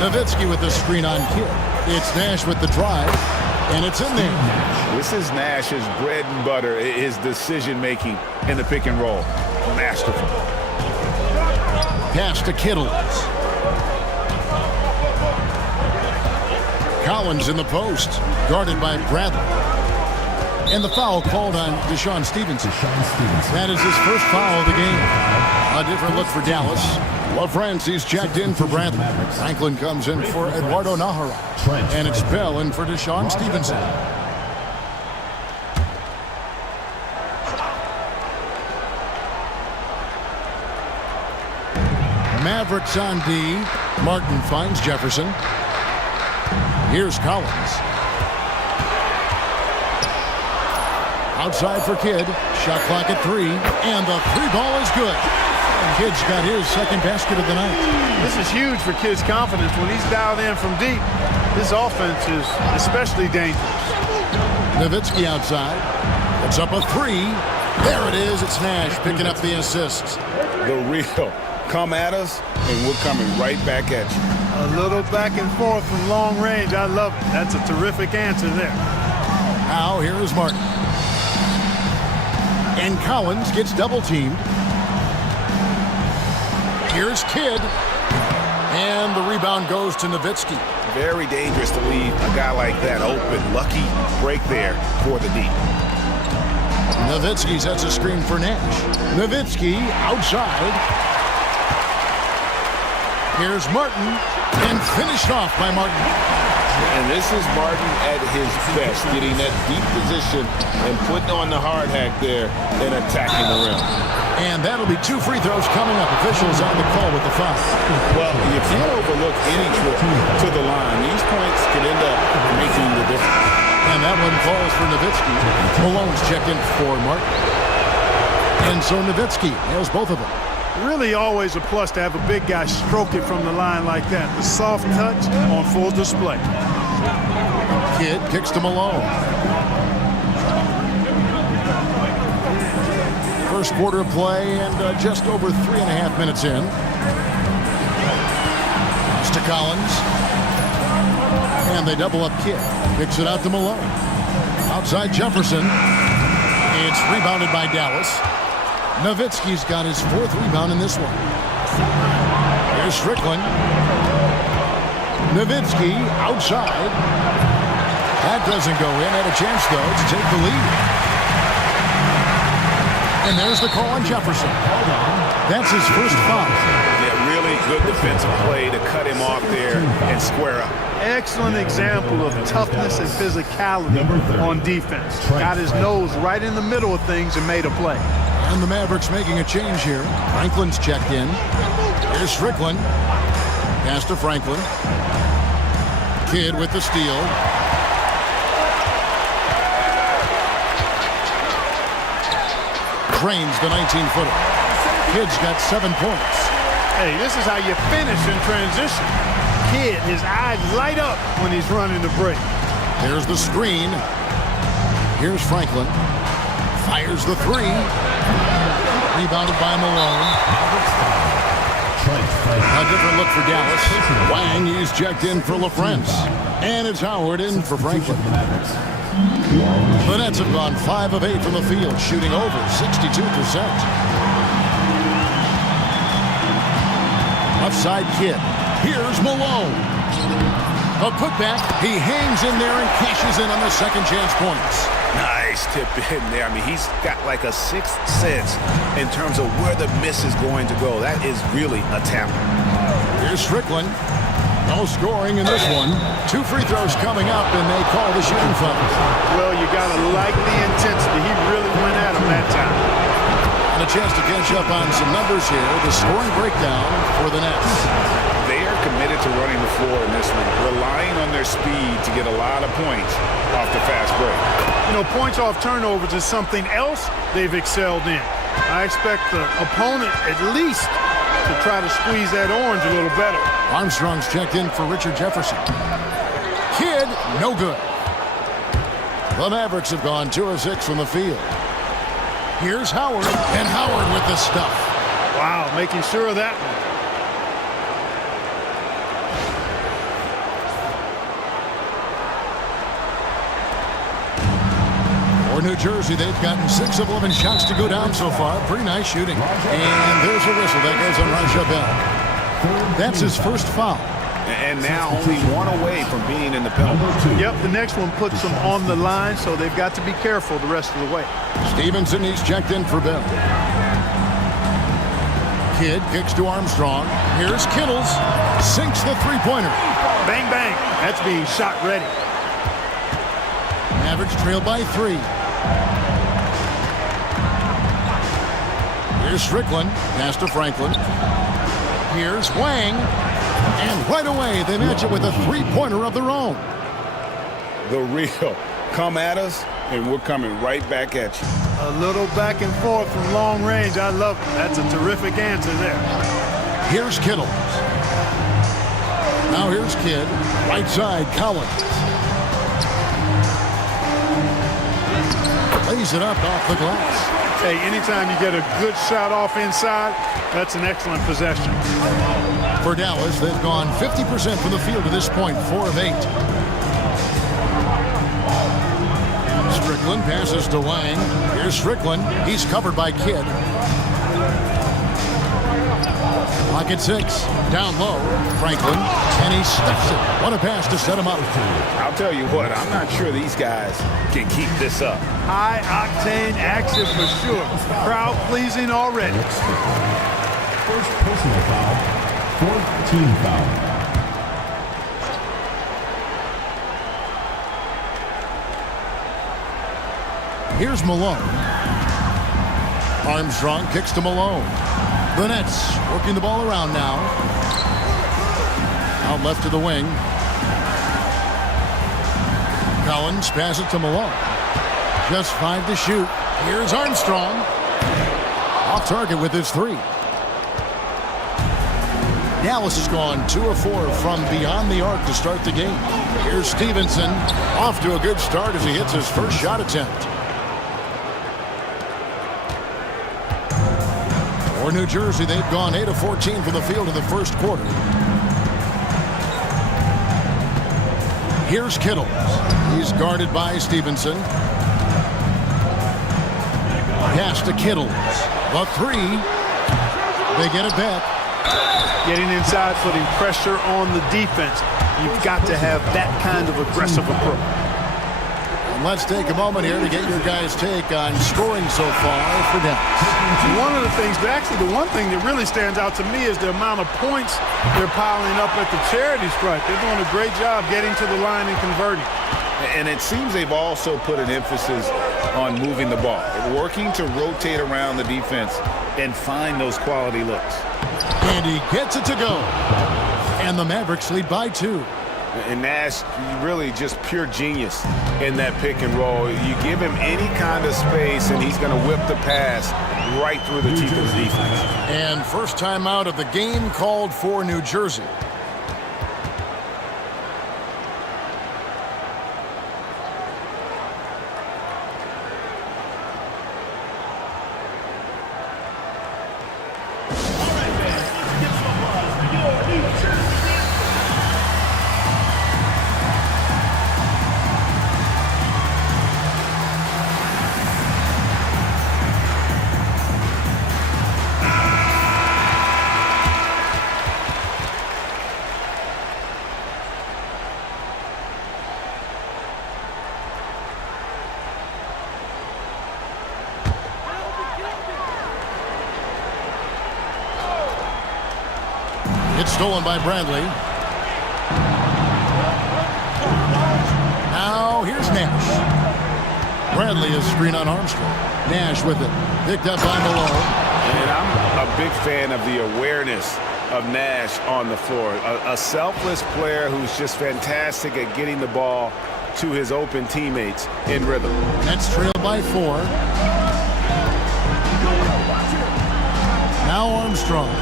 Nowitzki with the screen on Kidd. It's Nash with the drive, and it's in there. This is Nash's bread and butter, his decision-making in the pick and roll. Masterful. Pass to Kittle. Collins in the post, guarded by Bradley. And the foul called on Deshaun Stevenson. That is his first foul of the game. A different look for Dallas. LaFrancis checked in for Bradley. Franklin comes in for Eduardo Nahara. And it's Bell in for Deshaun Stevenson. Mavericks on D. Martin finds Jefferson. Here's Collins. Outside for Kidd. Shot clock at 3. And the 3 ball is good. Kidd's got his second basket of the night. This is huge for Kidd's confidence. When he's dialed in from deep, his offense is especially dangerous. Nowitzki outside. It's up a 3. There it is. It's Nash picking up the assist. The real. Come at us, and we're coming right back at you. A little back and forth from long range. I love it. That's a terrific answer there. Now here is Martin. And Collins gets double teamed. Here's Kidd. And the rebound goes to Nowitzki. Very dangerous to leave a guy like that open. Lucky break there for the D. Nowitzki sets a screen for Nash. Nowitzki outside. Here's Martin, and finished off by Martin. And this is Martin at his best, getting that deep position and putting on the hard hack there and attacking the rim. And that'll be 2 free throws coming up. Officials on the call with the foul. Well, you can't overlook any trip to the line. These points could end up making the difference. And that one falls for Nowitzki. Malone's checked in for Martin. And so Nowitzki has both of them. Really always a plus to have a big guy stroke it from the line like that. The soft touch on full display. Kidd kicks to Malone. First quarter of play and just over 3.5 minutes in. Pass to Collins. And they double up Kidd. Picks it out to Malone. Outside Jefferson. It's rebounded by Dallas. Nowitzki's got his 4th rebound in this one. Here's Strickland. Nowitzki outside. That doesn't go in. Had a chance, though, to take the lead. And there's the call on Jefferson. That's his first foul. Yeah, really good defensive play to cut him off there and square up. Excellent example of toughness and physicality on defense. Got his nose right in the middle of things and made a play. And the Mavericks making a change here. Franklin's checked in. Here's Strickland. Pass to Franklin. Kidd with the steal. Drains the 19-footer. Kidd's got 7 points. Hey, this is how you finish in transition. Kidd, his eyes light up when he's running the break. There's the screen. Here's Franklin. Fires the 3. Rebounded by Malone. A different look for Dallas. Wang, he's checked in for LaFrance. And it's Howard in for Franklin. The Nets have gone 5 of 8 from the field, shooting over 62%. Left side Kidd. Here's Malone. A putback. He hangs in there and cashes in on the second chance points. Nice tip in there. I mean, he's got like a 6th sense in terms of where the miss is going to go. That is really a talent. Here's Strickland. No scoring in this one. 2 free throws coming up, and they call the shooting foul. Well, you got to like the intensity. He really went at him that time. And a chance to catch up on some numbers here. The scoring breakdown for the Nets. They are committed to running the floor in this one, relying on their speed to get a lot of points off the fast break. You know, points off turnovers is something else they've excelled in. I expect the opponent at least to try to squeeze that orange a little better. Armstrong's checked in for Richard Jefferson. Kidd, no good. The Mavericks have gone 2 of 6 from the field. Here's Howard, and Howard with the stuff. Wow, making sure of that one. For New Jersey, they've gotten 6 of 11 shots to go down so far. Pretty nice shooting. And there's a whistle that goes on Raja Bell. That's his first foul. And now only 1 away from being in the penalty. Yep, the next one puts them on the line, so they've got to be careful the rest of the way. Stevenson, he's checked in for Bell. Kidd kicks to Armstrong. Here's Kittles. Sinks the three-pointer. Bang, bang. That's being shot ready. Mavericks trail by 3. Here's Strickland. Pass to Franklin. Here's Wang. And right away, they match it with a three-pointer of their own. The real. Come at us, and we're coming right back at you. A little back and forth from long range. I love it. That's a terrific answer there. Here's Kittle. Now here's Kidd. Right side, Collins. Lays it up off the glass. Hey, anytime you get a good shot off inside, that's an excellent possession. For Dallas, they've gone 50% from the field to this point, 4 of 8. Strickland passes to Wang. Here's Strickland. He's covered by Kidd. Pocket 6. Down low. Franklin. And he stuffs it. What a pass to set him up. I'll tell you what, I'm not sure these guys can keep this up. High-octane action for sure. Crowd-pleasing already. First personal foul, 4th team foul. Here's Malone. Armstrong kicks to Malone. The Nets working the ball around now. Out left to the wing. Collins passes to Malone. Just 5 to shoot. Here's Armstrong. Off target with his 3. Dallas has gone 2 of 4 from beyond the arc to start the game. Here's Stevenson. Off to a good start as he hits his first shot attempt. For New Jersey, they've gone 8 of 14 from the field in the first quarter. Here's Kittle. He's guarded by Stevenson. Pass to Kittle. The 3. They get it back. Getting inside, putting pressure on the defense. You've got to have that kind of aggressive approach. And let's take a moment here to get your guys' take on scoring so far for Dallas. One of the things, but actually the one thing that really stands out to me is the amount of points they're piling up at the charity stripe. They're doing a great job getting to the line and converting. And it seems they've also put an emphasis on moving the ball, working to rotate around the defense and find those quality looks. And he gets it to go. And the Mavericks lead by 2. And Nash, really just pure genius in that pick and roll. You give him any kind of space, and he's going to whip the pass right through the teeth of the defense. And first time out of the game called for New Jersey. It's stolen by Bradley. Now here's Nash. Bradley is screen on Armstrong. Nash with it. Picked up by Malone. And I'm a big fan of the awareness of Nash on the floor. A selfless player who's just fantastic at getting the ball to his open teammates in rhythm. Nets trail by 4. Now Armstrong.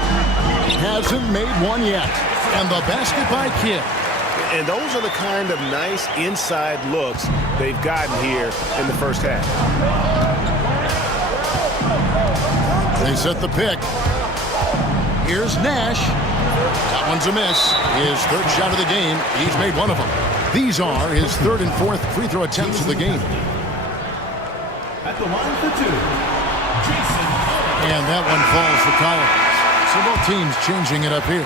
Hasn't made one yet. And the basket by Kidd. And those are the kind of nice inside looks they've gotten here in the first half. They set the pick. Here's Nash. That one's a miss. His third shot of the game. He's made one of them. These are his third and fourth free throw attempts of the game. At the line for two, Jason. And that one falls for Collins. So both teams changing it up here.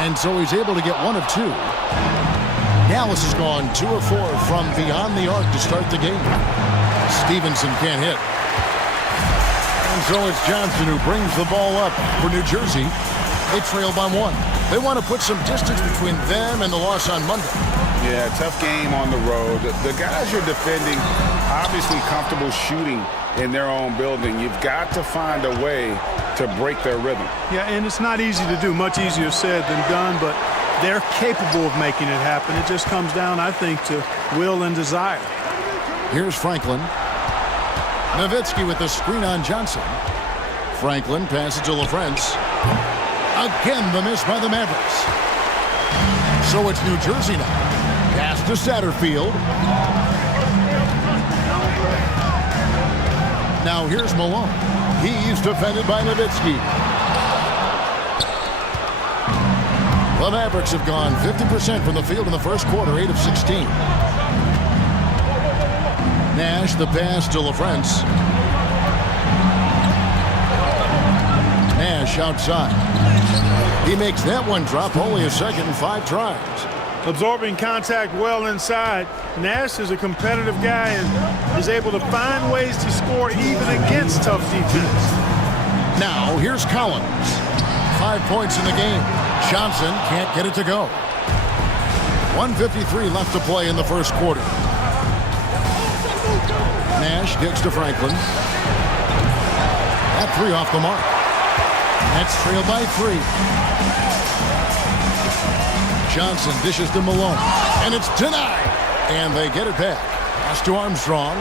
And so he's able to get one of two. Dallas has gone 2 of 4 from beyond the arc to start the game. Stevenson can't hit. And so it's Johnson who brings the ball up for New Jersey. They trail by 1. They want to put some distance between them and the loss on Monday. Yeah, tough game on the road. The guys you're defending, obviously comfortable shooting in their own building. You've got to find a way to break their rhythm. Yeah, and it's not easy to do. Much easier said than done, but they're capable of making it happen. It just comes down, I think, to will and desire. Here's Franklin. Nowitzki with the screen on Johnson. Franklin passes to LaFrance. Again, the miss by the Mavericks. So it's New Jersey now. Pass to Satterfield. Now here's Malone. He's defended by Nowitzki. The Mavericks have gone 50% from the field in the first quarter, 8 of 16. Nash, the pass to LaFrance. Nash outside. He makes that one drop, only a second and 5 tries. Absorbing contact well inside. Nash is a competitive guy and is able to find ways to score even against tough defense. Now, here's Collins. 5 points in the game. Johnson can't get it to go. 1:53 left to play in the first quarter. Nash digs to Franklin. That 3 off the mark. That's trailed by 3. Johnson dishes to Malone. And it's denied. And they get it back. Pass to Armstrong.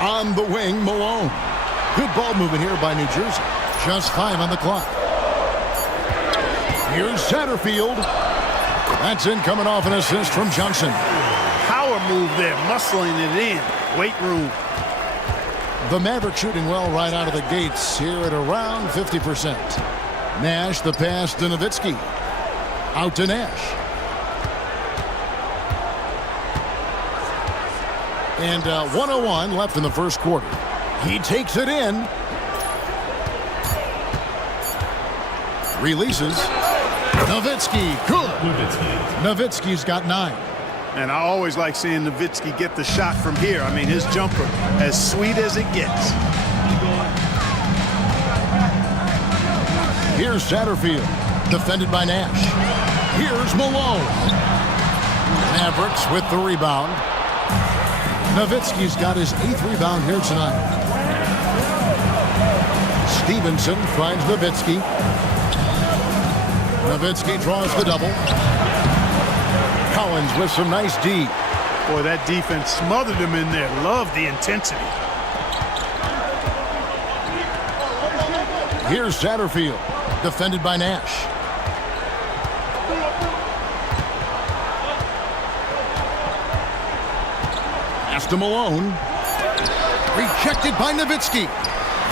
On the wing, Malone. Good ball movement here by New Jersey. Just 5 on the clock. Here's Satterfield. That's in, coming off an assist from Johnson. Power move there, muscling it in. Weight room. The Mavericks shooting well right out of the gates here at around 50%. Nash, the pass to Nowitzki. Out to Nash. And 1:01 left in the first quarter. He takes it in. Releases. Nowitzki, good. Nowitzki's got 9. And I always like seeing Nowitzki get the shot from here. I mean, his jumper, as sweet as it gets. Here's Satterfield, defended by Nash. Here's Malone. Mavericks with the rebound. Nowitzki's got his 8th rebound here tonight. Stevenson finds Nowitzki. Nowitzki draws the double. Collins with some nice D. Boy, that defense smothered him in there. Love the intensity. Here's Satterfield, defended by Nash. Pass to Malone. Rejected by Nowitzki.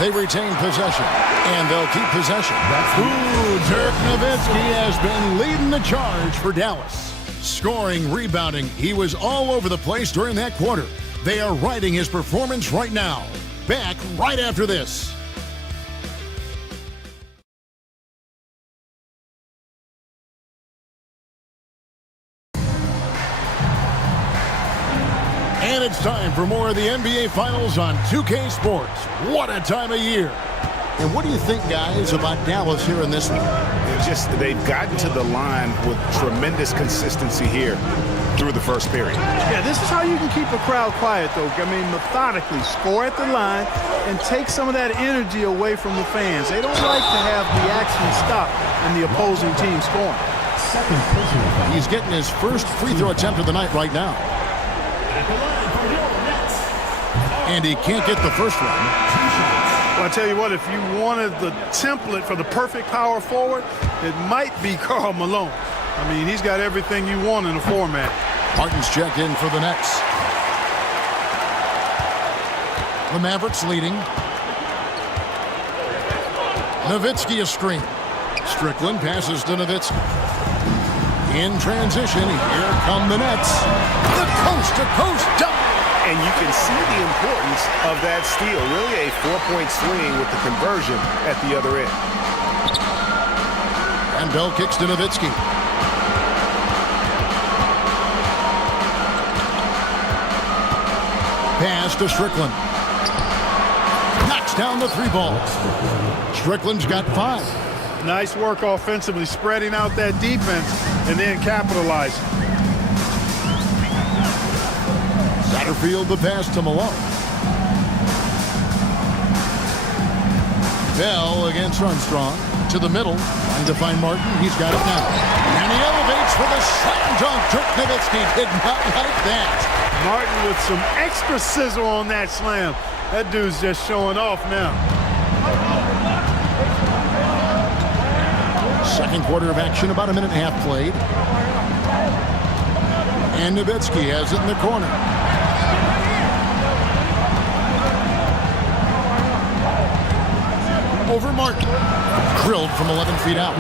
They retain possession, and they'll keep possession. Ooh, Dirk Nowitzki has been leading the charge for Dallas. Scoring, rebounding, he was all over the place during that quarter. They are riding his performance right now. Back right after this. And it's time for more of the NBA Finals on 2K Sports. What a time of year. And what do you think, guys, about Dallas here in this one? They've gotten to the line with tremendous consistency here through the first period. Yeah, this is how you can keep a crowd quiet, though. I mean, methodically score at the line and take some of that energy away from the fans. They don't like to have the action stop and the opposing team scoring. He's getting his first free throw attempt of the night right now. And he can't get the first one. Well, I tell you what, if you wanted the template for the perfect power forward, it might be Karl Malone. I mean, he's got everything you want in a format. Martin's checked in for the Nets. The Mavericks leading. Nowitzki a screen. Strickland passes to Nowitzki. In transition, here come the Nets. The coast-to-coast dunk. And you can see the importance of that steal. Really a 4-point swing with the conversion at the other end. And Bell kicks to Nowitzki. Pass to Strickland. Knocks down the three ball. Strickland's got 5. Nice work offensively, spreading out that defense and then capitalizing. Satterfield the pass to Malone. Bell against Armstrong. To the middle. Trying to find Martin. He's got it now. And he elevates for the slam dunk. Dirk Nowitzki did not like that. Martin with some extra sizzle on that slam. That dude's just showing off now. Second quarter of action, about a minute and a half played. And Nowitzki has it in the corner. Over Martin. Drilled from 11 feet out.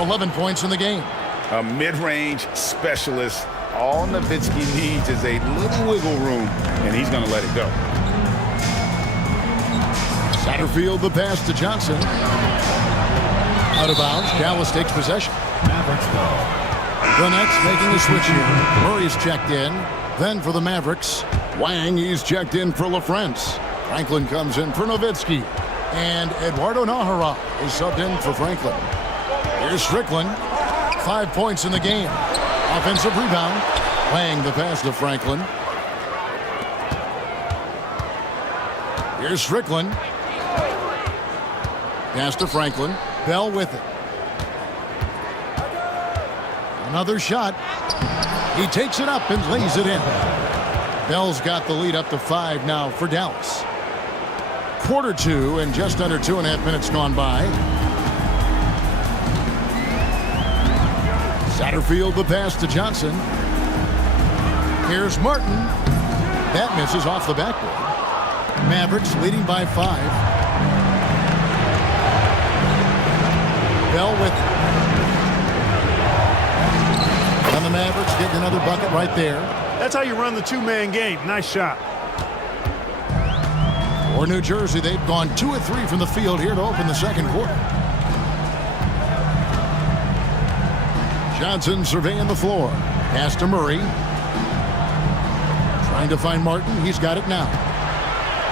11 points in the game. A mid-range specialist. All Nowitzki needs is a little wiggle room, and he's going to let it go. Satterfield the pass to Johnson. Out of bounds. Dallas takes possession. The Nets making a switch here. Murray's checked in. Then for the Mavericks, Wang, he's checked in for LaFrance. Franklin comes in for Nowitzki. And Eduardo Nahara is subbed in for Franklin. Here's Strickland. 5 points in the game. Offensive rebound. Wang the pass to Franklin. Here's Strickland. Pass to Franklin. Bell with it. Another shot. He takes it up and lays it in. Bell's got the lead up to 5 now for Dallas. Quarter 2 and just under 2.5 minutes gone by. Satterfield the pass to Johnson. Here's Martin. That misses off the backboard. Mavericks leading by 5. Bell with it. And the Mavericks getting another bucket right there. That's how you run the two-man game. Nice shot. For New Jersey, they've gone 2 of 3 from the field here to open the second quarter. Johnson surveying the floor. Pass to Murray. Trying to find Martin. He's got it now.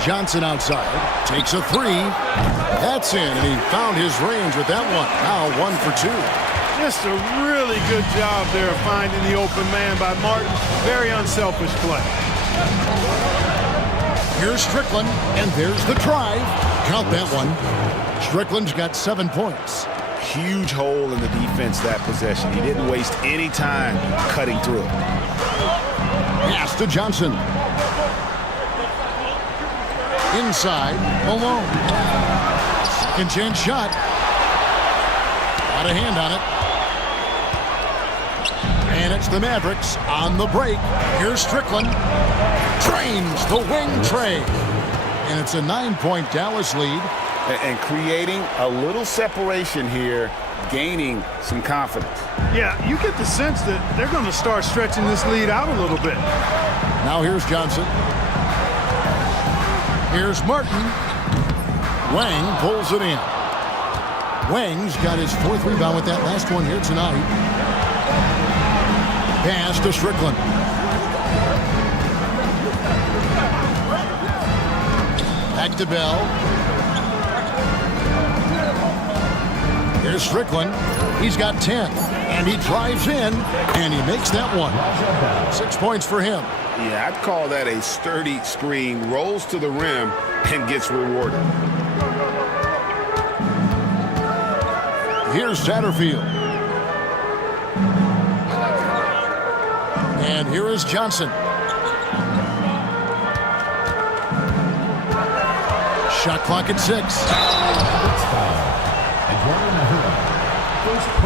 Johnson outside. Takes a 3. That's in, and he found his range with that one. Now 1 for 2. Just a really good job there of finding the open man by Martin. Very unselfish play. Here's Strickland, and there's the drive. Count that one. Strickland's got 7 points. Huge hole in the defense that possession. He didn't waste any time cutting through. Pass to Johnson. Inside, Malone. Second chance shot. Got a hand on it. And it's the Mavericks on the break. Here's Strickland. Drains the wing tray. And it's a 9-point Dallas lead. And creating a little separation here, gaining some confidence. Yeah, you get the sense that they're going to start stretching this lead out a little bit. Now here's Johnson. Here's Martin. Wang pulls it in. Wang's got his 4th rebound with that last one here tonight. Pass to Strickland. Back to Bell. Here's Strickland. He's got 10. And he drives in, and he makes that one. 6 points for him. Yeah, I'd call that a sturdy screen. Rolls to the rim and gets rewarded. Here's Satterfield. And here is Johnson. Shot clock at 6.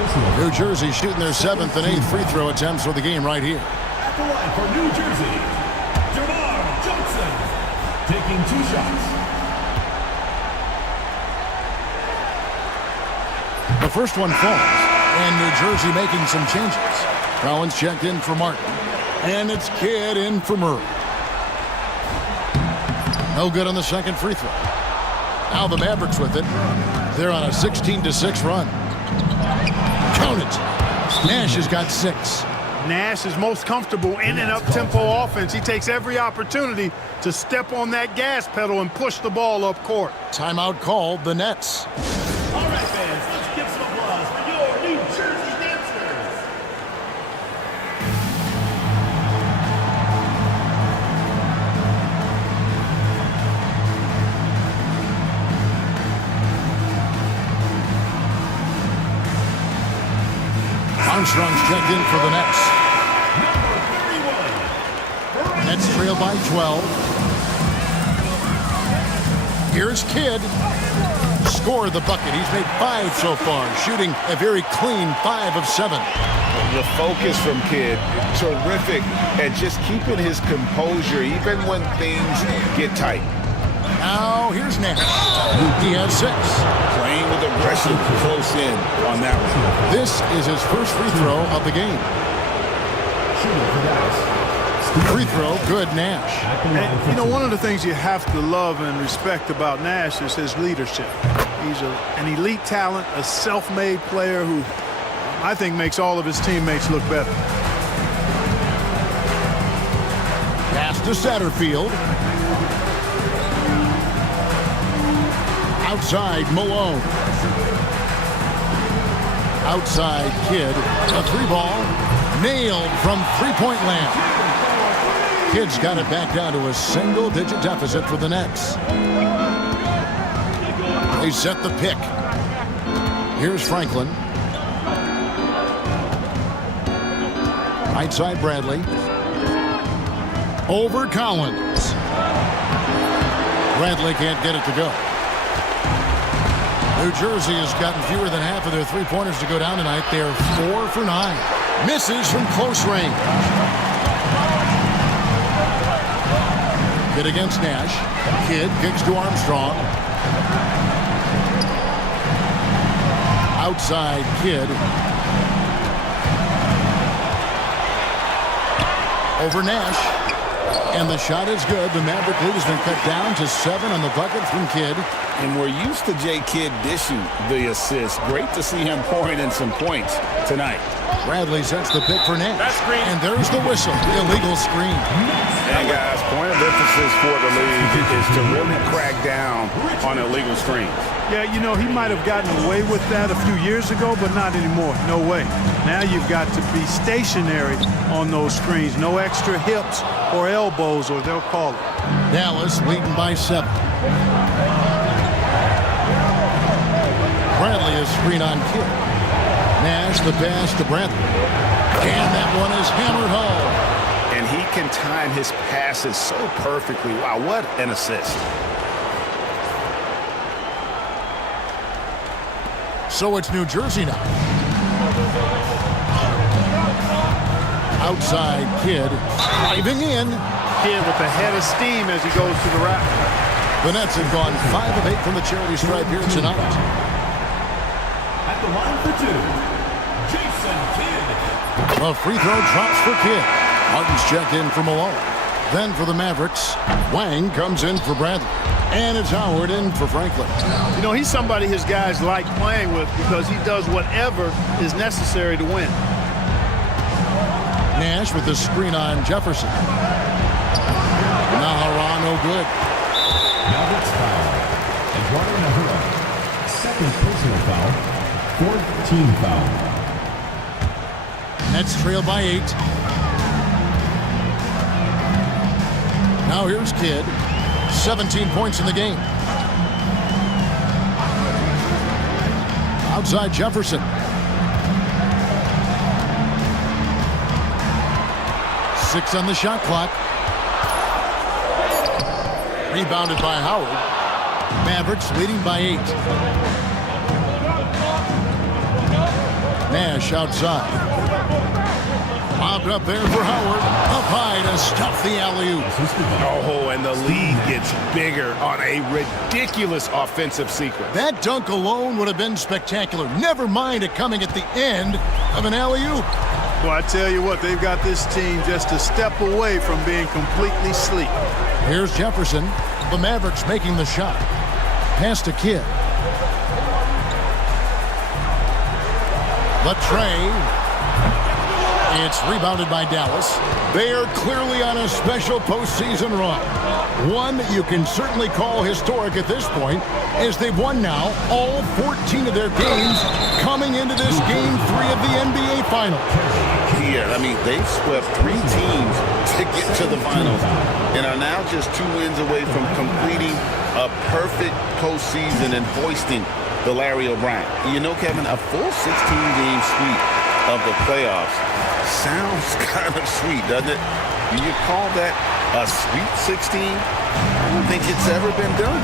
personal. New Jersey shooting their 7th and 8th free throw attempts for the game right here. At the line for New Jersey, DeMar Johnson taking 2 shots. The first one falls, and New Jersey making some changes. Collins checked in for Martin, and it's Kidd in for Murray. No good on the second free throw. Now the Mavericks with it. They're on a 16-6 run. Count it. Nash has got 6. Nash is most comfortable in an up-tempo offense. He takes every opportunity to step on that gas pedal and push the ball up court. Timeout called, the Nets. All right, fans, let's give some applause for your New Jersey dancers. Armstrong's checked in for the Nets. Nets trail by 12. Here's Kidd. Score the bucket. He's made 5 so far, shooting a very clean 5 of 7. The focus from Kidd, terrific at just keeping his composure even when things get tight. Now here's Nash. He has 6. Playing with aggression close in on that one. This is his first free throw of the game. Free throw, good, Nash. And, you know, one of the things you have to love and respect about Nash is his leadership. He's an elite talent, a self-made player who I think makes all of his teammates look better. Pass to Satterfield. Outside, Malone. Outside, Kidd. A 3-ball. Nailed from three-point land. Kidd's got it back down to a single-digit deficit for the Nets. They set the pick. Here's Franklin. Right side, Bradley. Over Collins. Bradley can't get it to go. New Jersey has gotten fewer than half of their three-pointers to go down tonight. They are 4 for 9. Misses from close range. Kidd against Nash. Kidd kicks to Armstrong. Outside, Kidd. Over Nash. And the shot is good. The Maverick lead has been cut down to 7 on the bucket from Kidd. And we're used to J. Kidd dishing the assist. Great to see him pouring in some points tonight. Bradley sets the pick for Nash. And there's the whistle. Illegal screen. And guys, point of emphasis for the league is to really crack down on illegal screens. Yeah, you know, he might have gotten away with that a few years ago, but not anymore. No way. Now you've got to be stationary on those screens. No extra hips or elbows, or they'll call it. Dallas leading by 7. Bradley is screen on Kidd. Nash the pass to Bradley. And that one is hammered home. And he can time his passes so perfectly. Wow, what an assist. So it's New Jersey now. Outside, Kidd driving in. Kidd with a head of steam as he goes to the rack. The Nets have gone 5 of 8 from the charity stripe here tonight. At the line for 2, Jason Kidd. A free throw drops for Kidd. Martin's checked in for Malone. Then for the Mavericks, Wang comes in for Bradley. And it's Howard in for Franklin. You know, he's somebody his guys like playing with because he does whatever is necessary to win. Nash with the screen on Jefferson. Nahara, no good. Mavericks foul. Eduardo Nahara. Second personal foul. 4th team foul. Nets trail by 8. Now here's Kidd. 17 points in the game. Outside Jefferson. 6 on the shot clock. Rebounded by Howard. Mavericks leading by 8. Nash outside. Lobbed up there for Howard. Up high to stuff the alley-oop. Oh, and the lead gets bigger on a ridiculous offensive sequence. That dunk alone would have been spectacular. Never mind it coming at the end of an alley-oop. Well, I tell you what, they've got this team just a step away from being completely asleep. Here's Jefferson. The Mavericks making the shot. Pass to Kidd. Latrey. It's rebounded by Dallas. They are clearly on a special postseason run. One you can certainly call historic at this point, as they've won now all 14 of their games coming into this Game 3 of the NBA Finals. Yeah, I mean, they've swept 3 teams to get to the finals and are now just 2 wins away from completing a perfect postseason and hoisting the Larry O'Brien. You know, Kevin, a full 16-game sweep of the playoffs sounds kind of sweet, doesn't it? Do you call that a Sweet 16? I don't think it's ever been done.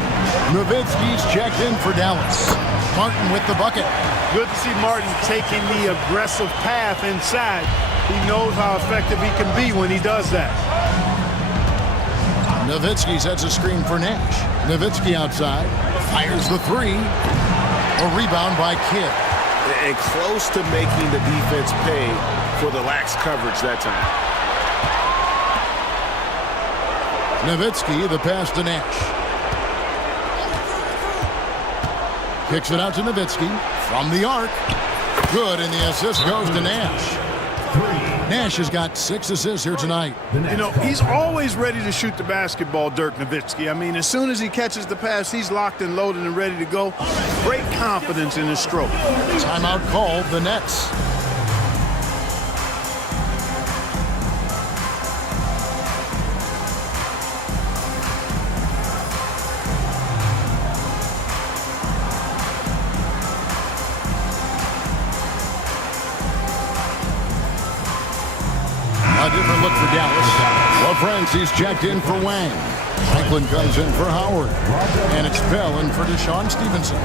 Nowitzki's checked in for Dallas. Martin with the bucket. Good to see Martin taking the aggressive path inside. He knows how effective he can be when he does that. Nowitzki sets a screen for Nash. Nowitzki outside. Fires the 3. A rebound by Kidd. And close to making the defense pay for the lax coverage that time. Nowitzki, the pass to Nash. Kicks it out to Nowitzki from the arc. Good, and the assist goes to Nash. Nash has got 6 assists here tonight. You know, he's always ready to shoot the basketball, Dirk Nowitzki. I mean, as soon as he catches the pass, he's locked and loaded and ready to go. Great confidence in his stroke. Timeout called, the Nets. A different look for Dallas. Well, Francie's checked in for Wang. Franklin comes in for Howard. And it's Bell in for Deshaun Stevenson.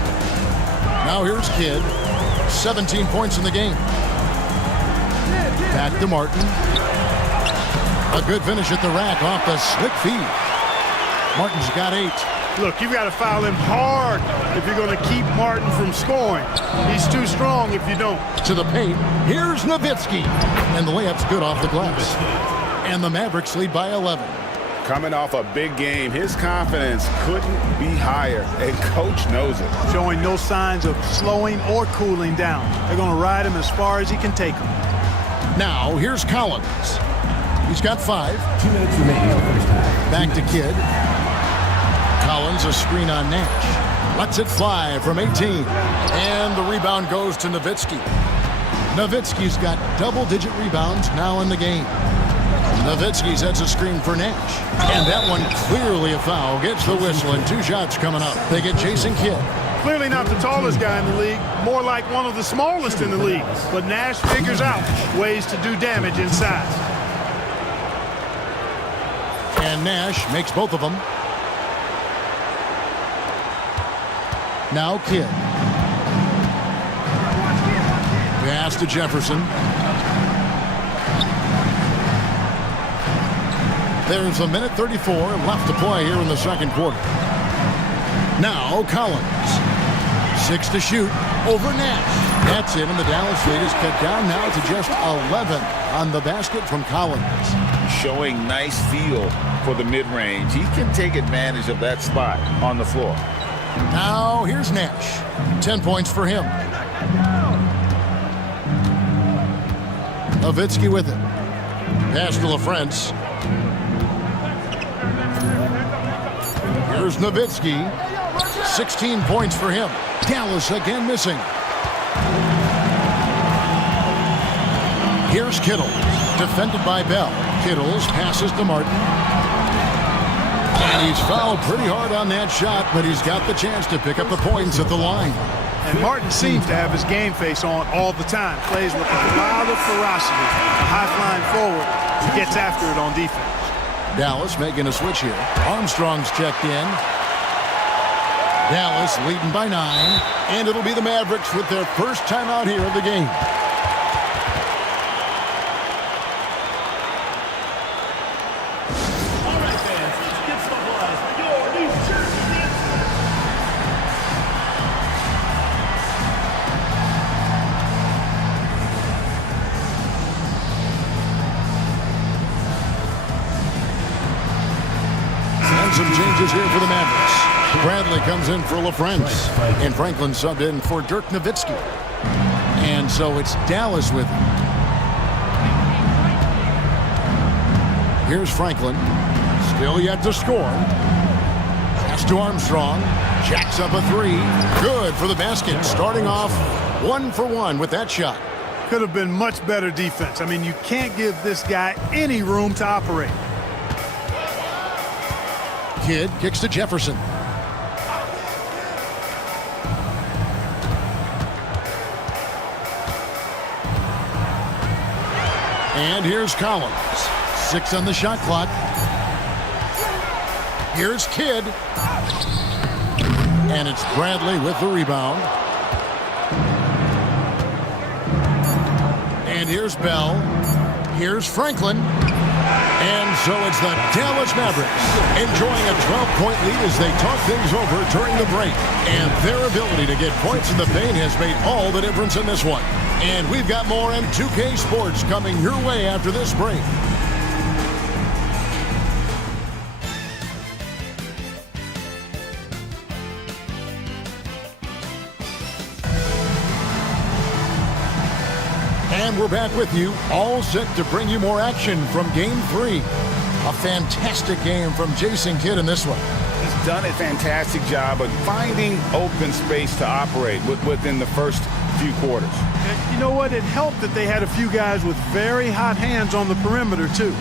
Now here's Kidd. 17 points in the game. Back to Martin. A good finish at the rack off the slick feed. Martin's got 8. Look, you've got to foul him hard if you're going to keep Martin from scoring. He's too strong if you don't. To the paint. Here's Nowitzki. And the layup's good off the glass. And the Mavericks lead by 11. Coming off a big game, his confidence couldn't be higher, and coach knows it. Showing no signs of slowing or cooling down. They're going to ride him as far as he can take him. Now, here's Collins. He's got 5. 2 minutes remaining in the first half. Back to Kidd. Collins, a screen on Nash. Lets it fly from 18. And the rebound goes to Nowitzki. Nowitzki's got double-digit rebounds now in the game. Nowitzki sets a screen for Nash. And that one clearly a foul. Gets the whistle, and 2 shots coming up. They get chasing Kidd. Clearly not the tallest guy in the league, more like one of the smallest in the league. But Nash figures out ways to do damage inside. And Nash makes both of them. Now Kidd. Pass to Jefferson. There's a minute 34 left to play here in the second quarter. Now Collins. 6 to shoot over Nash. That's it, and the Dallas lead is cut down now to just 11 on the basket from Collins. Showing nice feel for the mid-range. He can take advantage of that spot on the floor. Now here's Nash. 10 points for him. Nowitzki with it. Pass to LaFrance. Here's Nowitzki. 16 points for him. Dallas again missing. Here's Kittle. Defended by Bell. Kittles passes to Martin. And he's fouled pretty hard on that shot, but he's got the chance to pick up the points at the line. And Martin seems to have his game face on all the time. Plays with a lot of ferocity. A high-flying forward. He gets after it on defense. Dallas making a switch here. Armstrong's checked in. Dallas leading by 9. And it'll be the Mavericks with their first time out here of the game. some changes here for the Mavericks. Bradley comes in for LaFrance, and Franklin subbed in for Dirk Nowitzki. And so it's Dallas with him. Here's Franklin, still yet to score. Pass to Armstrong, jacks up a three. Good for the basket, starting off 1 for 1 with that shot. Could have been much better defense. I mean, you can't give this guy any room to operate. Kidd kicks to Jefferson. And here's Collins. 6 on the shot clock. Here's Kidd. And it's Bradley with the rebound. And here's Bell. Here's Franklin. And so it's the Dallas Mavericks enjoying a 12-point lead as they talk things over during the break. And their ability to get points in the paint has made all the difference in this one. And we've got more M2K Sports coming your way after this break. And we're back with you, all set to bring you more action from Game 3. A fantastic game from Jason Kidd in this one. He's done a fantastic job of finding open space to operate within the first few quarters. And you know what? It helped that they had a few guys with very hot hands on the perimeter, too.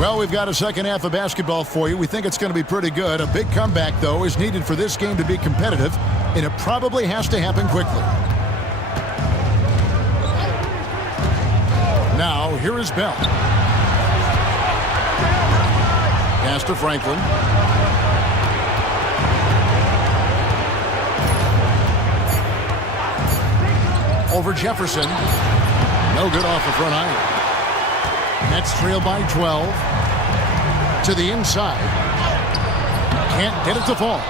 Well, we've got a second half of basketball for you. We think it's going to be pretty good. A big comeback, though, is needed for this game to be competitive, and it probably has to happen quickly. Now, here is Bell. Pass to Franklin. Over Jefferson. No good off the front iron. Nets trail by 12. To the inside. Can't get it to fall.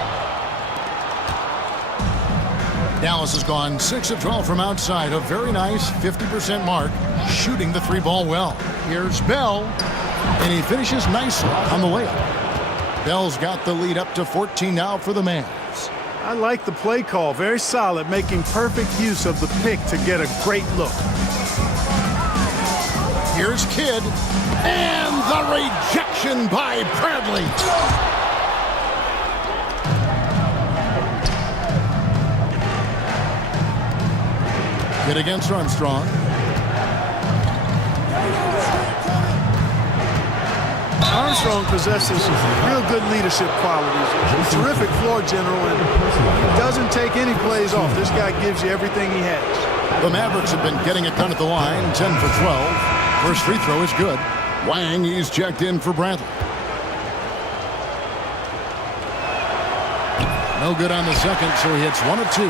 Dallas has gone 6 of 12 from outside. A very nice 50% mark. Shooting the 3-ball well. Here's Bell. And he finishes nicely on the layup. Bell's got the lead up to 14 now for the Mavs. I like the play call. Very solid. Making perfect use of the pick to get a great look. Here's Kidd. And the rejection by Bradley. Kidd against Armstrong. Armstrong possesses real good leadership qualities. He's a terrific floor general and doesn't take any plays off. This guy gives you everything he has. The Mavericks have been getting it done at the line. 10 for 12. First free throw is good. Wang, he's checked in for Bradley. No good on the second, so he hits 1 of 2.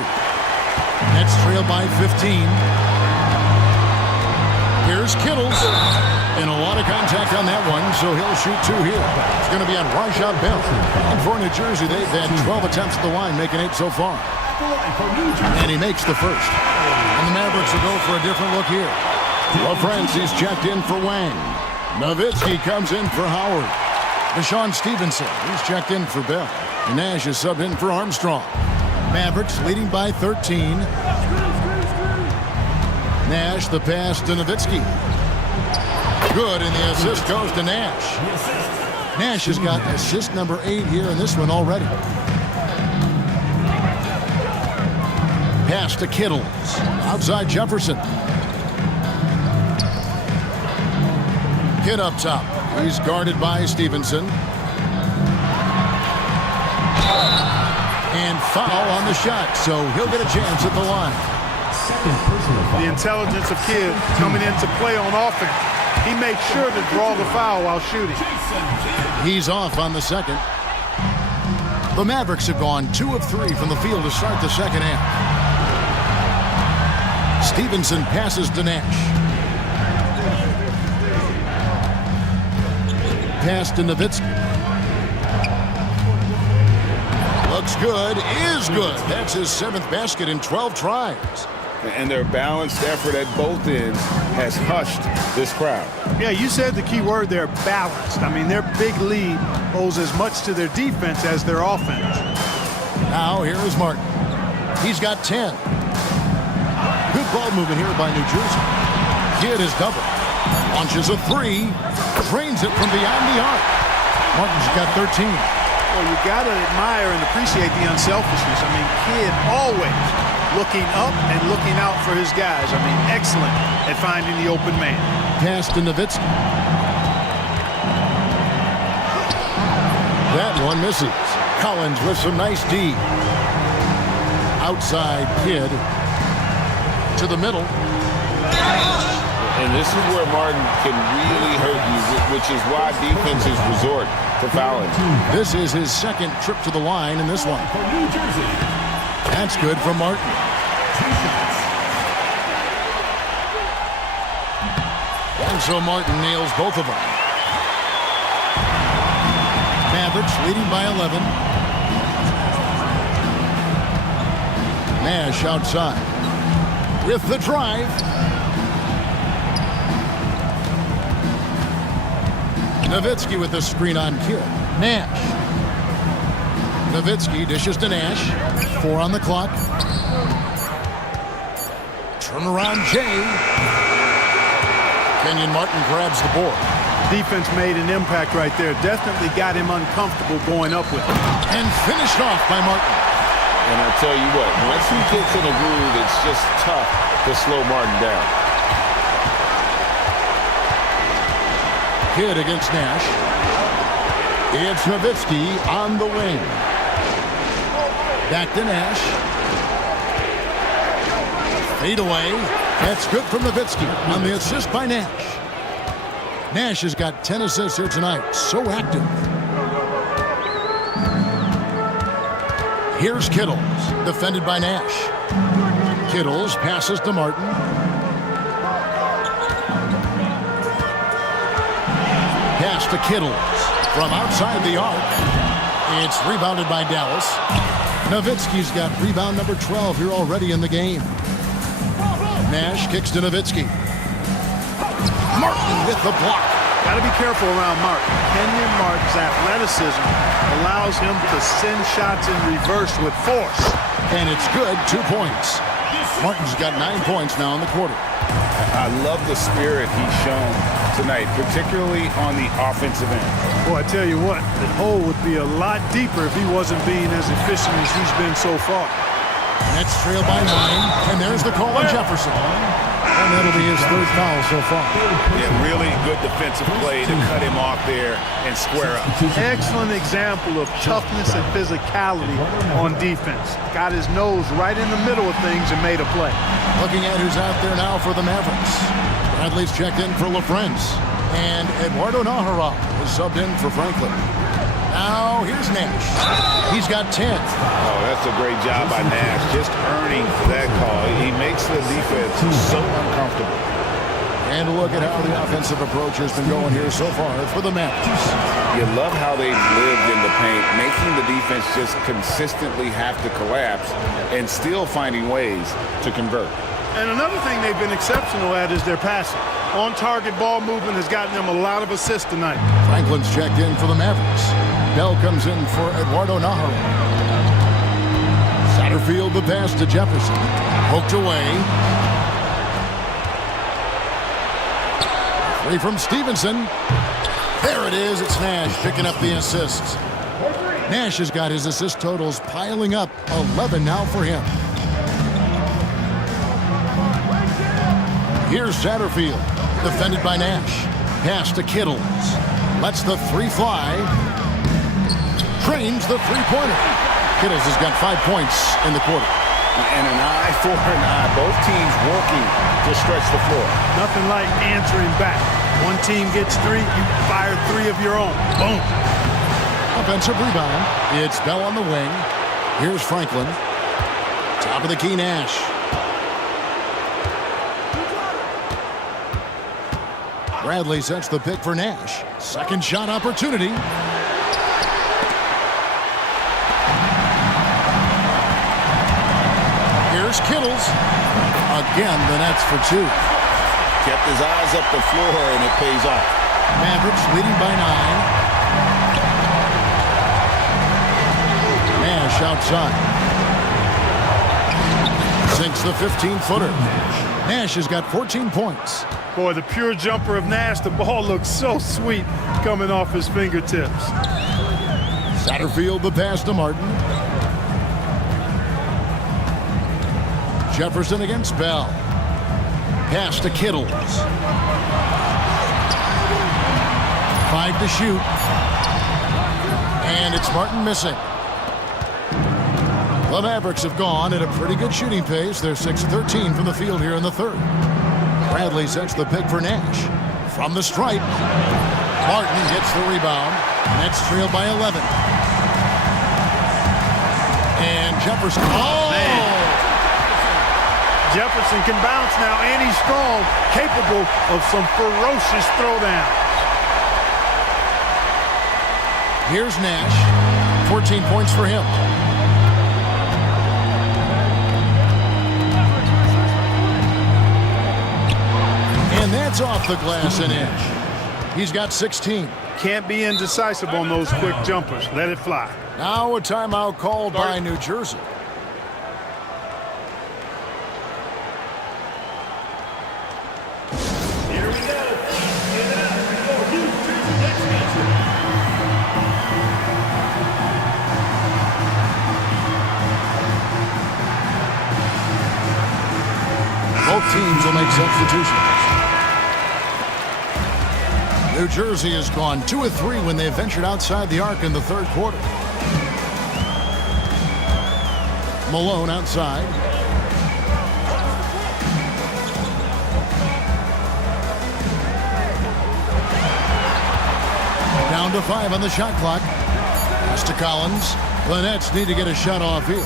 Nets trail by 15. Here's Kittles. And a lot of contact on that one, so he'll shoot 2 here. It's going to be on Rashad Bell. And for New Jersey, they've had 12 attempts at the line, making 8 so far. And he makes the first. And the Mavericks will go for a different look here. LaFrance, he's checked in for Wang. Nowitzki comes in for Howard. Deshaun Stevenson, he's checked in for Bell. And Nash is subbed in for Armstrong. Mavericks leading by 13. Nash, the pass to Nowitzki. Good, and the assist goes to Nash. Nash has got assist number 8 here in this one already. Pass to Kittles. Outside Jefferson. Kidd up top. He's guarded by Stevenson. And foul on the shot, so he'll get a chance at the line. The intelligence of Kidd coming into play on offense. He made sure to draw the foul while shooting. He's off on the second. The Mavericks have gone 2 of 3 from the field to start the second half. Stevenson passes to Nash. Pass to Nowitzki. Looks good, is good. That's his 7th basket in 12 tries. And their balanced effort at both ends has hushed this crowd. Yeah, you said the key word there, balanced. I mean, their big lead owes as much to their defense as their offense. Now here is Martin. He's got 10. Good ball movement here by New Jersey. Kidd is double. Launches a three. Drains it from beyond the arc. Martin's got 13. Well, you got to admire and appreciate the unselfishness. I mean, Kidd always looking up and looking out for his guys. I mean, excellent at finding the open man. Pass to Nowitzki. That one misses. Collins with some nice D. Outside Kidd to the middle. And this is where Martin can really hurt you, which is why defenses resort to fouling. This is his second trip to the line in this one. For New Jersey. That's good from Martin. 2 shots. And so Martin nails both of them. Mavericks leading by 11. Nash outside with the drive. Nowitzki with the screen on Kidd. Nash. Nowitzki dishes to Nash. 4 on the clock. Turnaround Jay. Kenyon Martin grabs the board. Defense made an impact right there. Definitely got him uncomfortable going up with it. And finished off by Martin. And I tell you what, once he gets in a groove, it's just tough to slow Martin down. Kidd against Nash. It's Nowitzki on the wing. Back to Nash. Fade away. That's good from Nowitzki on the assist by Nash. Nash has got 10 assists here tonight. So active. Here's Kittles, defended by Nash. Kittles passes to Martin. Pass to Kittles from outside the arc. It's rebounded by Dallas. Nowitzki's got rebound number 12 here already in the game. Nash kicks to Nowitzki. Martin with the block. Got to be careful around Martin. Kenyon Martin's athleticism allows him to send shots in reverse with force. And it's good, 2 points. Martin's got 9 points now in the quarter. I love the spirit he's shown tonight, particularly on the offensive end. Boy, I tell you what, the hole would be a lot deeper if he wasn't being as efficient as he's been so far. Nets trail by 9, and there's the call on Jefferson. And that'll be his 3rd foul so far. Yeah, really good defensive play to cut him off there and square up. Excellent example of toughness and physicality on defense. Got his nose right in the middle of things and made a play. Looking at who's out there now for the Mavericks. Bradley's checked in for LaFrentz. And Eduardo Nájera is subbed in for Franklin. Now here's Nash. He's got 10. Oh, that's a great job by Nash, just earning that call. He makes the defense so uncomfortable. And look at how the offensive approach has been going here so far for the Mavericks. You love how they've lived in the paint, making the defense just consistently have to collapse and still finding ways to convert. And another thing they've been exceptional at is their passing. On-target ball movement has gotten them a lot of assists tonight. Franklin's checked in for the Mavericks. Bell comes in for Eduardo Nájera. Satterfield the pass to Jefferson. Poked away. 3 from Stevenson. There it is. It's Nash picking up the assists. Nash has got his assist totals piling up. 11 now for him. Here's Satterfield, defended by Nash. Pass to Kittles. Lets the 3 fly. Trains the 3-pointer. Kittles has got 5 points in the quarter. And an eye for an eye. Both teams working to stretch the floor. Nothing like answering back. One team gets 3, you fire 3 of your own. Boom. Offensive rebound. It's Bell on the wing. Here's Franklin. Top of the key, Nash. Bradley sets the pick for Nash. Second shot opportunity. Here's Here's Kittles. Again, the Nets for two. Kept his eyes up the floor, and it pays off. Mavericks leading by 9. Nash outside. Sinks the 15-footer. Nash has got 14 points. Boy, the pure jumper of Nash, the ball looks so sweet coming off his fingertips. Satterfield the pass to Martin. Jefferson against Bell. Pass to Kittles. 5 to shoot. And it's Martin missing. The Mavericks have gone at a pretty good shooting pace. They're 6 of 13 from the field here in the third. Bradley sets the pick for Nash. From the stripe. Martin gets the rebound. Nets trail by 11. And Jefferson. Oh! Man. Jefferson can bounce now, and he's strong, capable of some ferocious throwdown. Here's Nash. 14 points for him. And that's off the glass an inch. He's got 16. Can't be indecisive on those quick jumpers. Let it fly. Now a timeout called by New Jersey. Here we go. Give it up for your New Jersey Nets answer. Both teams will make substitutions. New Jersey has gone 2 of 3 when they ventured outside the arc in the third quarter. Malone outside. Down to 5 on the shot clock. Pass to Collins. The Nets need to get a shot off here.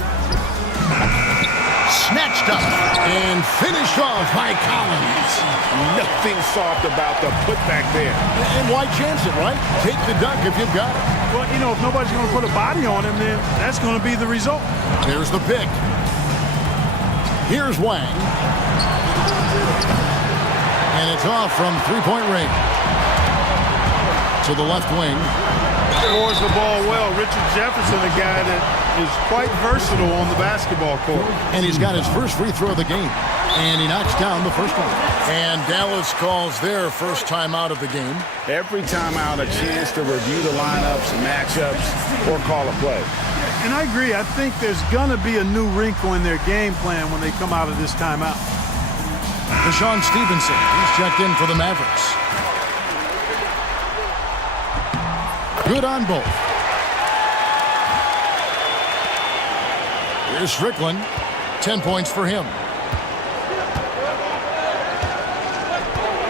Snatched up and finished off by Collins. Nothing soft about the putback there. And why chance it, right? Take the dunk if you've got it. Well, you know, if nobody's going to put a body on him, then that's going to be the result. Here's the pick. Here's Wang. And it's off from three-point range. To the left wing. Scores the ball well. Richard Jefferson, a guy that is quite versatile on the basketball court. And he's got his first free throw of the game. And he knocks down the first one. And Dallas calls their first timeout of the game. Every timeout, a chance to review the lineups, matchups, or call a play. And I agree. I think there's going to be a new wrinkle in their game plan when they come out of this timeout. Deshaun Stevenson, he's checked in for the Mavericks. Good on both. Here's Strickland. 10 points for him.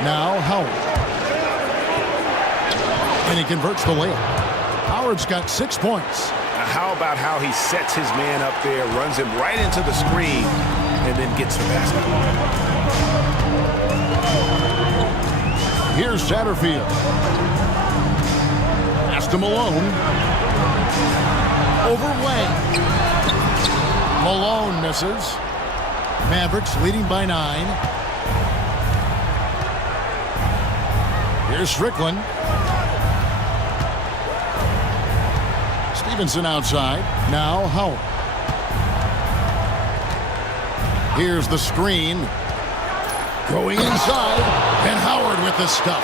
Now Howard. And he converts the layup. Howard's got 6 points. How about how he sets his man up there, runs him right into the screen, and then gets the basket. Here's Satterfield. Pass to Malone. Over Wang. Malone misses. Mavericks leading by 9. Here's Strickland. Stevenson outside. Now Howard. Here's the screen. Going inside. And Howard with the stuff.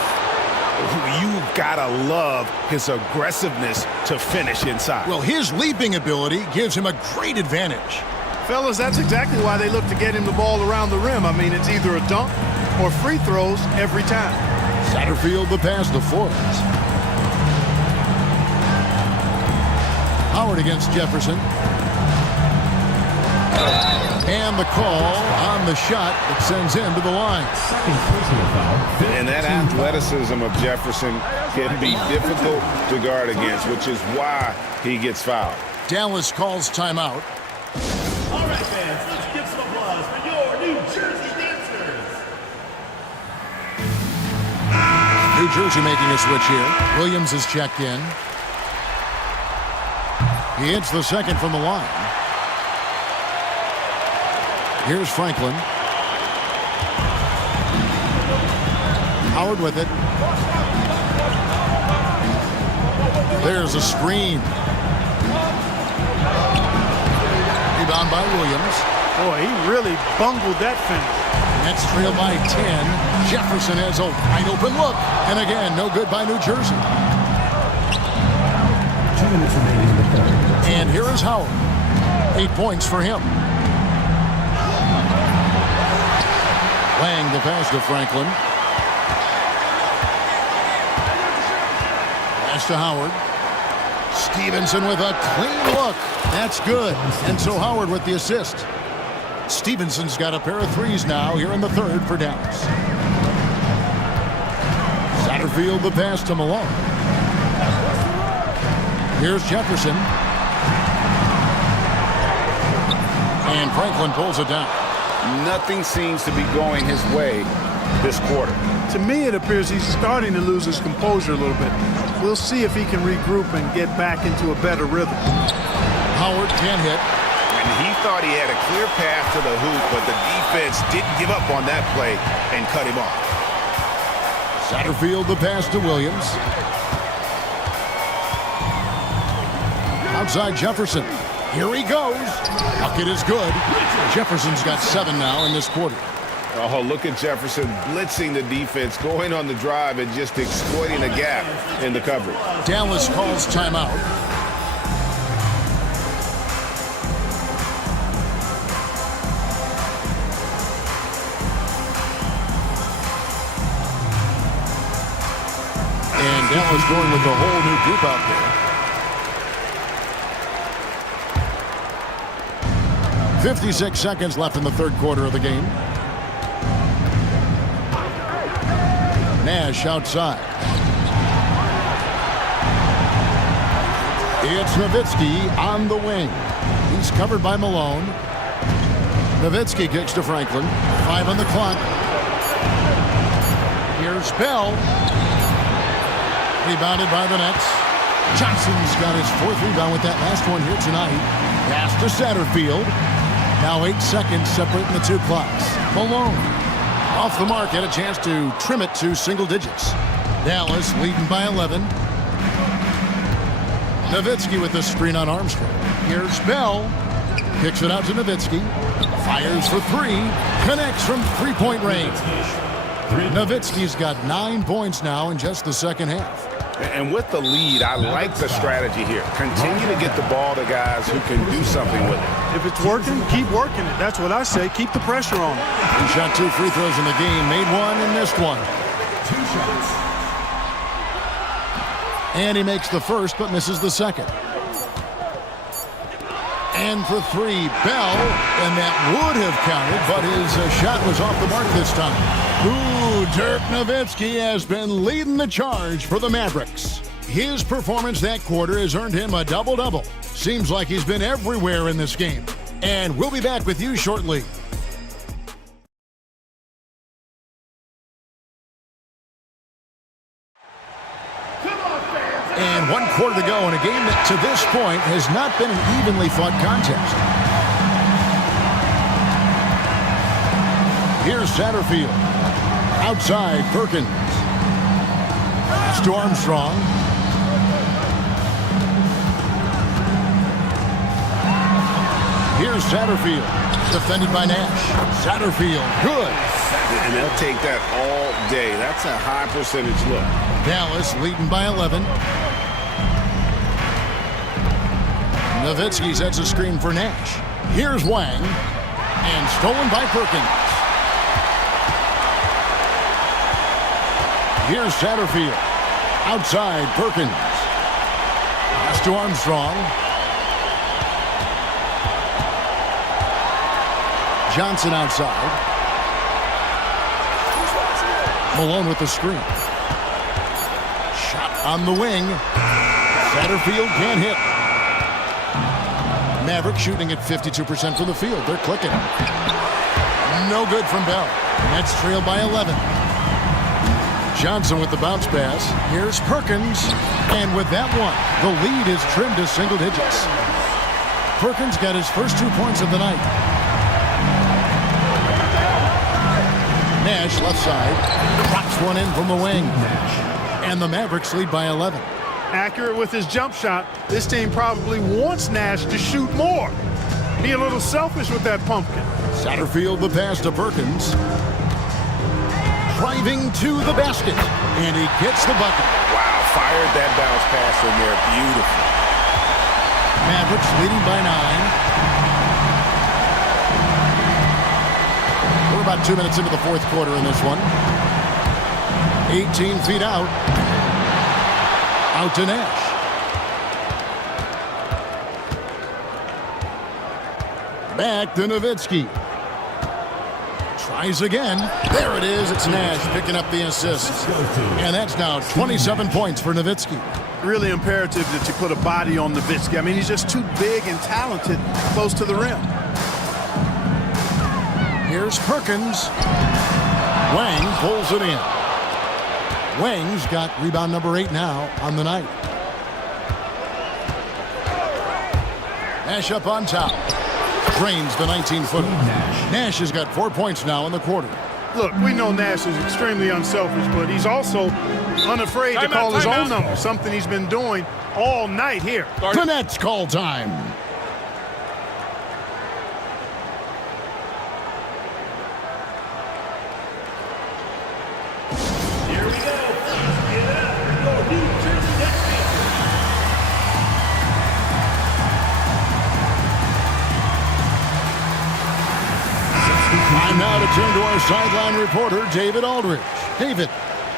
You've got to love his aggressiveness to finish inside. Well, his leaping ability gives him a great advantage. Fellas, that's exactly why they look to get him the ball around the rim. I mean, it's either a dunk or free throws every time. Satterfield the pass to Forbes. Howard against Jefferson. And the call on the shot that sends him to the line. And that athleticism of Jefferson can be difficult to guard against, which is why he gets fouled. Dallas calls timeout. All right, fans, let's give some applause for your New Jersey dancers. New Jersey making a switch here. Williams is checked in. He hits the second from the line. Here's Franklin. Howard with it. There's a screen. Rebound by Williams. Boy, he really bungled that finish. Nets trail by 10. Jefferson has a wide open look. And again, no good by New Jersey. 2 minutes remaining in the third. And here is Howard. 8 points for him. Lang the pass to Franklin. Pass to Howard. Stevenson with a clean look. That's good. And so Howard with the assist. Stevenson's got a pair of threes now here in the third for Dallas. Satterfield the pass to Malone. Here's Jefferson. And Franklin pulls it down. Nothing seems to be going his way this quarter. To me, it appears he's starting to lose his composure a little bit. We'll see if he can regroup and get back into a better rhythm. Howard can't hit. And he thought he had a clear path to the hoop, but the defense didn't give up on that play and cut him off. Satterfield the pass to Williams. Outside Jefferson. Here he goes. Bucket is good. Jefferson's got 7 now in this quarter. Oh, look at Jefferson blitzing the defense, going on the drive and just exploiting a gap in the coverage. Dallas calls timeout. And Dallas going with a whole new group out there. 56 seconds left in the third quarter of the game. Nash outside. It's Nowitzki on the wing. He's covered by Malone. Nowitzki kicks to Franklin. 5 on the clock. Here's Bell. Rebounded by the Nets. Johnson's got his 4th rebound with that last one here tonight. Pass to Satterfield. Now 8 seconds separating the 2 clocks. Malone off the mark, had a chance to trim it to single digits. Dallas leading by 11. Nowitzki with the screen on Armstrong. Here's Bell. Kicks it out to Nowitzki. Fires for 3. Connects from 3-point range. Nowitzki's got 9 points now in just the second half. And with the lead, I like the strategy here. Continue to get the ball to guys who can do something with it. If it's working, keep working it. That's what I say. Keep the pressure on it. He shot 2 free throws in the game, made 1 and missed 1. 2 shots. And he makes the first but misses the second. And for 3, Bell, and that would have counted, but his shot was off the mark this time. Ooh, Dirk Nowitzki has been leading the charge for the Mavericks. His performance that quarter has earned him a double-double. Seems like he's been everywhere in this game. And we'll be back with you shortly. And 1 quarter to go in a game that to this point has not been an evenly fought contest. Here's Satterfield. Outside, Perkins. Pass to Armstrong. Here's Satterfield. Defended by Nash. Satterfield, good. And they'll take that all day. That's a high percentage look. Dallas leading by 11. Nowitzki sets a screen for Nash. Here's Wang. And stolen by Perkins. Here's Satterfield. Outside, Perkins. Pass to Armstrong. Johnson outside. Malone with the screen. Shot on the wing. Satterfield can't hit. Maverick shooting at 52% from the field. They're clicking. No good from Bell. Nets trail by 11. Johnson with the bounce pass. Here's Perkins. And with that one, the lead is trimmed to single digits. Perkins got his first 2 points of the night. Nash left side. Drops one in from the wing. And the Mavericks lead by 11. Accurate with his jump shot. This team probably wants Nash to shoot more. Be a little selfish with that pumpkin. Satterfield the pass to Perkins. Driving to the basket. And he gets the bucket. Wow, fired that bounce pass in there. Beautiful. Mavericks leading by 9. We're about 2 minutes into the fourth quarter in this one. 18 feet out. Out to Nash. Back to Nowitzki. Tries again. There it is. It's Nash picking up the assist. And that's now 27 points for Nowitzki. Really imperative that you put a body on Nowitzki. I mean, he's just too big and talented close to the rim. Here's Perkins. Wang pulls it in. Wang's got rebound number 8 now on the night. Nash up on top. Drains the 19-footer. Nash has got 4 points now in the quarter. Look, we know Nash is extremely unselfish, but he's also unafraid to call his own number, something he's been doing all night here. The Nets call time. Here we go. Get up. Your New Jersey Nets Time now to turn to our sideline reporter, David Aldridge. David.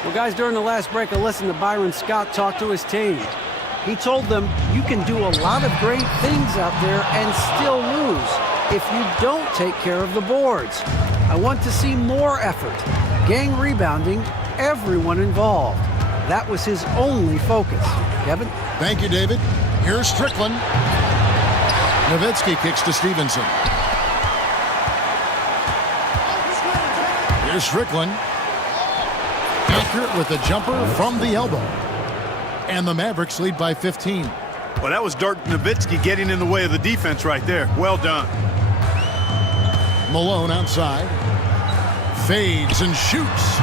Well, guys, during the last break, I listened to Byron Scott talk to his team. He told them you can do a lot of great things out there and still lose if you don't take care of the boards. I want to see more effort, gang rebounding, everyone involved. That was his only focus. Kevin? Thank you, David. Here's Strickland. Nowitzki kicks to Stevenson. Here's Strickland. Accurate with a jumper from the elbow. And the Mavericks lead by 15. Well, that was Dirk Nowitzki getting in the way of the defense right there. Well done. Malone outside. Fades and shoots.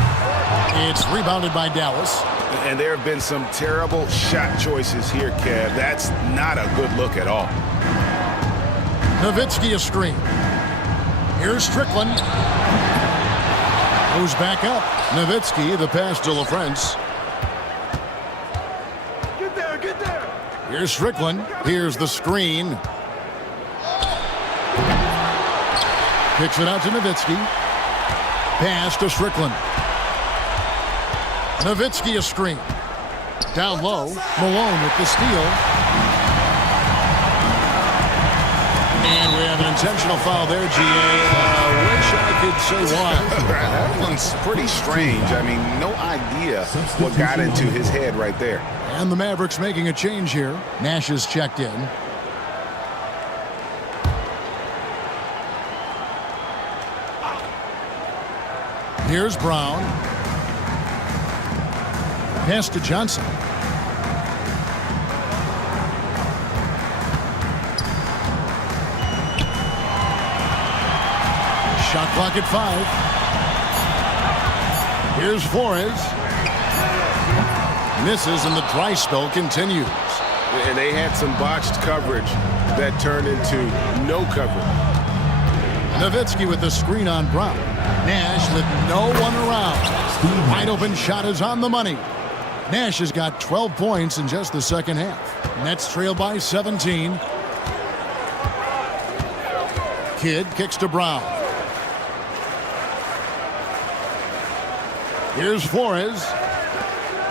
It's rebounded by Dallas. And there have been some terrible shot choices here, Kev. That's not a good look at all. Nowitzki a screen. Here's Strickland. Goes back up. Nowitzki, the pass to LaFrance. Get there, get there. Here's Strickland. Here's the screen. Kicks it out to Nowitzki. Pass to Strickland. Nowitzki a screen. Down low. Malone with the steal. And we have an intentional foul there, GA. Wish I could say why. That one's pretty strange. I mean, no idea what got into his head right there. And the Mavericks making a change here. Nash is checked in. Here's Brown. Pass to Johnson. Shot clock at 5. Here's Flores. Misses and the dry spell continues. And they had some botched coverage that turned into no coverage. Nowitzki with the screen on Brown. Nash with no one around. Wide open shot is on the money. Nash has got 12 points in just the second half. Nets trail by 17. Kidd kicks to Brown. Here's Flores.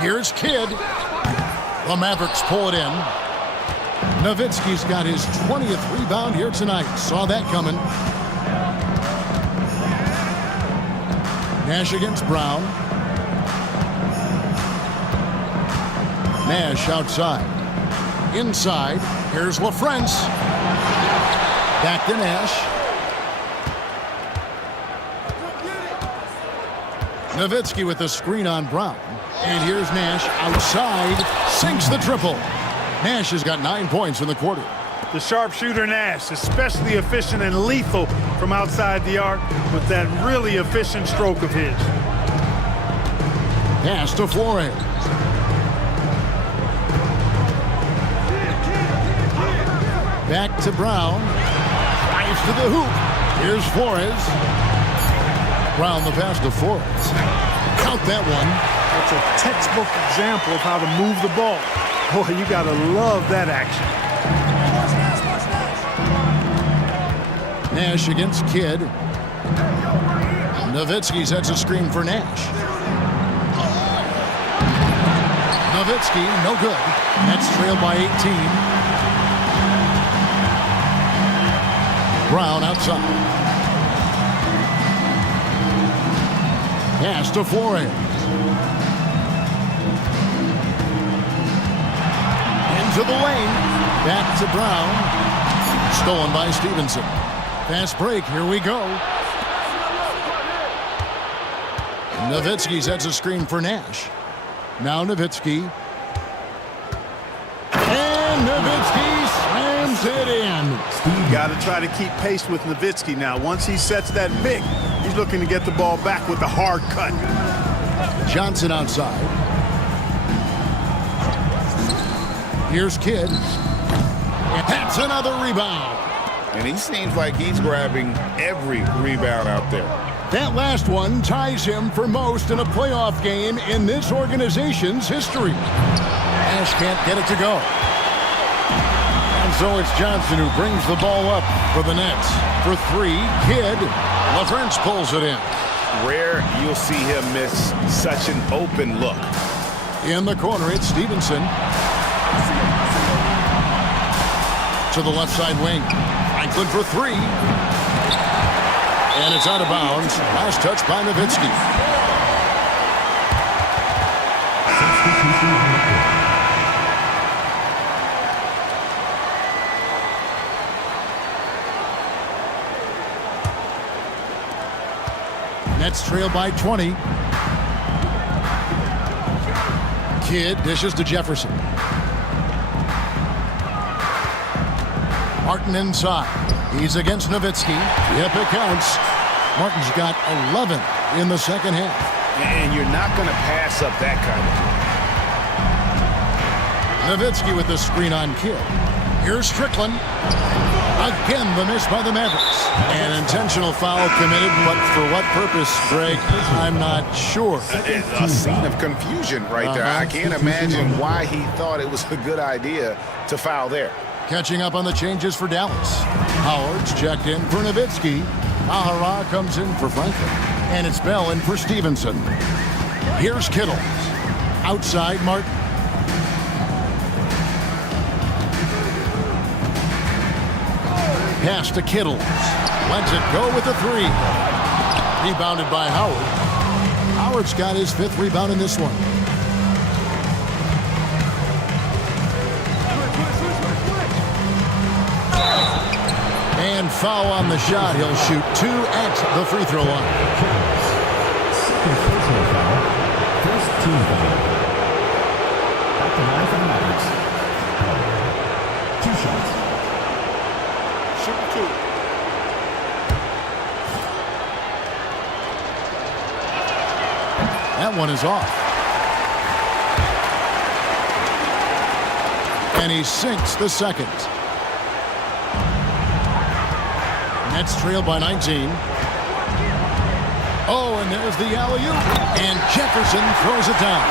Here's Kidd. The Mavericks pull it in. Nowitzki's got his 20th rebound here tonight. Saw that coming. Nash against Brown. Nash outside. Inside. Here's LaFrance. Back to Nash. Nowitzki with the screen on Brown. And here's Nash outside. Sinks the triple. Nash has got 9 points in the quarter. The sharpshooter Nash, especially efficient and lethal from outside the arc with that really efficient stroke of his. Pass to Flores. Back to Brown. Drives to the hoop. Here's Flores. Brown the pass to Flores. Count that one. That's a textbook example of how to move the ball. Boy, you gotta love that action. Nash against Kidd. Nowitzki sets a screen for Nash. Nowitzki, no good. Nets trailed by 18. Brown outside. Pass to Flores. Into the lane. Back to Brown. Stolen by Stevenson. Fast break. Here we go. Nowitzki sets a screen for Nash. Now Nowitzki. And Nowitzki slams it in. Got to try to keep pace with Nowitzki now. Once he sets that big, he's looking to get the ball back with the hard cut. Johnson outside. Here's Kidd. And that's another rebound. And he seems like he's grabbing every rebound out there. That last one ties him for most in a playoff game in this organization's history. Nash can't get it to go. And so it's Johnson who brings the ball up for the Nets. For three, Kidd. LaFrance pulls it in. Rare you'll see him miss such an open look. In the corner, it's Stevenson. To the left side wing. Franklin for three. And it's out of bounds. Last touch by Nowitzki. Nets trail by 20. Kidd dishes to Jefferson. Martin inside. He's against Nowitzki. Yep, it counts. Martin's got 11 in the second half. And you're not going to pass up that kind of play. Nowitzki with the screen on Kidd. Here's Strickland. Again, the miss by the Mavericks. An intentional foul committed, but for what purpose, Greg, I'm not sure. A scene of confusion right there. I can't imagine why he thought it was a good idea to foul there. Catching up on the changes for Dallas. Howard's checked in for Nowitzki. Ahara comes in for Franklin. And it's Bell in for Stevenson. Here's Kittle. Outside Martin. Pass to Kittle. Lets it go with a three. Rebounded by Howard. Howard's got his fifth rebound in this one. And foul on the shot. He'll shoot two at the free throw line. Second personal foul. First team foul. Back to line for the Mavericks. 2 shots. Shoot two. That one is off. And he sinks the second. Nets trail by 19. Oh, and there's the alley-oop. And Jefferson throws it down.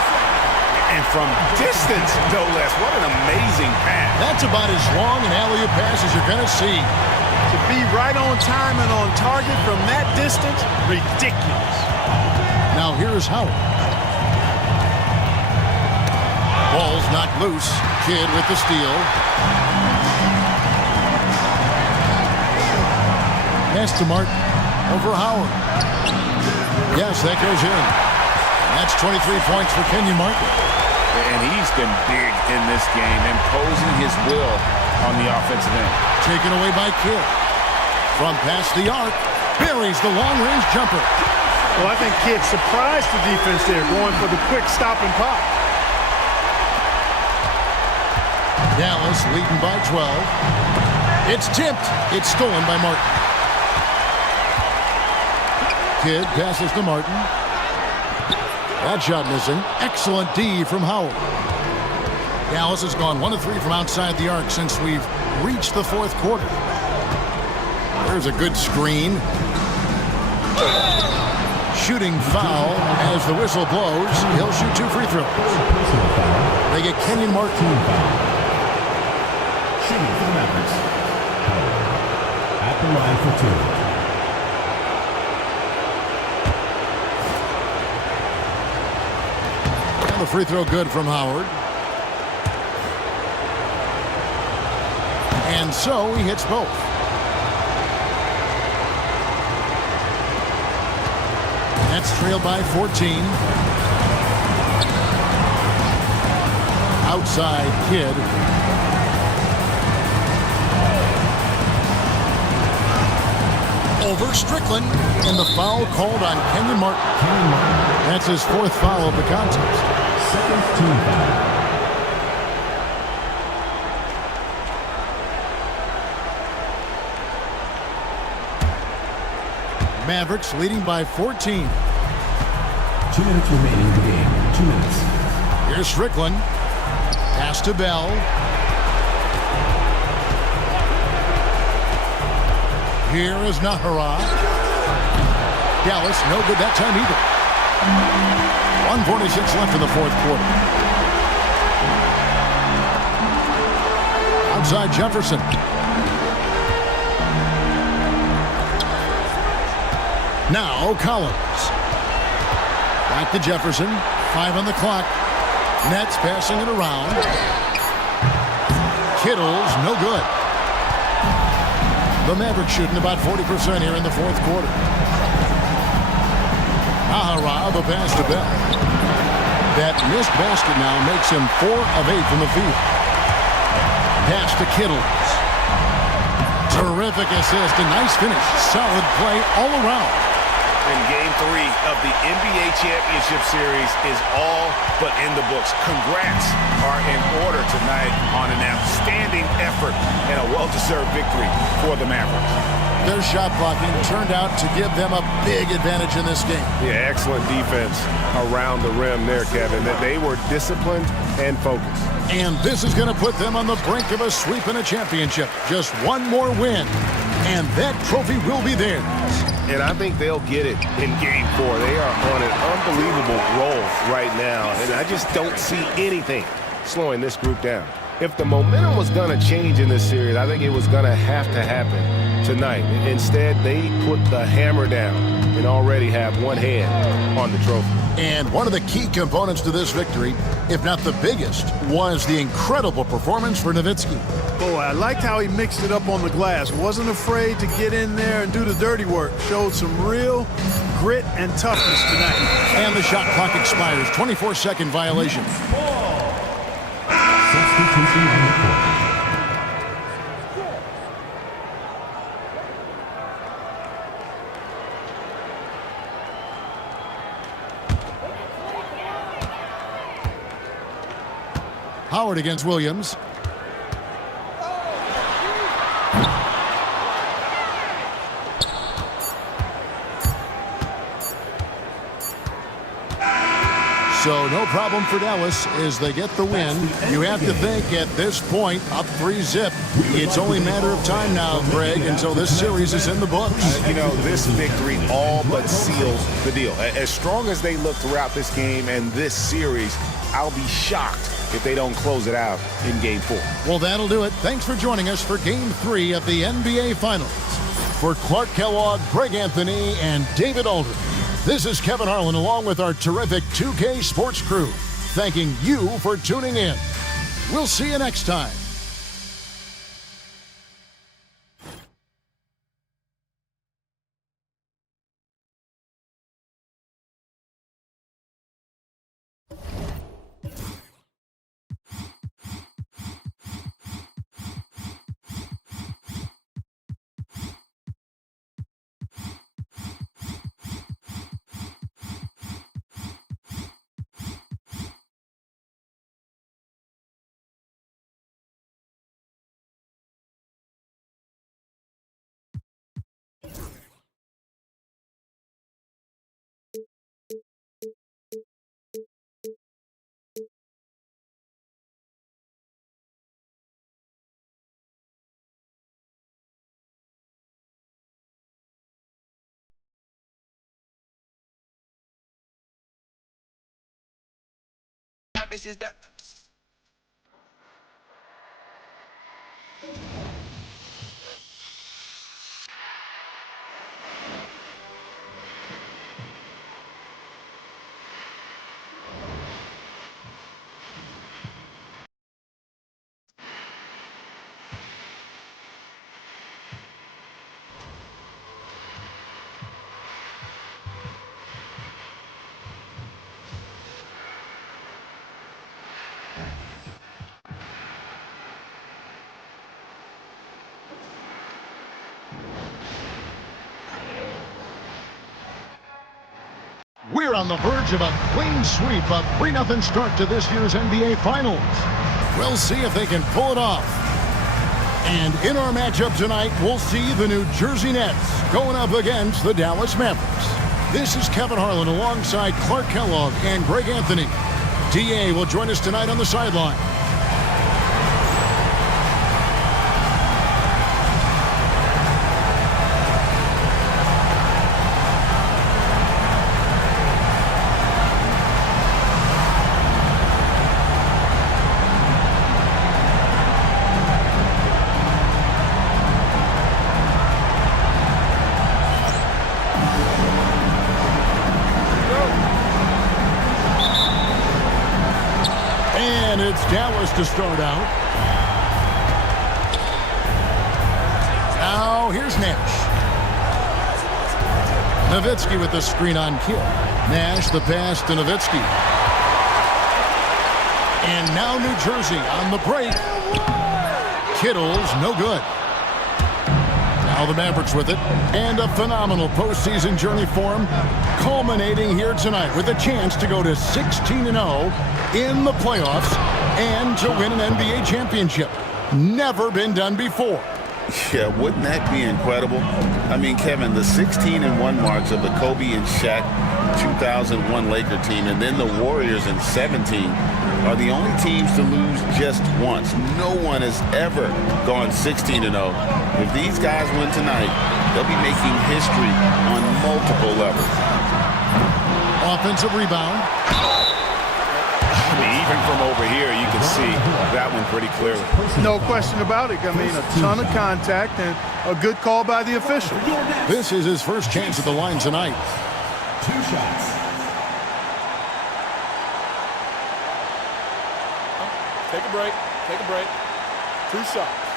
And from distance, no less. What an amazing pass. That's about as long an alley-oop pass as you're going to see. To be right on time and on target from that distance, ridiculous. Now here's Howard. Ball's knocked loose. Kidd with the steal. Pass to Martin over Howard. Yes, that goes in. That's 23 points for Kenyon Martin. And he's been big in this game, imposing his will on the offensive end. Taken away by Kidd. From past the arc, buries the long-range jumper. Well, I think Kidd surprised the defense there, going for the quick stop and pop. Dallas leading by 12. It's tipped. It's stolen by Martin. Kidd passes to Martin. That shot missing. Excellent D from Howard. Dallas has gone 1 of 3 from outside the arc since we've reached the fourth quarter. There's a good screen. Shooting foul as the whistle blows. He'll shoot 2 free throws. They get Kenyon Martin. Shooting for the Mavericks. At the line for 2. And the free throw good from Howard. And so he hits both. Nets trailed by 14. Outside Kidd. Over Strickland, and the foul called on Kenyon Martin. That's his 4th foul of the contest. Second team foul. Mavericks leading by 14. 2 minutes remaining in the game. 2 minutes. Here's Strickland. Pass to Bell. Here is Nahara. Dallas, no good that time either. 1:46 left in the fourth quarter. Outside Jefferson. Now Collins. Back to Jefferson. 5 on the clock. Nets passing it around. Kittle's no good. The Mavericks shooting about 40% here in the fourth quarter. Nahara, the pass to Bell. That missed basket now makes him 4 of 8 from the field. Pass to Kittles. Terrific assist, a nice finish. Solid play all around. And Game 3 of the NBA Championship Series is all but in the books. Congrats are in order tonight on an outstanding effort and a well-deserved victory for the Mavericks. Their shot blocking turned out to give them a big advantage in this game. Yeah, excellent defense around the rim there, Kevin. That they were disciplined and focused. And this is going to put them on the brink of a sweep in a championship. Just one more win, and that trophy will be theirs. And I think they'll get it in Game 4. They are on an unbelievable roll right now, and I just don't see anything slowing this group down. If the momentum was going to change in this series, I think it was going to have to happen tonight. Instead, they put the hammer down and already have one hand on the trophy. And one of the key components to this victory, if not the biggest, was the incredible performance for Nowitzki. Boy, I liked how he mixed it up on the glass. Wasn't afraid to get in there and do the dirty work. Showed some real grit and toughness tonight. And the shot clock expires. 24-second violation. Substitution on the court. Howard against Williams. So no problem for Dallas as they get the win. You have to think at this point, up 3-0. It's only a matter of time now, Greg, until this series is in the books. You know, this victory all but seals the deal. As strong as they look throughout this game and this series, I'll be shocked if they don't close it out in Game 4. Well, that'll do it. Thanks for joining us for Game 3 of the NBA Finals. For Clark Kellogg, Greg Anthony, and David Aldridge, this is Kevin Harlan along with our terrific 2K Sports crew, thanking you for tuning in. We'll see you next time. We're on the verge of a clean sweep, a 3-0 start to this year's NBA Finals. We'll see if they can pull it off. And in our matchup tonight, we'll see the New Jersey Nets going up against the Dallas Mavericks. This is Kevin Harlan alongside Clark Kellogg and Greg Anthony. DA will join us tonight on the sideline. And it's Dallas to start out. Now here's Nash. Nowitzki with the screen on Kidd. Nash the pass to Nowitzki. And now New Jersey on the break. Kittle's no good. Now the Mavericks with it. And a phenomenal postseason journey for them, culminating here tonight with a chance to go to 16-0 in the playoffs and to win an NBA championship. Never been done before. Yeah, wouldn't that be incredible? I mean, Kevin, the 16-1 marks of the Kobe and Shaq 2001 Laker team, and then the Warriors in 17 are the only teams to lose just once. No one has ever gone 16-0. If these guys win tonight, they'll be making history on multiple levels. Offensive rebound. I mean, even from over here, you can see that one pretty clearly. No question about it. I mean, a ton of contact and a good call by the official. This is his first chance at the line tonight. 2 shots. Take a break. Take a break. 2 shots.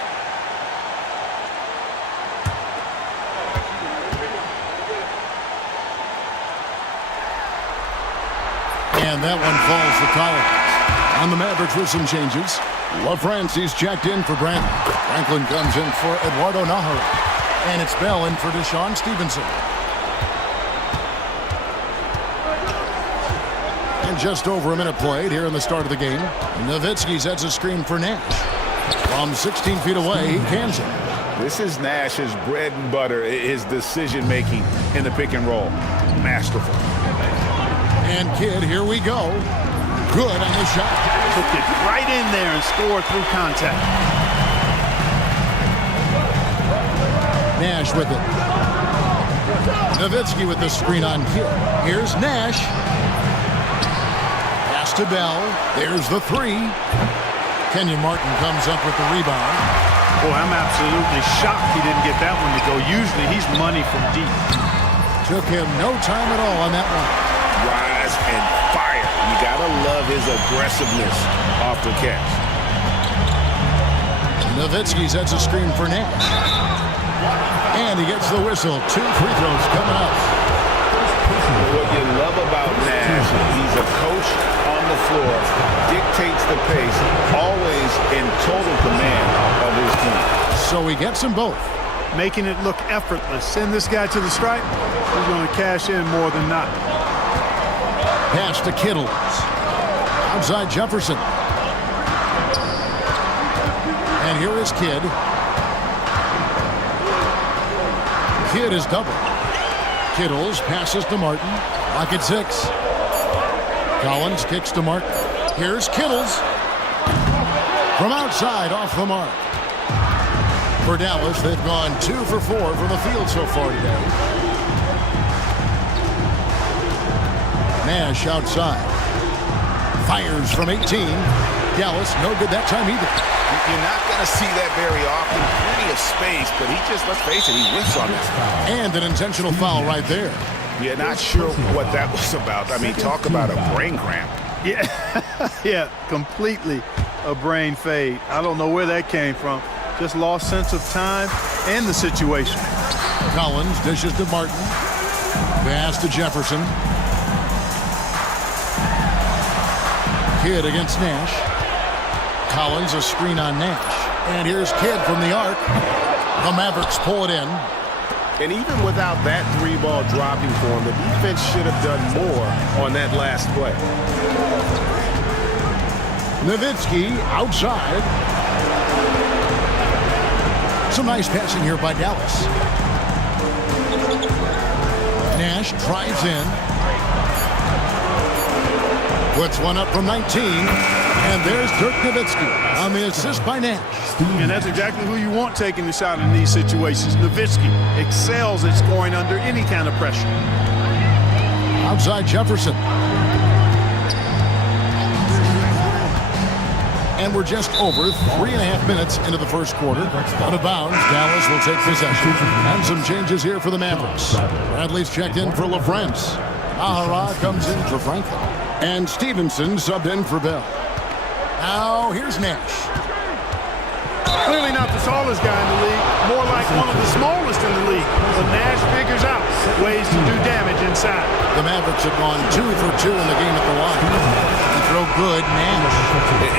And that one falls to Collins. On the Mavericks with some changes. LaFrancis checked in for Brandon. Franklin comes in for Eduardo Nahara. And it's Bell in for Deshaun Stevenson. And just over a minute played here in the start of the game. Nowitzki sets a screen for Nash. From 16 feet away, he cans it. This is Nash's bread and butter, his decision-making in the pick and roll. Masterful. And Kidd, here we go. Good on the shot. Took it right in there and scored through contact. Nash with it. Nowitzki with the screen on Kidd. Here's Nash. Pass to Bell. There's the 3. Kenyon Martin comes up with the rebound. Boy, I'm absolutely shocked he didn't get that one to go. Usually he's money from deep. Took him no time at all on that one. Rise and fire. You gotta love his aggressiveness off the catch. Nowitzki sets a screen for Nash. And he gets the whistle. 2 free throws coming up. What you love about Nash, he's a coach on the floor, dictates the pace, always in total command of his team. So he gets them both. Making it look effortless. Send this guy to the stripe. He's going to cash in more than not. Pass to Kittles. Outside Jefferson. And here is Kidd. Kidd is double. Kittles passes to Martin. Lock at 6. Collins kicks to Martin. Here's Kittles. From outside, off the mark. For Dallas, they've gone 2 for 4 from the field so far today. Nash outside. Fires from 18. Dallas, no good that time either. You're not going to see that very often. Plenty of space, but he just, let's face it, he whiffs on this. And an intentional foul right there. Yeah, not sure what that was about. I mean, talk about a brain cramp. Yeah, yeah, completely a brain fade. I don't know where that came from. Just lost sense of time and the situation. Collins dishes to Martin. Pass to Jefferson. Kidd against Nash. Collins, a screen on Nash. And here's Kidd from the arc. The Mavericks pull it in. And even without that three-ball dropping for him, the defense should have done more on that last play. Nowitzki outside. Some nice passing here by Dallas. Nash drives in. Puts one up from 19. And there's Dirk Nowitzki on the assist by Nash. And that's exactly who you want taking the shot in these situations. Nowitzki excels at scoring under any kind of pressure. Outside Jefferson. And we're just over 3.5 minutes into the first quarter. Out of bounds, Dallas will take possession. And some changes here for the Mavericks. Bradley's checked in for LaFrance. Ahara comes in for Franklin. And Stevenson subbed in for Bell. Now, here's Nash. Clearly not the tallest guy in the league, more like one of the smallest in the league. But Nash figures out ways to do damage inside. The Mavericks have gone 2 for 2 in the game at the line. They throw good, Nash.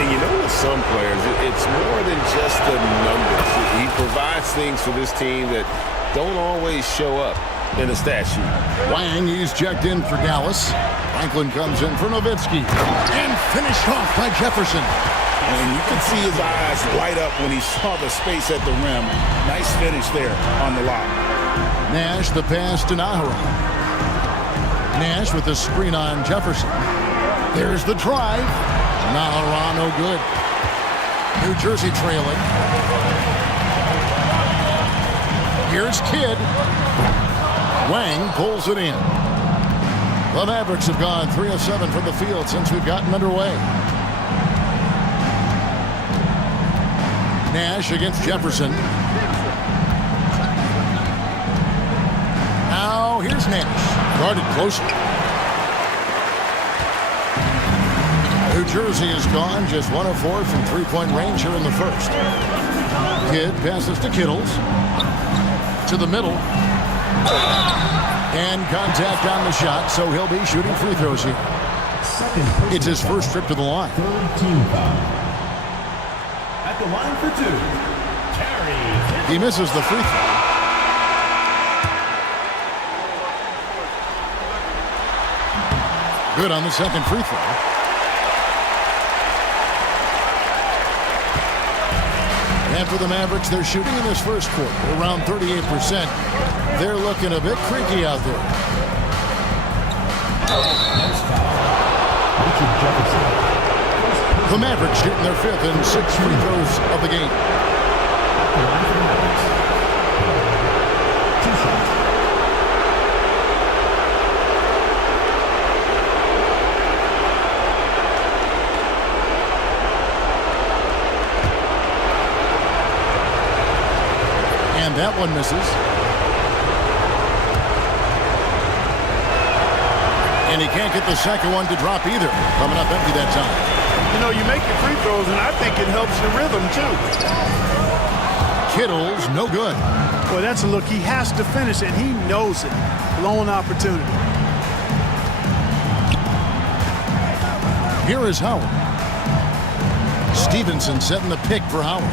And you know, with some players, it's more than just the numbers. He provides things for this team that don't always show up in the stat sheet. Wang, he's checked in for Dallas. Franklin comes in for Nowitzki. And finished off by Jefferson. And you can see his eyes light up when he saw the space at the rim. Nice finish there on the lob. Nash, the pass to Nahara. Nash with the screen on Jefferson. There's the drive. Nahara, no good. New Jersey trailing. Here's Kidd. Wang pulls it in. The Mavericks have gone 3 of 7 from the field since we've gotten underway. Nash against Jefferson. Now here's Nash. Guarded closely. New Jersey has gone just 1 of 4 from three-point range here in the first. Kidd passes to Kittles. To the middle. And contact on the shot, so he'll be shooting free throws here. It's his first trip to the line. Third team foul. At the line for 2, Terry. He misses the free throw. Good on the second free throw. And for the Mavericks, they're shooting in this first quarter around 38%. They're looking a bit creaky out there. The Mavericks shooting their 5th and 6th free throws of the game. And that one misses. And he can't get the second one to drop either. Coming up empty that time. You know, you make your free throws, and I think it helps your rhythm, too. Kittles, no good. Boy, that's a look. He has to finish, and he knows it. Blown opportunity. Here is Howard. Stevenson setting the pick for Howard.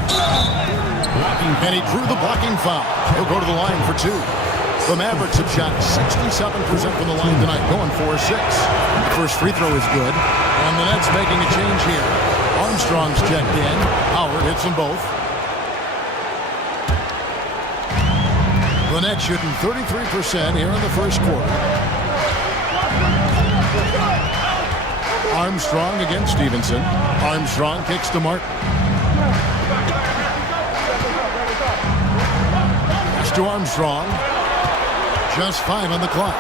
And he drew the blocking foul. He'll go to the line for 2. The Mavericks have shot 67% from the line tonight, going 4-6. The first free throw is good. And the Nets making a change here. Armstrong's checked in. Howard hits them both. The Nets shooting 33% here in the first quarter. Armstrong against Stevenson. Armstrong kicks to Martin. Pass to Armstrong. Just 5 on the clock.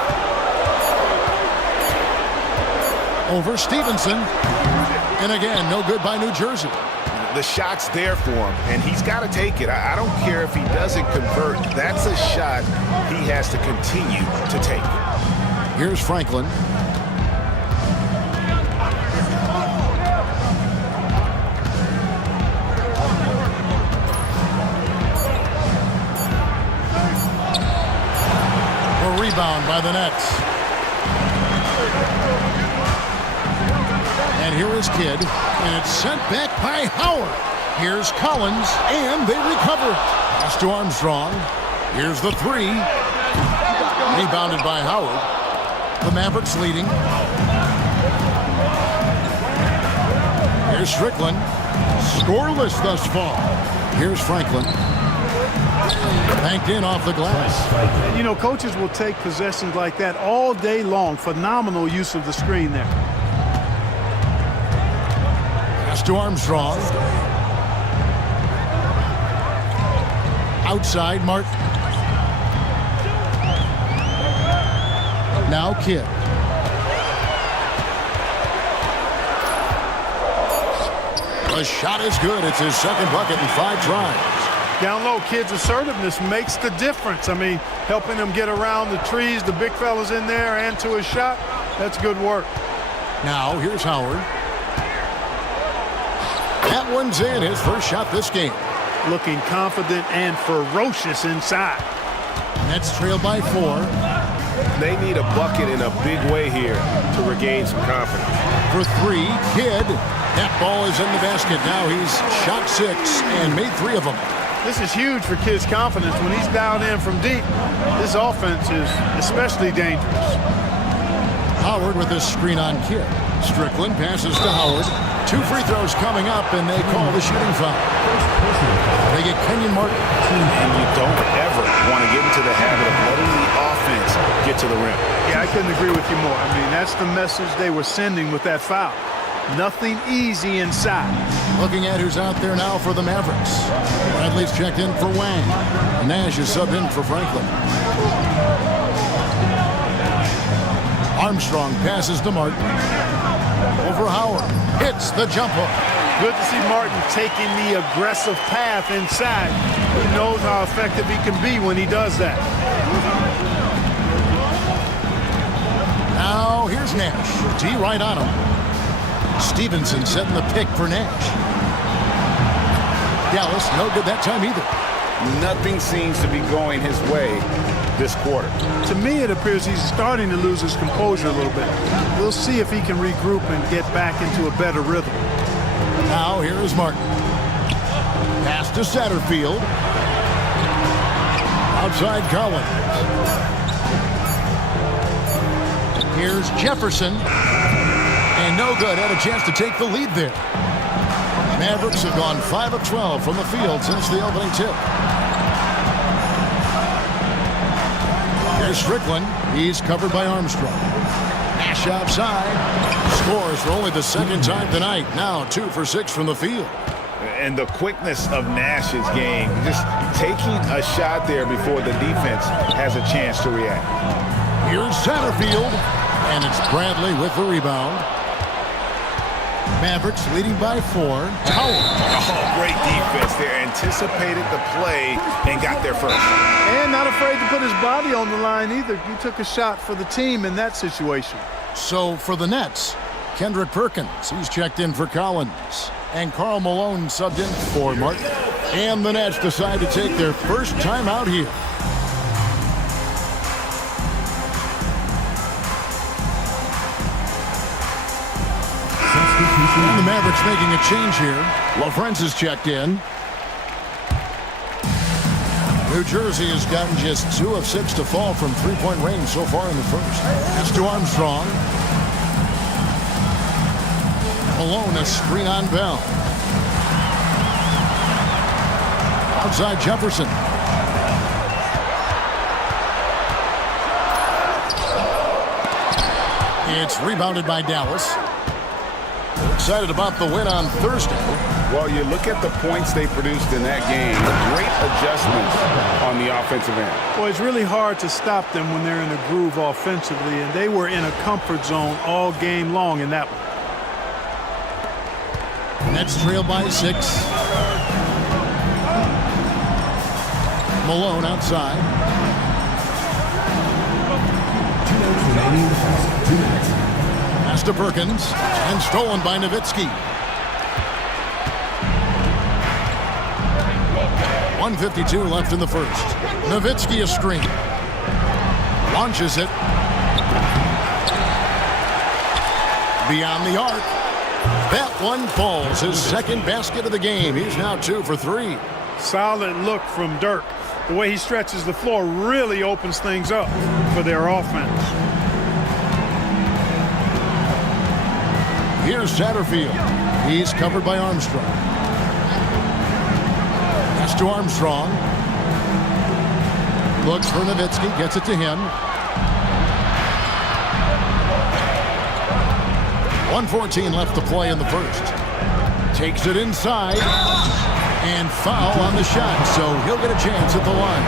Over Stevenson. And again, no good by New Jersey. The shot's there for him, and he's got to take it. I don't care if he doesn't convert. That's a shot he has to continue to take. Here's Franklin. A rebound by the Nets. And here is Kidd, and it's sent back by Howard. Here's Collins, and they recover it. Pass to Armstrong. Here's the three. Rebounded by Howard. The Mavericks leading. Here's Strickland. Scoreless thus far. Here's Franklin. Banked in off the glass. You know, coaches will take possessions like that all day long. Phenomenal use of the screen there. Pass to Armstrong. Outside, Martin. Now Kidd. The shot is good. It's his second bucket in 5 tries. Down low, Kidd's assertiveness makes the difference. I mean, helping him get around the trees, the big fellas in there, and to his shot. That's good work. Now, here's Howard. That one's in, his first shot this game. Looking confident and ferocious inside. Nets trail by 4. They need a bucket in a big way here to regain some confidence. For 3, Kidd. That ball is in the basket. Now he's shot 6 and made 3 of them. This is huge for Kidd's confidence. When he's dialed in from deep, this offense is especially dangerous. Howard with this screen on Kidd. Strickland passes to Howard. 2 free throws coming up, and they call the shooting foul. They get Kenyon Martin. And you don't ever want to get into the habit of letting the offense get to the rim. Yeah, I couldn't agree with you more. I mean, that's the message they were sending with that foul. Nothing easy inside. Looking at who's out there now for the Mavericks. Bradley's checked in for Wang. Nash is subbed in for Franklin. Armstrong passes to Martin. Over Howard. Hits the jump hook. Good to see Martin taking the aggressive path inside. He knows how effective he can be when he does that. Now here's Nash. T right on him. Stevenson setting the pick for Nash. Dallas, no good that time either. Nothing seems to be going his way this quarter. To me, it appears he's starting to lose his composure a little bit. We'll see if he can regroup and get back into a better rhythm. Now here is Martin. Pass to Satterfield. Outside Collins. Here's Jefferson. And no good. Had a chance to take the lead there. Mavericks have gone 5 of 12 from the field since the opening tip. Here's Strickland. He's covered by Armstrong. Nash outside. Scores for only the second time tonight. Now 2 for 6 from the field. And the quickness of Nash's game, just taking a shot there before the defense has a chance to react. Here's Satterfield. And it's Bradley with the rebound. Mavericks leading by 4. Oh, great defense there. Anticipated the play and got there first. And not afraid to put his body on the line either. He took a shot for the team in that situation. So for the Nets, Kendrick Perkins, he's checked in for Collins. And Karl Malone subbed in for Martin. And the Nets decide to take their first time out here. And the Mavericks making a change here. LaFrance is checked in. New Jersey has gotten just 2 of 6 to fall from 3-point range so far in the first. Pass to Armstrong. Malone, a screen on Bell. Outside Jefferson. It's rebounded by Dallas. Excited about the win on Thursday. Well, you look at the points they produced in that game. Great adjustments on the offensive end. Well, it's really hard to stop them when they're in a groove offensively, and they were in a comfort zone all game long in that one. Nets trail by 6. Malone outside. 2 minutes remaining in the first. 2 minutes. Pass to Perkins, and stolen by Nowitzki. 1:52 left in the first. Nowitzki a screen. Launches it. Beyond the arc. That one falls. His second basket of the game. He's now 2 for 3. Solid look from Dirk. The way he stretches the floor really opens things up for their offense. Here's Satterfield. He's covered by Armstrong. Pass to Armstrong. Looks for Nowitzki. Gets it to him. 1:14 left to play in the first. Takes it inside. And foul on the shot, so he'll get a chance at the line.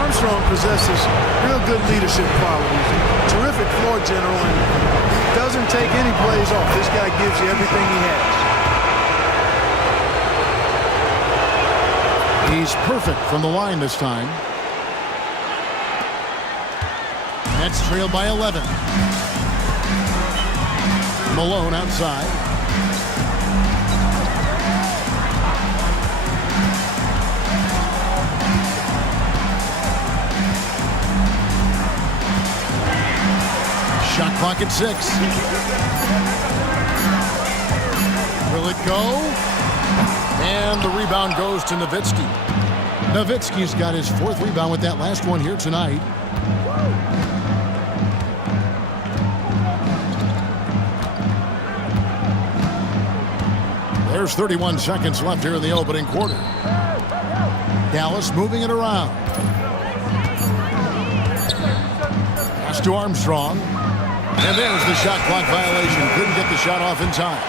Armstrong possesses real good leadership qualities. Terrific floor general, and doesn't take any plays off. This guy gives you everything he has. He's perfect from the line this time. Nets trail by 11. Malone outside. Shot clock at 6. Will it go? And the rebound goes to Nowitzki. Nowitzki's got his 4th rebound with that last one here tonight. There's 31 seconds left here in the opening quarter. Dallas moving it around. Pass to Armstrong. And there's the shot clock violation. Couldn't get the shot off in time.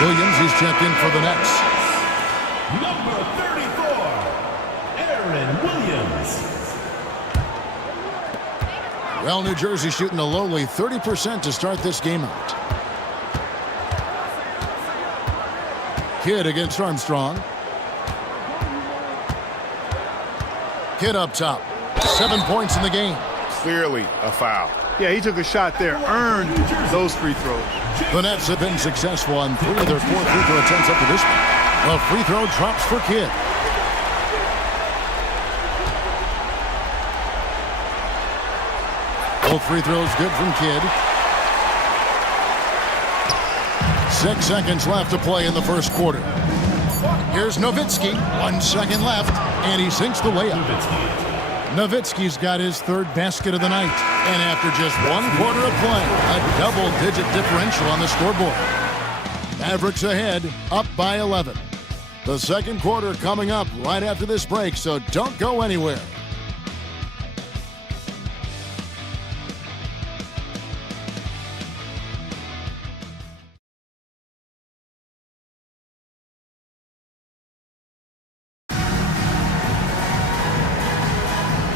Williams is checked in for the Nets. Number 34, Aaron Williams. Well, New Jersey shooting a lowly 30% to start this game out. Kidd against Armstrong. Kidd up top. 7 points in the game. Clearly a foul. Yeah, he took a shot there, earned those free throws. The Nets have been successful on 3 of their 4 free throw attempts up to this point. A free throw drops for Kidd. Both free throws good from Kidd. 6 seconds left to play in the first quarter. Here's Nowitzki. 1 second left, and he sinks the layup. Nowitzki's got his 3rd basket of the night. And after just 1 quarter of play, a double-digit differential on the scoreboard. Mavericks ahead, up by 11. The second quarter coming up right after this break, so don't go anywhere.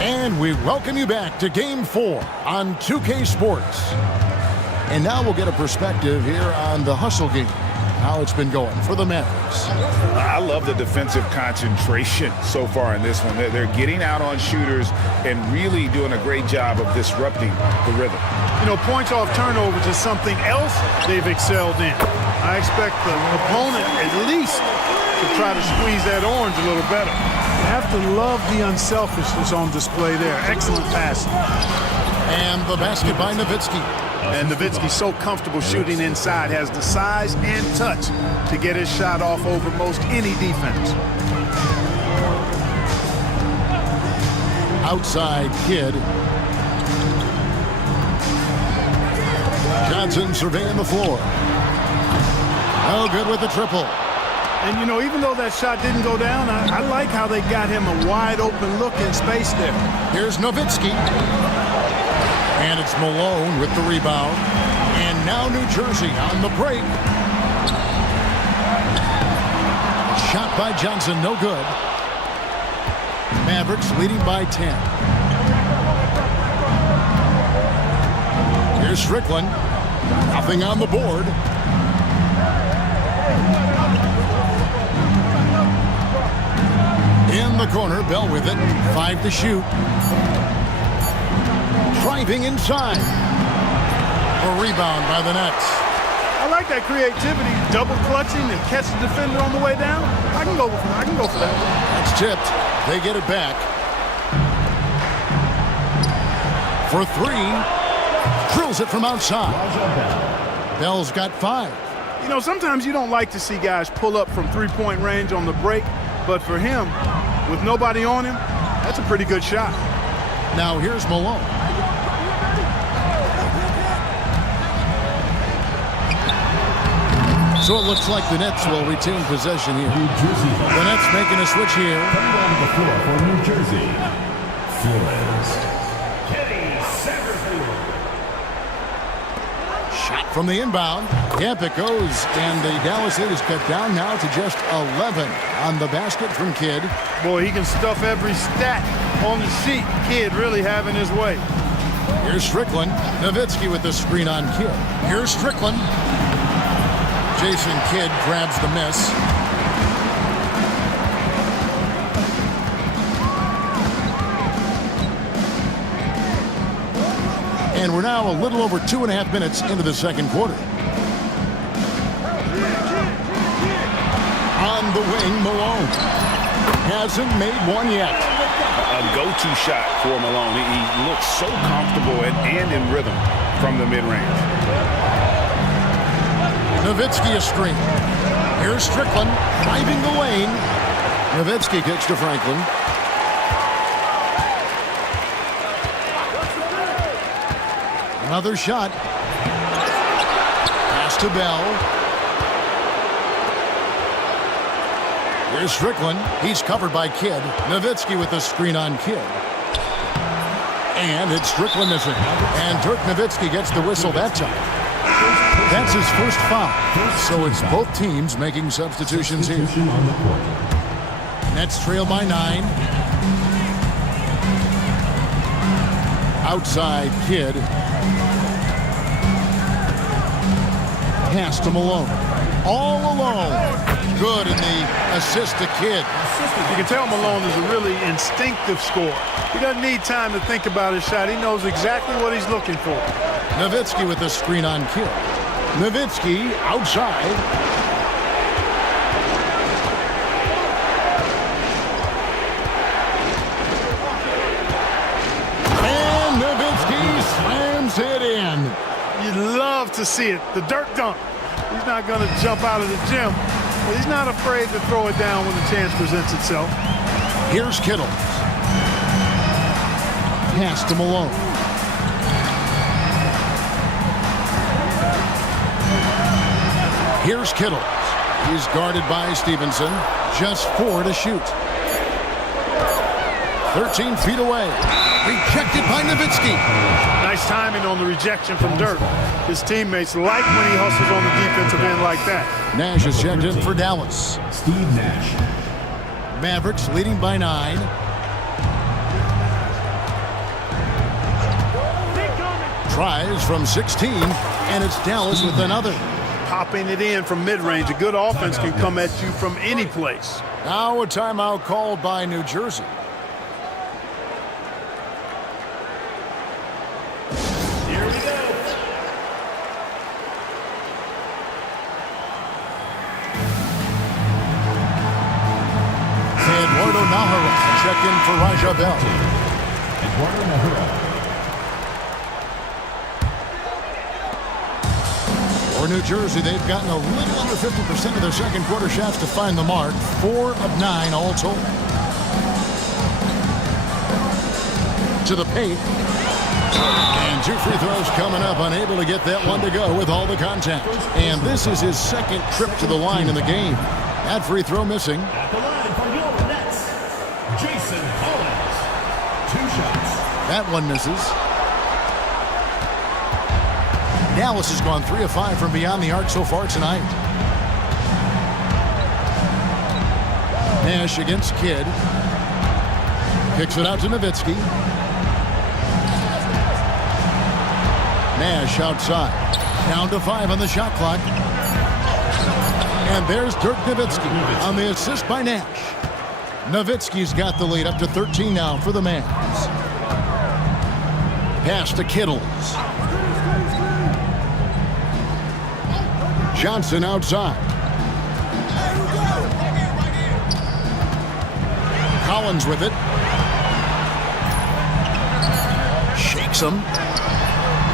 And we welcome you back to Game 4 on 2K Sports. And now we'll get a perspective here on the hustle game, how it's been going for the Mavericks. I love the defensive concentration so far in this one. They're getting out on shooters and really doing a great job of disrupting the rhythm. You know, points off turnovers is something else they've excelled in. I expect the opponent at least to try to squeeze that orange a little better. You have to love the unselfishness on display there. Excellent passing. And the basket by Nowitzki. And Nowitzki's so comfortable shooting inside, has the size and touch to get his shot off over most any defense. Outside Kidd. Johnson surveying the floor. Oh, good with the triple. And, you know, even though that shot didn't go down, I like how they got him a wide-open look in space there. Here's Nowitzki. And it's Malone with the rebound. And now New Jersey on the break. Shot by Johnson, no good. Mavericks leading by 10. Here's Strickland. Nothing on the board. In the corner, Bell with it. 5 to shoot. Driving inside. A rebound by the Nets. I like that creativity, double clutching and catch the defender on the way down. I can go for that. That's tipped. They get it back. For 3. Drills it from outside. Bell's got 5. You know, sometimes you don't like to see guys pull up from three-point range on the break, but for him, with nobody on him, that's a pretty good shot. Now here's Malone. So it looks like the Nets will retain possession here. The Nets making a switch here. Coming on the floor for New Jersey, Flores. Shot from the inbound. Yep, it goes. And the Dallas is cut down now to just 11 on the basket from Kidd. Boy, he can stuff every stat on the sheet. Kidd really having his way. Here's Strickland. Nowitzki with the screen on Kidd. Here's Strickland. Jason Kidd grabs the miss. And we're now a little over 2.5 minutes into the second quarter. On the wing, Malone. Hasn't made one yet. A go-to shot for Malone. He looks so comfortable and in rhythm from the mid-range. Nowitzki a screen. Here's Strickland driving the lane. Nowitzki kicks to Franklin. Another shot. Pass to Bell. Here's Strickland. He's covered by Kidd. Nowitzki with the screen on Kidd. And it's Strickland missing. And Dirk Nowitzki gets the whistle that time. That's his first foul. So it's both teams making substitutions here. Nets trail by 9. Outside Kidd. Pass to Malone. All alone. Good in the assist to Kidd. You can tell Malone is a really instinctive scorer. He doesn't need time to think about his shot. He knows exactly what he's looking for. Nowitzki with the screen on Kidd. Nowitzki outside. And Nowitzki slams it in. You'd love to see it. The dirt dunk. He's not going to jump out of the gym, but he's not afraid to throw it down when the chance presents itself. Here's Kittle. Pass to Malone. Here's Kittle. He's guarded by Stevenson. Just 4 to shoot. 13 feet away. Rejected by Nowitzki. Nice timing on the rejection from Dirk. His teammates like when he hustles on the defensive end like that. Nash is checked in for Dallas. Steve Nash. Mavericks leading by 9. Tries from 16, and it's Dallas with another. Popping it in from mid-range. A good offense can come at you from any place. Now a timeout called by New Jersey. Here we go. Eduardo Nahara checked in for Raja Bell. Eduardo Nahara. For New Jersey, they've gotten a little under 50% of their second quarter shots to find the mark. 4 of 9 all told. To the paint. And 2 free throws coming up. Unable to get that one to go with all the contact. And this is his second trip to the line in the game. That free throw missing. At the line for your Nets, Jason Collins. 2 shots. That one misses. Dallas has gone 3 of 5 from beyond the arc so far tonight. Nash against Kidd. Kicks it out to Nowitzki. Nash outside. Down to 5 on the shot clock. And there's Dirk Nowitzki on the assist by Nash. Nowitzki's got the lead up to 13 now for the Mavs. Pass to Kittles. Johnson outside. Collins with it. Shakes him.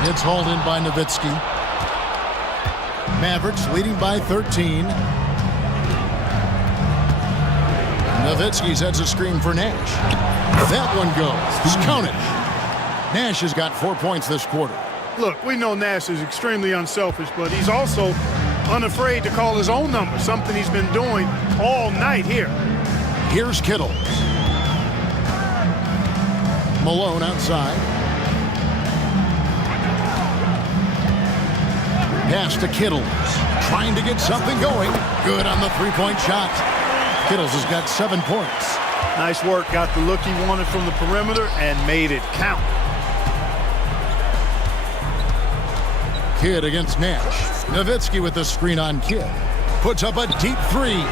It's hauled in by Nowitzki. Mavericks leading by 13. Nowitzki sets a screen for Nash. That one goes. Count it. Nash has got 4 points this quarter. Look, we know Nash is extremely unselfish, but he's also unafraid to call his own number, something he's been doing all night here. Here's Kittles. Malone outside. Pass to Kittles. Trying to get something going. Good on the three-point shot. Kittles has got 7 points. Nice work. Got the look he wanted from the perimeter and made it count. Kidd against Nash. Nowitzki with the screen on Kidd. Puts up a deep three.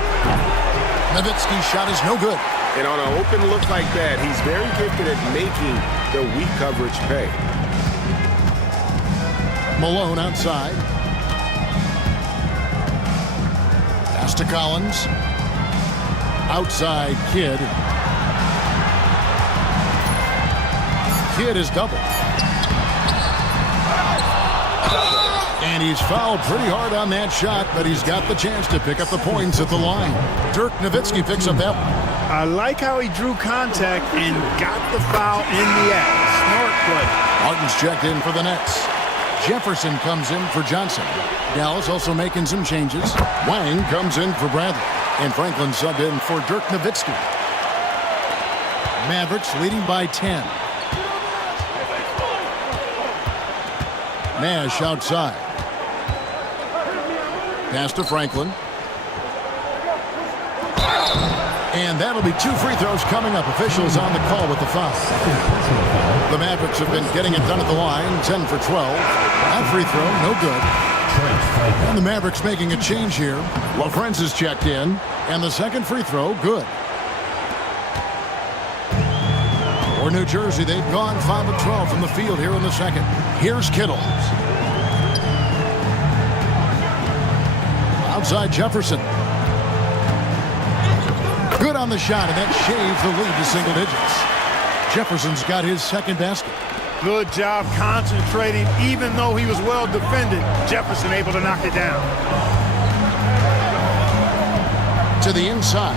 Nowitzki's shot is no good. And on an open look like that, he's very gifted at making the weak coverage pay. Malone outside. Pass to Collins. Outside Kidd. Kidd is doubled. And he's fouled pretty hard on that shot, but he's got the chance to pick up the points at the line. Dirk Nowitzki picks up that one. I like how he drew contact and got the foul in the act. Smart play. Martin's checked in for the Nets. Jefferson comes in for Johnson. Dallas also making some changes. Wang comes in for Bradley. And Franklin subbed in for Dirk Nowitzki. Mavericks leading by 10. Nash outside. Pass to Franklin. And that'll be 2 free throws coming up. Officials on the call with the foul. The Mavericks have been getting it done at the line. 10 for 12. That free throw, no good. And the Mavericks making a change here. LaFrance is checked in. And the second free throw, good. For New Jersey, they've gone 5 of 12 from the field here in the second. Here's Kittles. Outside Jefferson. Good on the shot, and that shaves the lead to single digits. Jefferson's got his second basket. Good job concentrating. Even though he was well defended, Jefferson able to knock it down. To the inside.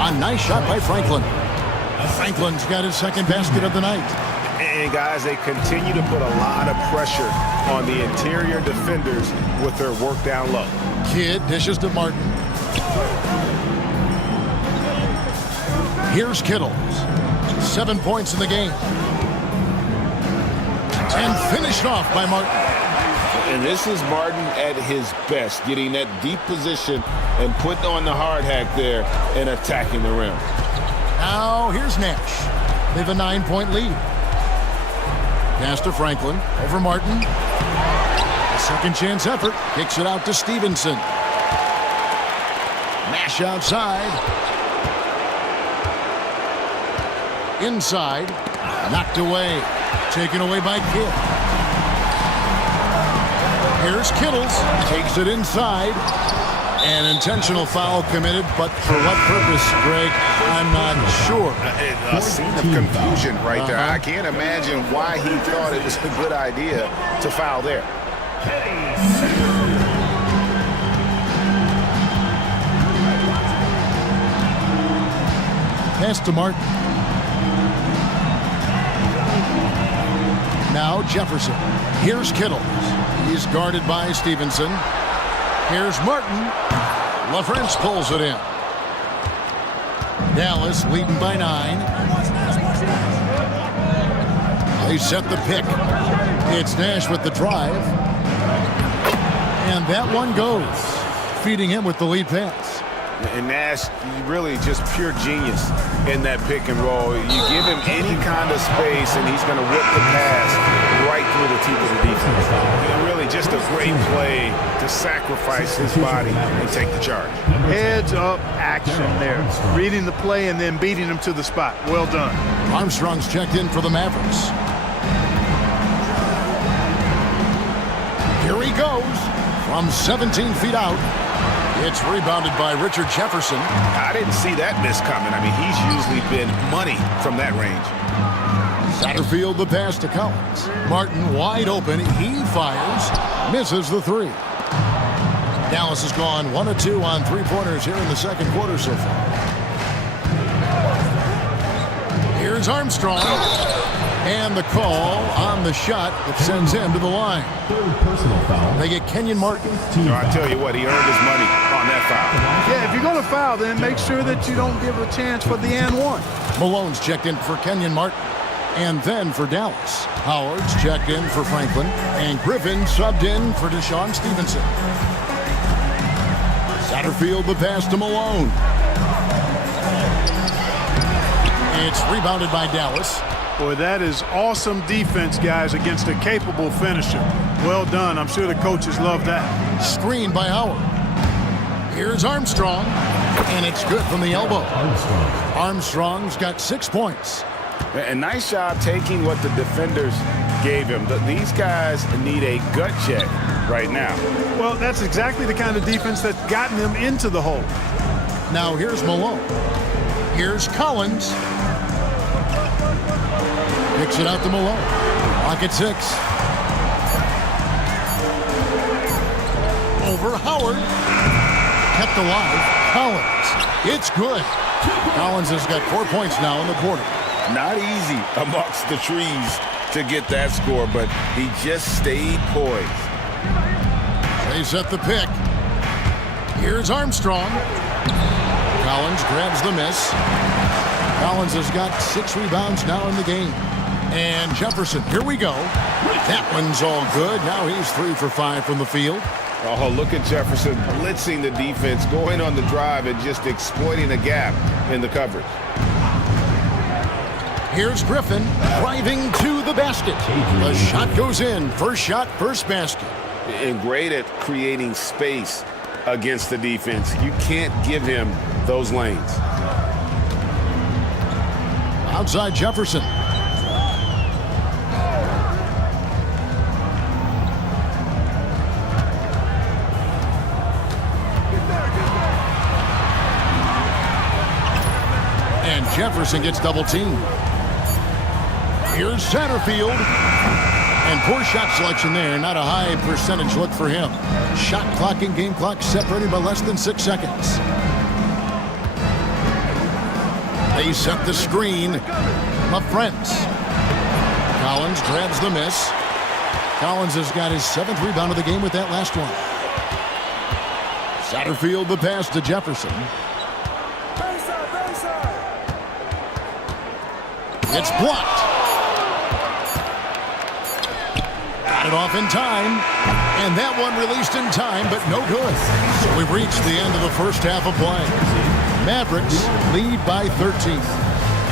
A nice shot by Franklin. Franklin's got his second basket of the night. And guys, they continue to put a lot of pressure on the interior defenders with their work down low. Kidd dishes to Martin. Here's Kittles. 7 points in the game. And finished off by Martin. And this is Martin at his best, getting that deep position and putting on the hard hack there and attacking the rim. Now here's Nash. They have a 9-point lead. Pass to Franklin. Over Martin. A second chance effort. Kicks it out to Stevenson. Nash outside. Inside. Knocked away. Taken away by Kidd. Here's Kittles. Takes it inside. An intentional foul committed, but for what purpose, Greg, I'm not sure. A scene of confusion right there. I can't imagine why he thought it was a good idea to foul there. Pass to Martin. Now Jefferson. Here's Kittles. He's guarded by Stevenson. Here's Martin. LaFrance pulls it in. Dallas leading by 9. They set the pick. It's Nash with the drive. And that one goes. Feeding him with the lead pass. And Nash, really just pure genius in that pick and roll. You give him any kind of space, and he's going to whip the pass right through the teeth of the defense. And really just a great play to sacrifice his body and take the charge. Heads-up action there. Reading the play and then beating him to the spot. Well done. Armstrong's checked in for the Mavericks. Here he goes from 17 feet out. It's rebounded by Richard Jefferson. I didn't see that miss coming. I mean, he's usually been money from that range. Satterfield the pass to Collins. Martin wide open. He fires. Misses the three. Dallas has gone 1 of 2 on three-pointers here in the second quarter so far. Here's Armstrong. And the call on the shot that sends him to the line. Third personal foul. They get Kenyon Martin. I tell you what, he earned his money on that foul. Yeah, if you're going to foul, then make sure that you don't give a chance for the and one. Malone's checked in for Kenyon Martin. And then for Dallas, Howard's checked in for Franklin. And Griffin subbed in for Deshaun Stevenson. Satterfield the pass to Malone. It's rebounded by Dallas. Boy, that is awesome defense, guys, against a capable finisher. Well done. I'm sure the coaches love that. Screen by Howard. Here's Armstrong. And it's good from the elbow. Armstrong's got 6 points. A nice job taking what the defenders gave him. These guys need a gut check right now. Well, that's exactly the kind of defense that's gotten them into the hole. Now here's Malone. Here's Collins. Picks it out to Malone. Lock at 6. Over Howard. Kept alive. Collins. It's good. Collins has got 4 points now in the quarter. Not easy amongst the trees to get that score, but he just stayed poised. They set the pick. Here's Armstrong. Collins grabs the miss. Collins has got 6 rebounds now in the game. And Jefferson, here we go. That one's all good. Now he's 3 for 5 from the field. Oh, look at Jefferson blitzing the defense, going on the drive and just exploiting a gap in the coverage. Here's Griffin driving to the basket. The shot goes in. First shot, first basket. And great at creating space against the defense. You can't give him those lanes. Outside Jefferson. And Jefferson gets double teamed. Here's Satterfield. And poor shot selection there. Not a high percentage look for him. Shot clock and game clock separated by less than 6 seconds. They set the screen. LaFrentz. Collins grabs the miss. Collins has got his 7th rebound of the game with that last one. Satterfield the pass to Jefferson. It's blocked. Got it off in time. And that one released in time, but no good. So we've reached the end of the first half of play. Mavericks lead by 13.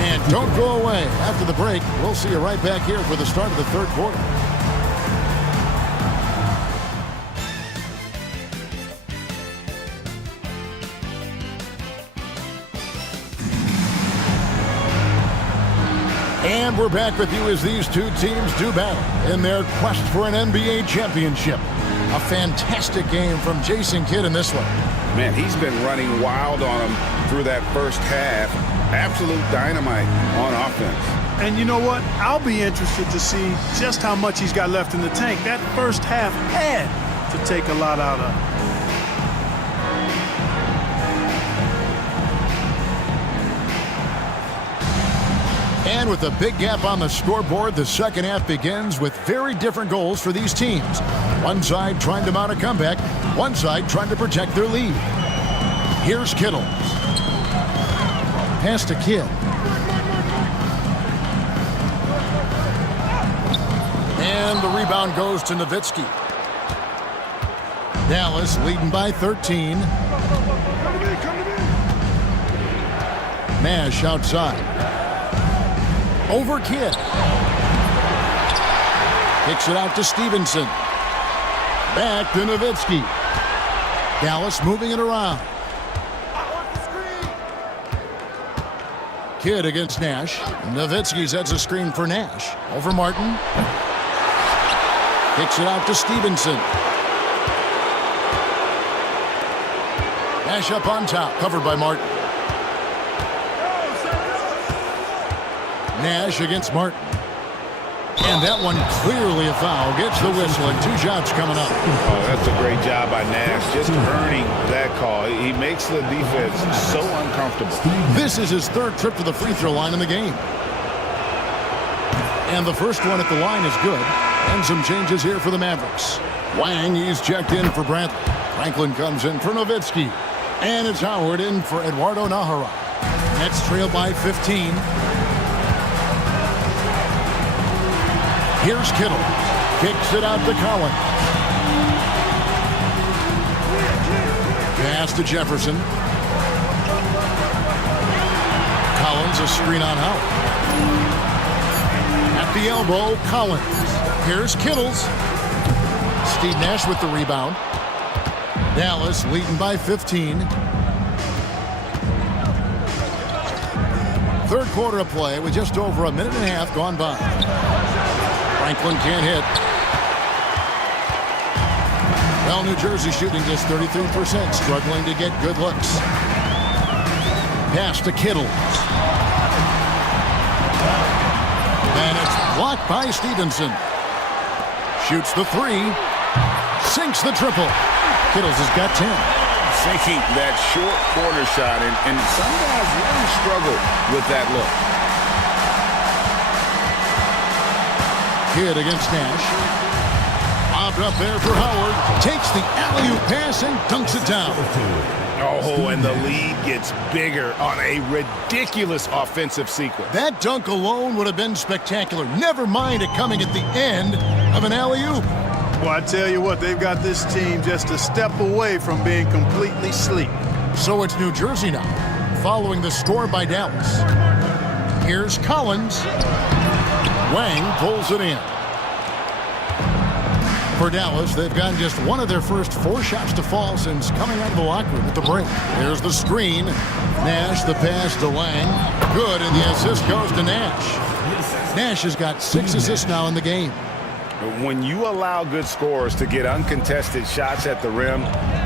And don't go away. After the break, we'll see you right back here for the start of the third quarter. And we're back with you as these two teams do battle in their quest for an NBA championship. A fantastic game from Jason Kidd in this one. Man, he's been running wild on him through that first half. Absolute dynamite on offense. And you know what? I'll be interested to see just how much he's got left in the tank. That first half had to take a lot out of him. And with a big gap on the scoreboard, the second half begins with very different goals for these teams. One side trying to mount a comeback, one side trying to protect their lead. Here's Kittle. Pass to Kidd. And the rebound goes to Nowitzki. Dallas leading by 13. Nash outside. Over Kidd. Kicks it out to Stevenson. Back to Nowitzki. Dallas moving it around. Kidd against Nash. Nowitzki sets a screen for Nash. Over Martin. Kicks it out to Stevenson. Nash up on top, covered by Martin. Nash against Martin. And that one clearly a foul. Gets the whistle and 2 shots coming up. Oh, that's a great job by Nash, just earning that call. He makes the defense so uncomfortable. This is his 3rd trip to the free throw line in the game. And the first one at the line is good. And some changes here for the Mavericks. Wang is checked in for Bradley. Franklin comes in for Nowitzki. And it's Howard in for Eduardo Nahara. Nets trail by 15. Here's Kittle. Kicks it out to Collins. Pass to Jefferson. Collins, a screen on Howard. At the elbow, Collins. Here's Kittles. Steve Nash with the rebound. Dallas leading by 15. 3rd quarter of play with just over a minute and a half gone by. Franklin can't hit. Well, New Jersey shooting just 33%, struggling to get good looks. Pass to Kittle. And it's blocked by Stevenson. Shoots the 3. Sinks the triple. Kittles has got 10. Sinking that short corner shot, and some guys really struggle with that look. Kidd against Nash. Bobbed up there for Howard. Takes the alley-oop pass and dunks it down. Oh, and the lead gets bigger on a ridiculous offensive sequence. That dunk alone would have been spectacular. Never mind it coming at the end of an alley-oop. Well, I tell you what, they've got this team just a step away from being completely asleep. So it's New Jersey now, following the score by Dallas. Here's Collins. Wang pulls it in. For Dallas, they've gotten just one of their first 4 shots to fall since coming out of the locker room at the break. There's the screen. Nash, the pass to Wang. Good, and the assist goes to Nash. Nash has got 6 assists now in the game. When you allow good scorers to get uncontested shots at the rim,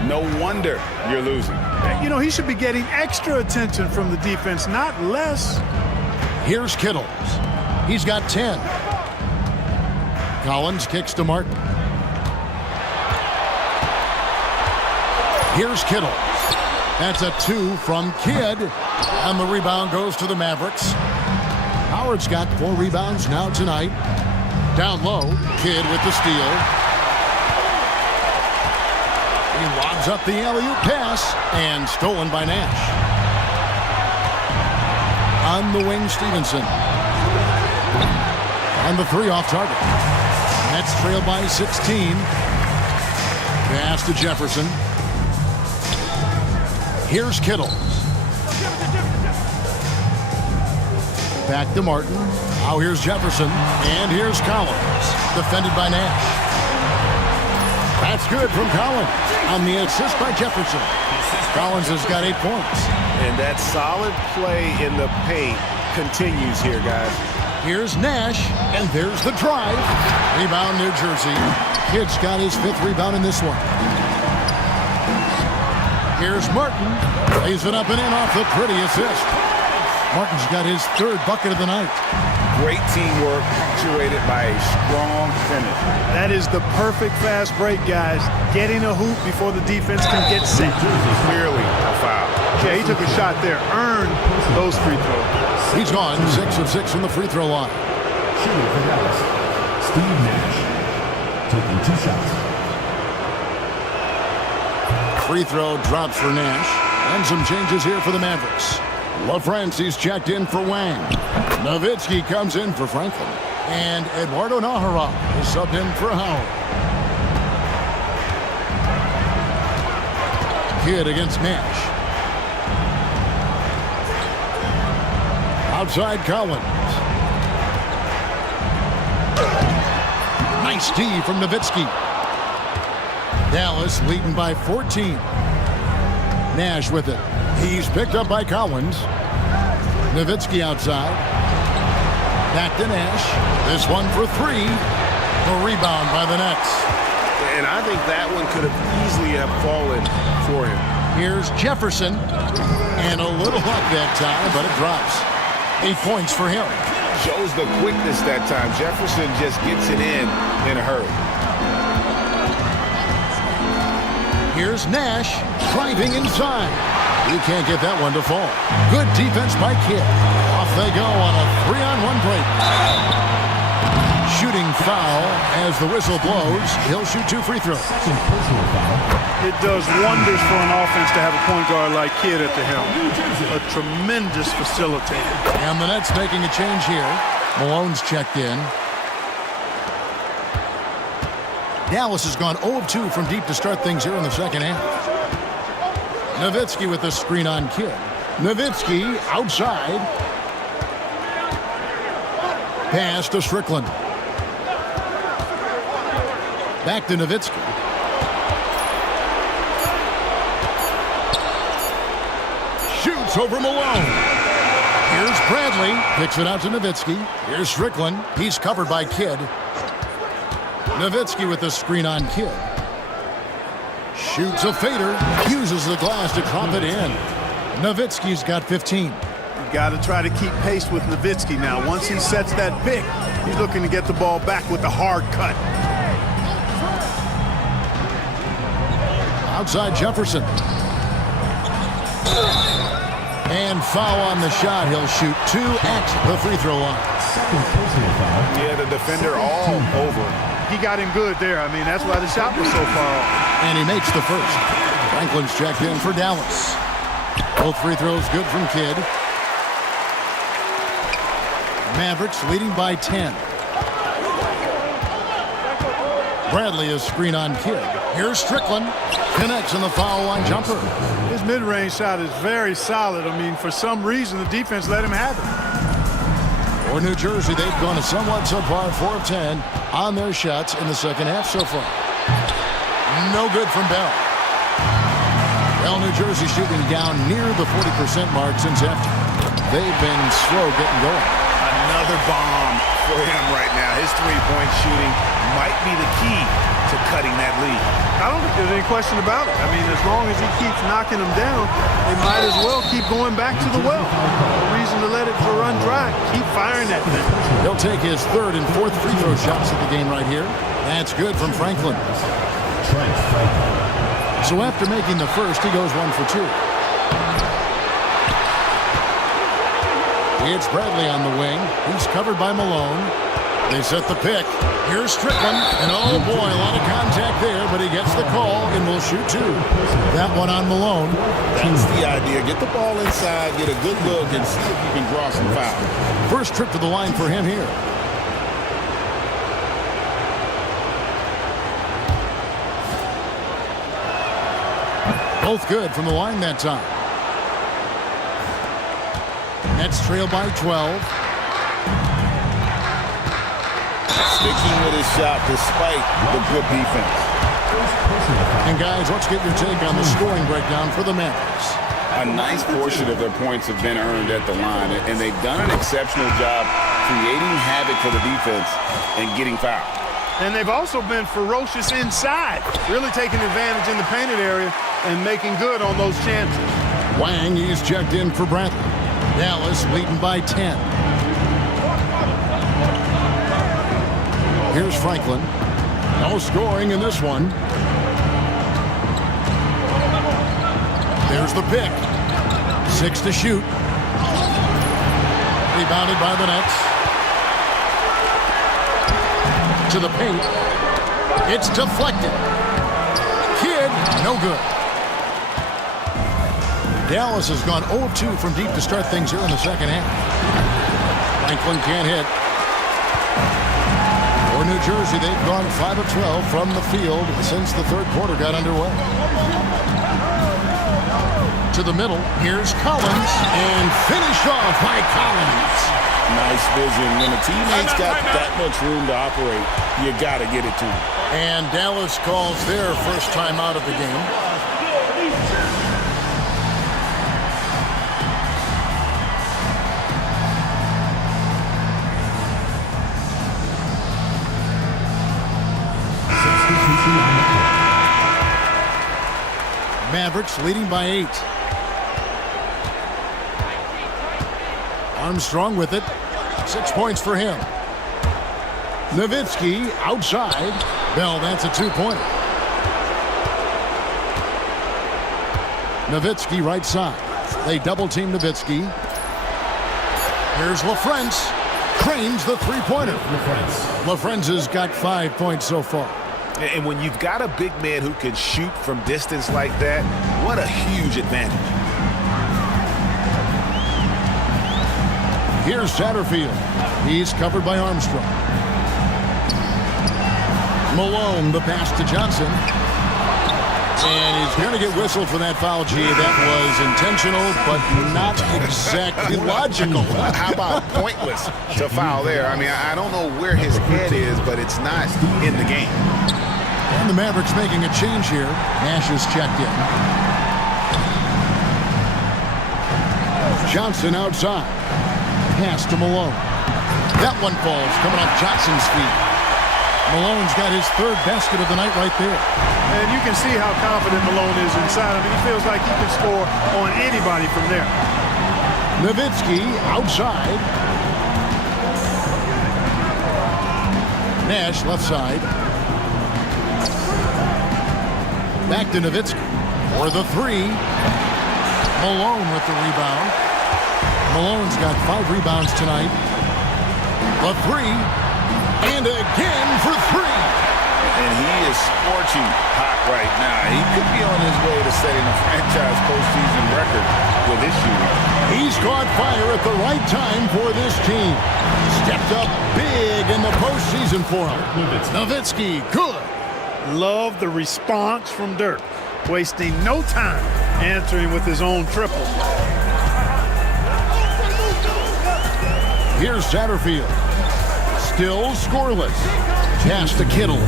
no wonder you're losing. You know, he should be getting extra attention from the defense, not less. Here's Kittles. He's got 10. Collins kicks to Martin. Here's Kittles. That's a 2 from Kidd. And the rebound goes to the Mavericks. Howard's got 4 rebounds now tonight. Down low, Kidd with the steal. He lobs up the alley-oop pass and stolen by Nash. On the wing, Stevenson. And the 3 off target. Nets trail by 16. Pass to Jefferson. Here's Kittle. Back to Martin. Now here's Jefferson. And here's Collins. Defended by Nash. That's good from Collins. On the assist by Jefferson. Collins has got 8 points. And that solid play in the paint continues here, guys. Here's Nash. And there's the drive. Rebound, New Jersey. Kidd's got his 5th rebound in this one. Here's Martin. Lays it up and in off the pretty assist. Martin's got his 3rd bucket of the night. Great teamwork punctuated by a strong finish. That is the perfect fast break, guys. Getting a hoop before the defense can get set. Clearly a foul. Yeah, he took a shot there. Earned those free throws. He's gone 6 of 6 from the free throw line. Shooting for Dallas, Steve Nash. Taking 2 shots. Free throw drops for Nash. And some changes here for the Mavericks. LaFrancie's checked in for Wang. Nowitzki comes in for Franklin. And Eduardo Nahara is subbed in for Howard. Kidd against Nash. outside Collins. Nice D from Nowitzki. Dallas leading by 14. Nash with it. He's picked up by Collins. Nowitzki outside. Back to Nash. This one for three. The rebound by the Nets. And I think that one could have easily have fallen for him. Here's Jefferson. And a little luck that time, but it drops. 8 points for him. Shows the quickness that time. Jefferson just gets it in a hurry. Here's Nash driving inside. He can't get that one to fall. Good defense by Kidd. Off they go on a 3-on-1 break. Shooting foul as the whistle blows. He'll shoot 2 free throws. It does wonders for an offense to have a point guard like Kidd at the helm. A tremendous facilitator. And the Nets making a change here. Malone's checked in. Dallas has gone 0 of 2 from deep to start things here in the second half. Nowitzki with the screen on Kidd. Nowitzki outside. Pass to Strickland. Back to Nowitzki. Shoots over Malone. Here's Bradley. Picks it out to Nowitzki. Here's Strickland. He's covered by Kidd. Nowitzki with the screen on Kidd. Shoots a fader. Uses the glass to drop it in. Nowitzki's got 15. You got to try to keep pace with Nowitzki now. Once he sets that pick, he's looking to get the ball back with the hard cut. Outside Jefferson. And foul on the shot. He'll shoot 2 at the free throw line. Yeah, the defender all over him. He got him good there. I mean, that's why the shot was so far off. And he makes the first. Franklin's checked in for Dallas. Both free throws good from Kidd. Mavericks leading by 10. Bradley is screen on Kidd. Here's Strickland. Connects on the foul line jumper. His mid-range shot is very solid. I mean, for some reason, the defense let him have it. For New Jersey, they've gone a somewhat subpar 4 of 10 on their shots in the second half so far. No good from Bell. Well, New Jersey shooting down near the 40% mark since after. They've been slow getting going. Another bomb for him right now. His three-point shooting might be the key to cutting that lead. I don't think there's any question about it. I mean, as long as he keeps knocking them down, they might as well keep going back to the well. No reason to let it run dry. Keep firing that thing. He'll take his 3rd and 4th free throw shots of the game right here. That's good from Franklin. So after making the first, he goes 1 for 2. It's Bradley on the wing. He's covered by Malone. They set the pick. Here's Strickland. And oh boy, a lot of contact there, but he gets the call and will shoot 2. That one on Malone. That's the idea. Get the ball inside, get a good look, and see if you can draw some fouls. First trip to the line for him here. Both good from the line that time. Nets trail by 12. Sticking with his shot despite the good defense. And guys, let's get your take on the scoring breakdown for the Mavericks. A nice portion of their points have been earned at the line, and they've done an exceptional job creating havoc for the defense and getting fouled. And they've also been ferocious inside, really taking advantage in the painted area and making good on those chances. Wang is checked in for Bradley. Dallas leading by 10. Here's Franklin. No scoring in this one. There's the pick. 6 to shoot. Rebounded by the Nets. To the paint. It's deflected. Kidd, no good. Dallas has gone 0 of 2 from deep to start things here in the second half. Franklin can't hit. For New Jersey, they've gone 5 of 12 from the field since the third quarter got underway. to the middle. Here's Collins, and finished off by Collins. Nice vision. When a teammate's got that much room to operate, you got to get it to him. And Dallas calls their first time out of the game. Mavericks leading by 8. Armstrong with it. 6 points for him. Nowitzki outside. Bell, that's a 2-pointer. Nowitzki right side. They double-team Nowitzki. Here's LaFrentz. Cranes the three-pointer. LaFrentz has got 5 points so far. And when you've got a big man who can shoot from distance like that, what a huge advantage. Here's Satterfield. He's covered by Armstrong. Malone, the pass to Johnson. And he's going to get whistled for that foul, G. That was intentional, but not exactly logical. How about pointless to foul there? I mean, I don't know where his head is, but it's not in the game. And the Mavericks making a change here. Nash is checked in. Johnson outside. Pass to Malone. That one falls, coming off Johnson's feet. Malone's got his third basket of the night right there. And you can see how confident Malone is inside. I mean, he feels like he can score on anybody from there. Nowitzki outside. Nash left side. Back to Nowitzki for the three. Malone with the rebound. Malone's got 5 rebounds tonight. The three. And again for 3. And he is scorching hot right now. He could be on his way to setting a franchise postseason record with his shooting. He's caught fire at the right time for this team. Stepped up big in the postseason for him. Nowitzki, good. Love the response from Dirk, wasting no time answering with his own triple. Here's Satterfield. Still scoreless. Pass to Kittle.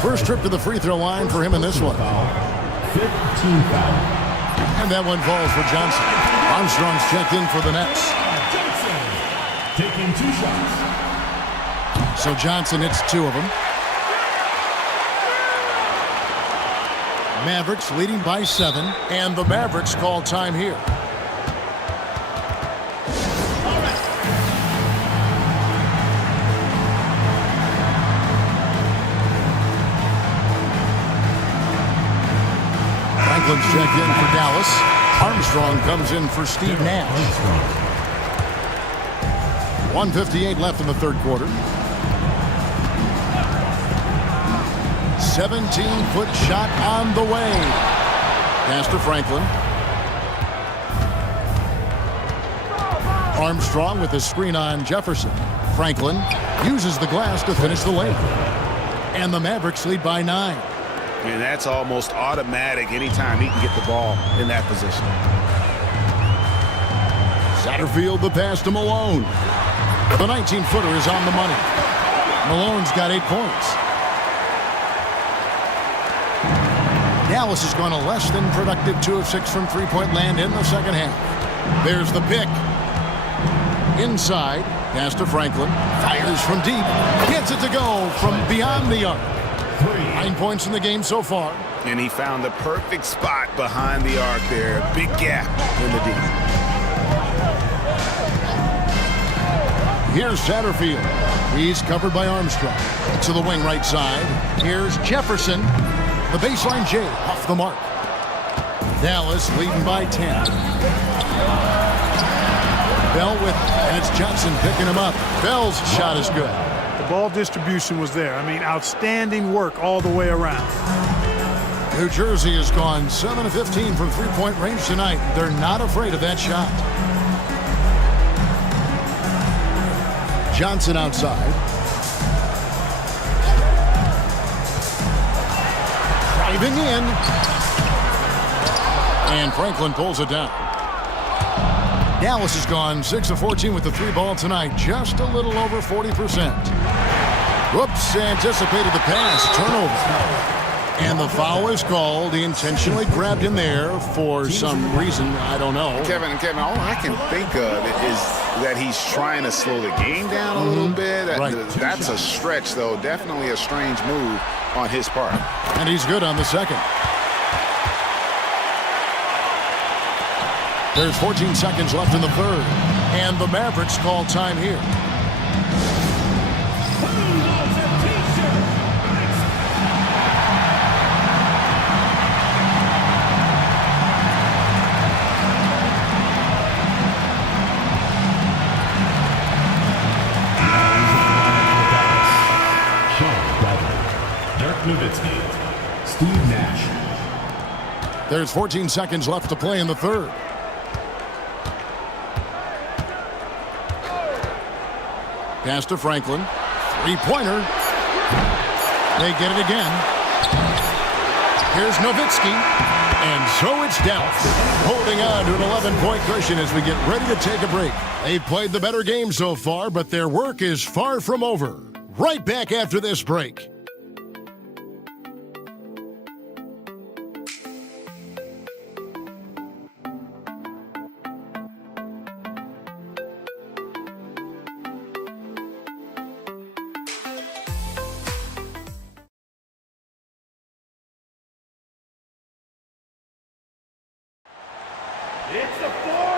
First trip to the free throw line for him in this one. And that one falls for Johnson. Armstrong's checked in for the Nets. Taking 2 shots. So Johnson hits 2 of them. Mavericks leading by 7, and the Mavericks call time here. Franklin's checked in for Dallas. Armstrong comes in for Steve Nash. 1:58 left in the third quarter. 17-foot shot on the way. Pass to Franklin. Armstrong with the screen on Jefferson. Franklin uses the glass to finish the layup. And the Mavericks lead by 9. And that's almost automatic anytime he can get the ball in that position. Satterfield the pass to Malone. The 19-footer is on the money. Malone's got 8 points. Dallas has gone a less than productive 2 of 6 from three-point land in the second half. There's the pick. Inside. Pass to Franklin. Fires from deep. Gets it to go from beyond the arc. 9 points in the game so far. And he found the perfect spot behind the arc there. Big gap in the deep. Here's Satterfield. He's covered by Armstrong. To the wing right side. Here's Jefferson. The baseline J off the mark. Dallas leading by 10. Bell with, and it's Johnson picking him up. Bell's shot is good. The ball distribution was there. I mean, outstanding work all the way around. New Jersey has gone 7 of 15 from three-point range tonight. They're not afraid of that shot. Johnson outside. Driving in. And Franklin pulls it down. Dallas has gone 6 of 14 with the 3 ball tonight. Just a little over 40%. Whoops, anticipated the pass. Turnover. And the foul is called. He intentionally grabbed him there for some reason. I don't know. Kevin, all I can think of is that he's trying to slow the game down a little bit. That's a stretch, though. Definitely a strange move on his part. And he's good on the second. There's 14 seconds left in the third. And the Mavericks call time here. Nowitzki, Steve Nash. There's 14 seconds left to play in the third. Pass to Franklin. Three-pointer. They get it again. Here's Nowitzki. And so it's Dallas holding on to an 11-point cushion as we get ready to take a break. They've played the better game so far, but their work is far from over. Right back after this break.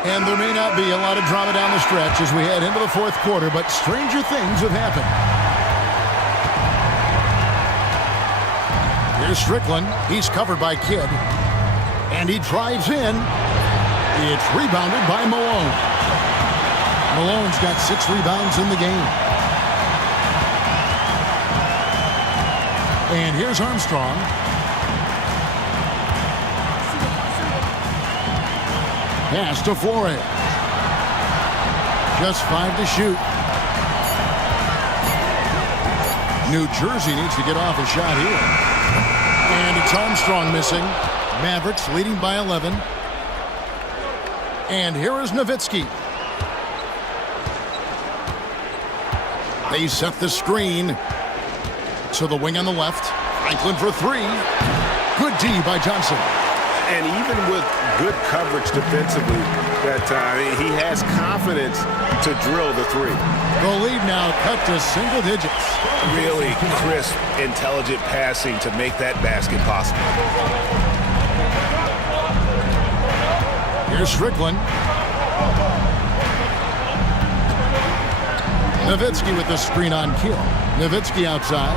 And there may not be a lot of drama down the stretch as we head into the fourth quarter, but stranger things have happened. Here's Strickland. He's covered by Kidd. And he drives in. It's rebounded by Malone. Malone's got 6 rebounds in the game. And here's Armstrong. Pass to Flores. Just 5 to shoot. New Jersey needs to get off a shot here. And it's Armstrong missing. Mavericks leading by 11. And here is Nowitzki. They set the screen to the wing on the left. Franklin for 3. Good D by Johnson. And even with good coverage defensively, that he has confidence to drill the 3. The lead now cut to single digits. Really crisp, intelligent passing to make that basket possible. Here's Strickland. Nowitzki with the screen on Kidd. Nowitzki outside.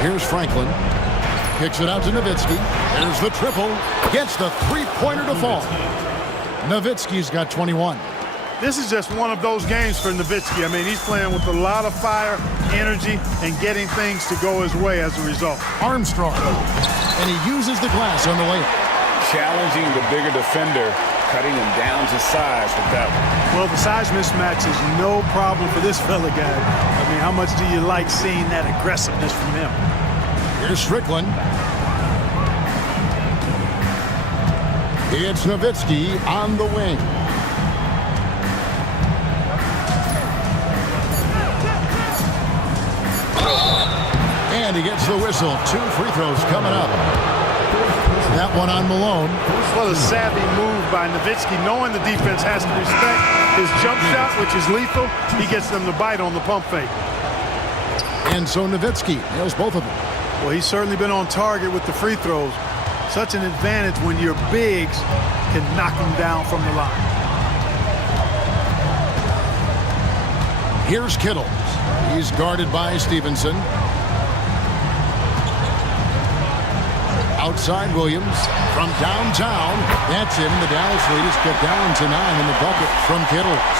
Here's Franklin. Kicks it out to Nowitzki. There's the triple. Gets the three-pointer to fall. Nowitzki's got 21. This is just one of those games for Nowitzki. I mean, he's playing with a lot of fire, energy, and getting things to go his way as a result. Armstrong. And he uses the glass on the layup. Challenging the bigger defender, cutting him down to size with that one. Well, the size mismatch is no problem for this fella guy. I mean, how much do you like seeing that aggressiveness from him? Here's Strickland. It's Nowitzki on the wing. And he gets the whistle. 2 free throws coming up. That one on Malone. What a savvy move by Nowitzki, knowing the defense has to respect his jump shot, which is lethal. He gets them to bite on the pump fake. And so Nowitzki nails both of them. Well, he's certainly been on target with the free throws. Such an advantage when your bigs can knock him down from the line. Here's Kittle. He's guarded by Stevenson. Outside Williams from downtown. That's him. The Dallas lead is cut down to 9 in the bucket from Kittles.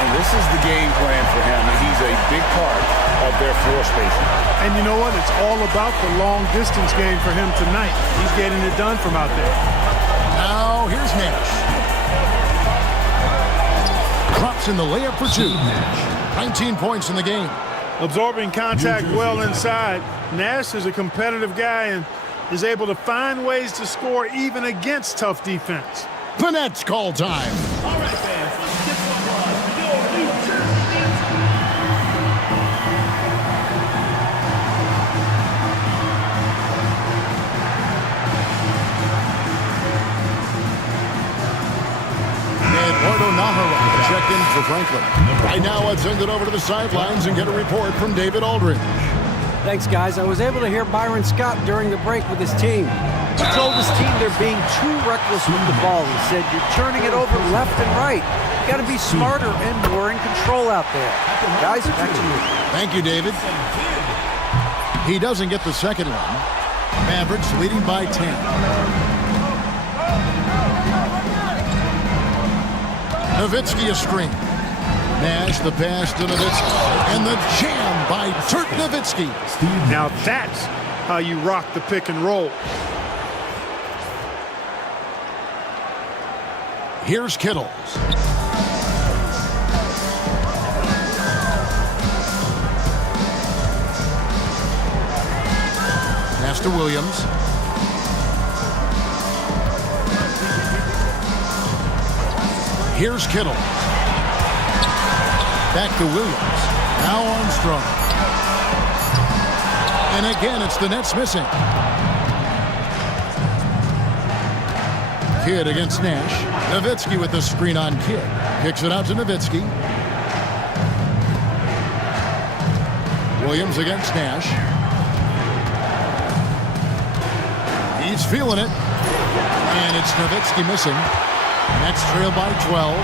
And this is the game plan for him. He's a big part of their floor spacing. And you know what? It's all about the long distance game for him tonight. He's getting it done from out there. Now here's Nash. Drops in the layup for 2. 19 points in the game. Absorbing contact well inside. Nash is a competitive guy and is able to find ways to score even against tough defense. The Nets call time. All right, fans, let's get some applause for your New Jersey Nets. Eduardo Nahara checked in for Franklin. Right now, let's send it over to the sidelines and get a report from David Aldridge. Thanks, guys. I was able to hear Byron Scott during the break with his team. He told his team they're being too reckless with the ball. He said, you're turning it over left and right. You got to be smarter and more in control out there. Guys, back to you. Thank you, David. He doesn't get the second one. Mavericks leading by 10. Nowitzki a screen. Nash the pass to Nowitzki. And the jam by Dirk Nowitzki. Now that's how you rock the pick and roll. Here's Kittle. Pass to Williams. Here's Kittle. Back to Williams. Now Armstrong. And again, it's the Nets missing. Kidd against Nash. Nowitzki with the screen on Kidd. Kicks it out to Nowitzki. Williams against Nash. He's feeling it. And it's Nowitzki missing. Nets trail by 12.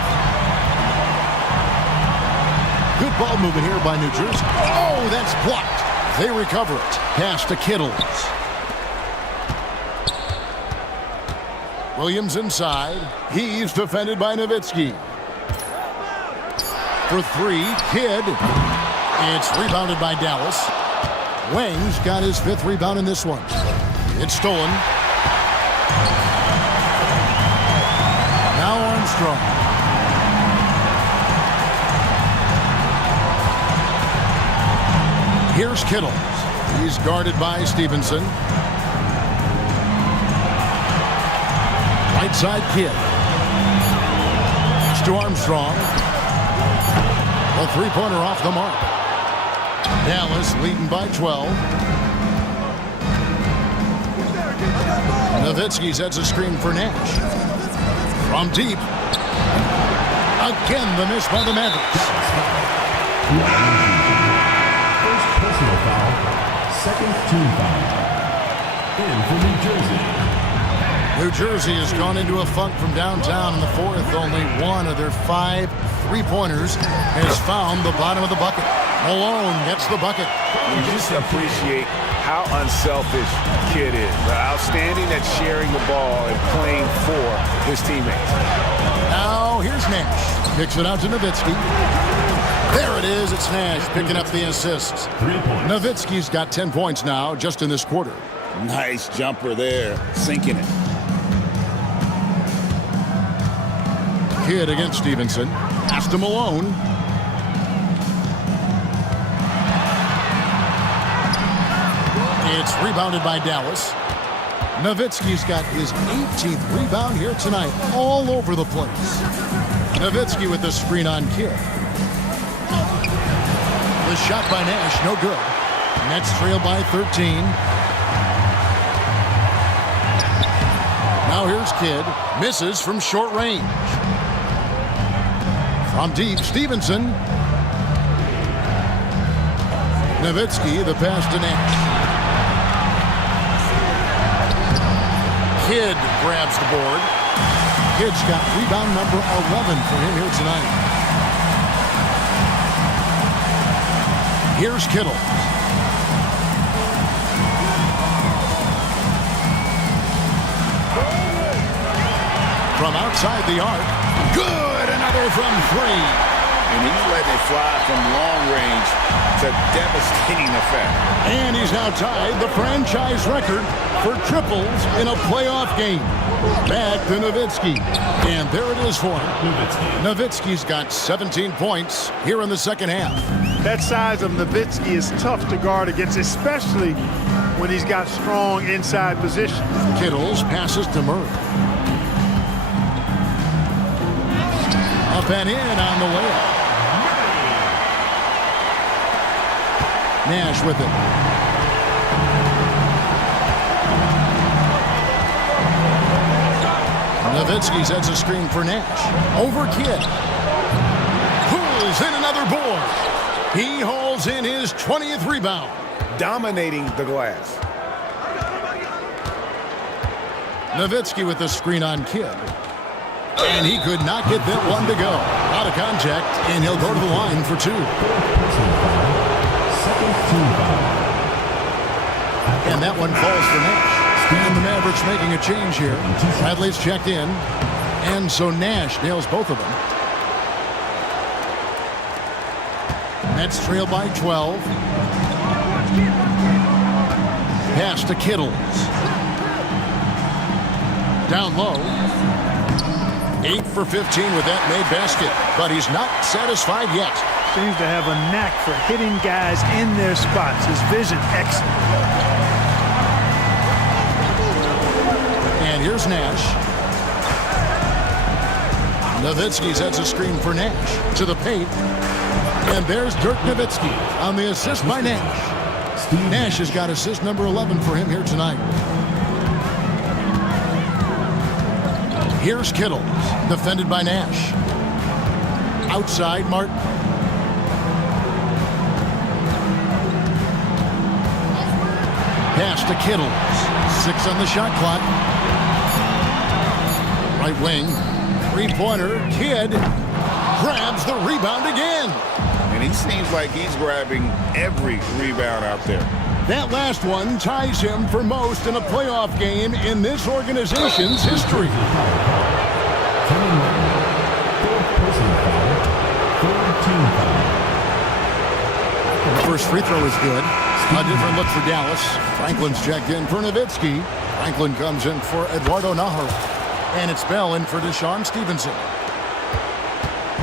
Good ball movement here by New Jersey. Oh, that's blocked. They recover it. Pass to Kittle. Williams inside. He's defended by Nowitzki. For three, Kidd. It's rebounded by Dallas. Wang's got his fifth rebound in this one. It's stolen. Now Armstrong. Here's Kittle. He's guarded by Stevenson. Right side Kidd. It's to Armstrong. A three-pointer off the mark. Dallas leading by 12. Nowitzki sets a screen for Nash. From deep. Again, the miss by the Mavericks. First personal foul, second team foul. In for New Jersey. New Jersey has gone into a funk from downtown in the fourth. Only one of their 5 three-pointers has found the bottom of the bucket. Malone gets the bucket. You just appreciate how unselfish Kidd is. Outstanding at sharing the ball and playing for his teammates. Now here's Nash. Kicks it out to Nowitzki. There it is. It's Nash picking up the assists. 3 points. Nowitzki's got 10 points now just in this quarter. Nice jumper there, sinking it. Kidd against Stevenson. Pass to Malone. It's rebounded by Dallas. Nowitzki's got his 18th rebound here tonight, all over the place. Nowitzki with the screen on Kidd. The shot by Nash, no good. Nets trail by 13. Now here's Kidd. Misses from short range. From deep, Stevenson. Nowitzki, the pass to Nash. Kidd grabs the board. Kidd's got rebound number 11 for him here tonight. Here's Kittle. From outside the arc. Good! Another from 3. And he's letting it fly from long range to devastating effect. And he's now tied the franchise record for triples in a playoff game. Back to Nowitzki. And there it is for him. Nowitzki's got 17 points here in the second half. That size of Nowitzki is tough to guard against, especially when he's got strong inside position. Kittles passes to Murray. Up and in on the layup. Nash with it. Nowitzki sets a screen for Nash. Over Kidd. Pulls in another board. He hauls in his 20th rebound. Dominating the glass. Nowitzki with the screen on Kidd. And he could not get that one to go. Out of contact, and he'll go to the line for two. And that one falls for Nash. And the Mavericks making a change here. Bradley's checked in. And so Nash nails both of them. Nets trail by 12. Pass to Kittles. Down low. 8 for 15 with that made basket. But he's not satisfied yet. Seems to have a knack for hitting guys in their spots. His vision excellent. And here's Nash. Nowitzki sets a screen for Nash to the paint. And there's Dirk Nowitzki on the assist by Nash. Nash has got assist number 11 for him here tonight. Here's Kittles, defended by Nash. Outside, Martin. Pass to Kittles. 6 on the shot clock. Right wing. Three-pointer. Kidd grabs the rebound again. And he seems like he's grabbing every rebound out there. That last one ties him for most in a playoff game in this organization's history. The first free throw is good. A different look for Dallas. Franklin's checked in for Nowitzki. Franklin comes in for Eduardo Nahara. And it's Bell in for Deshaun Stevenson.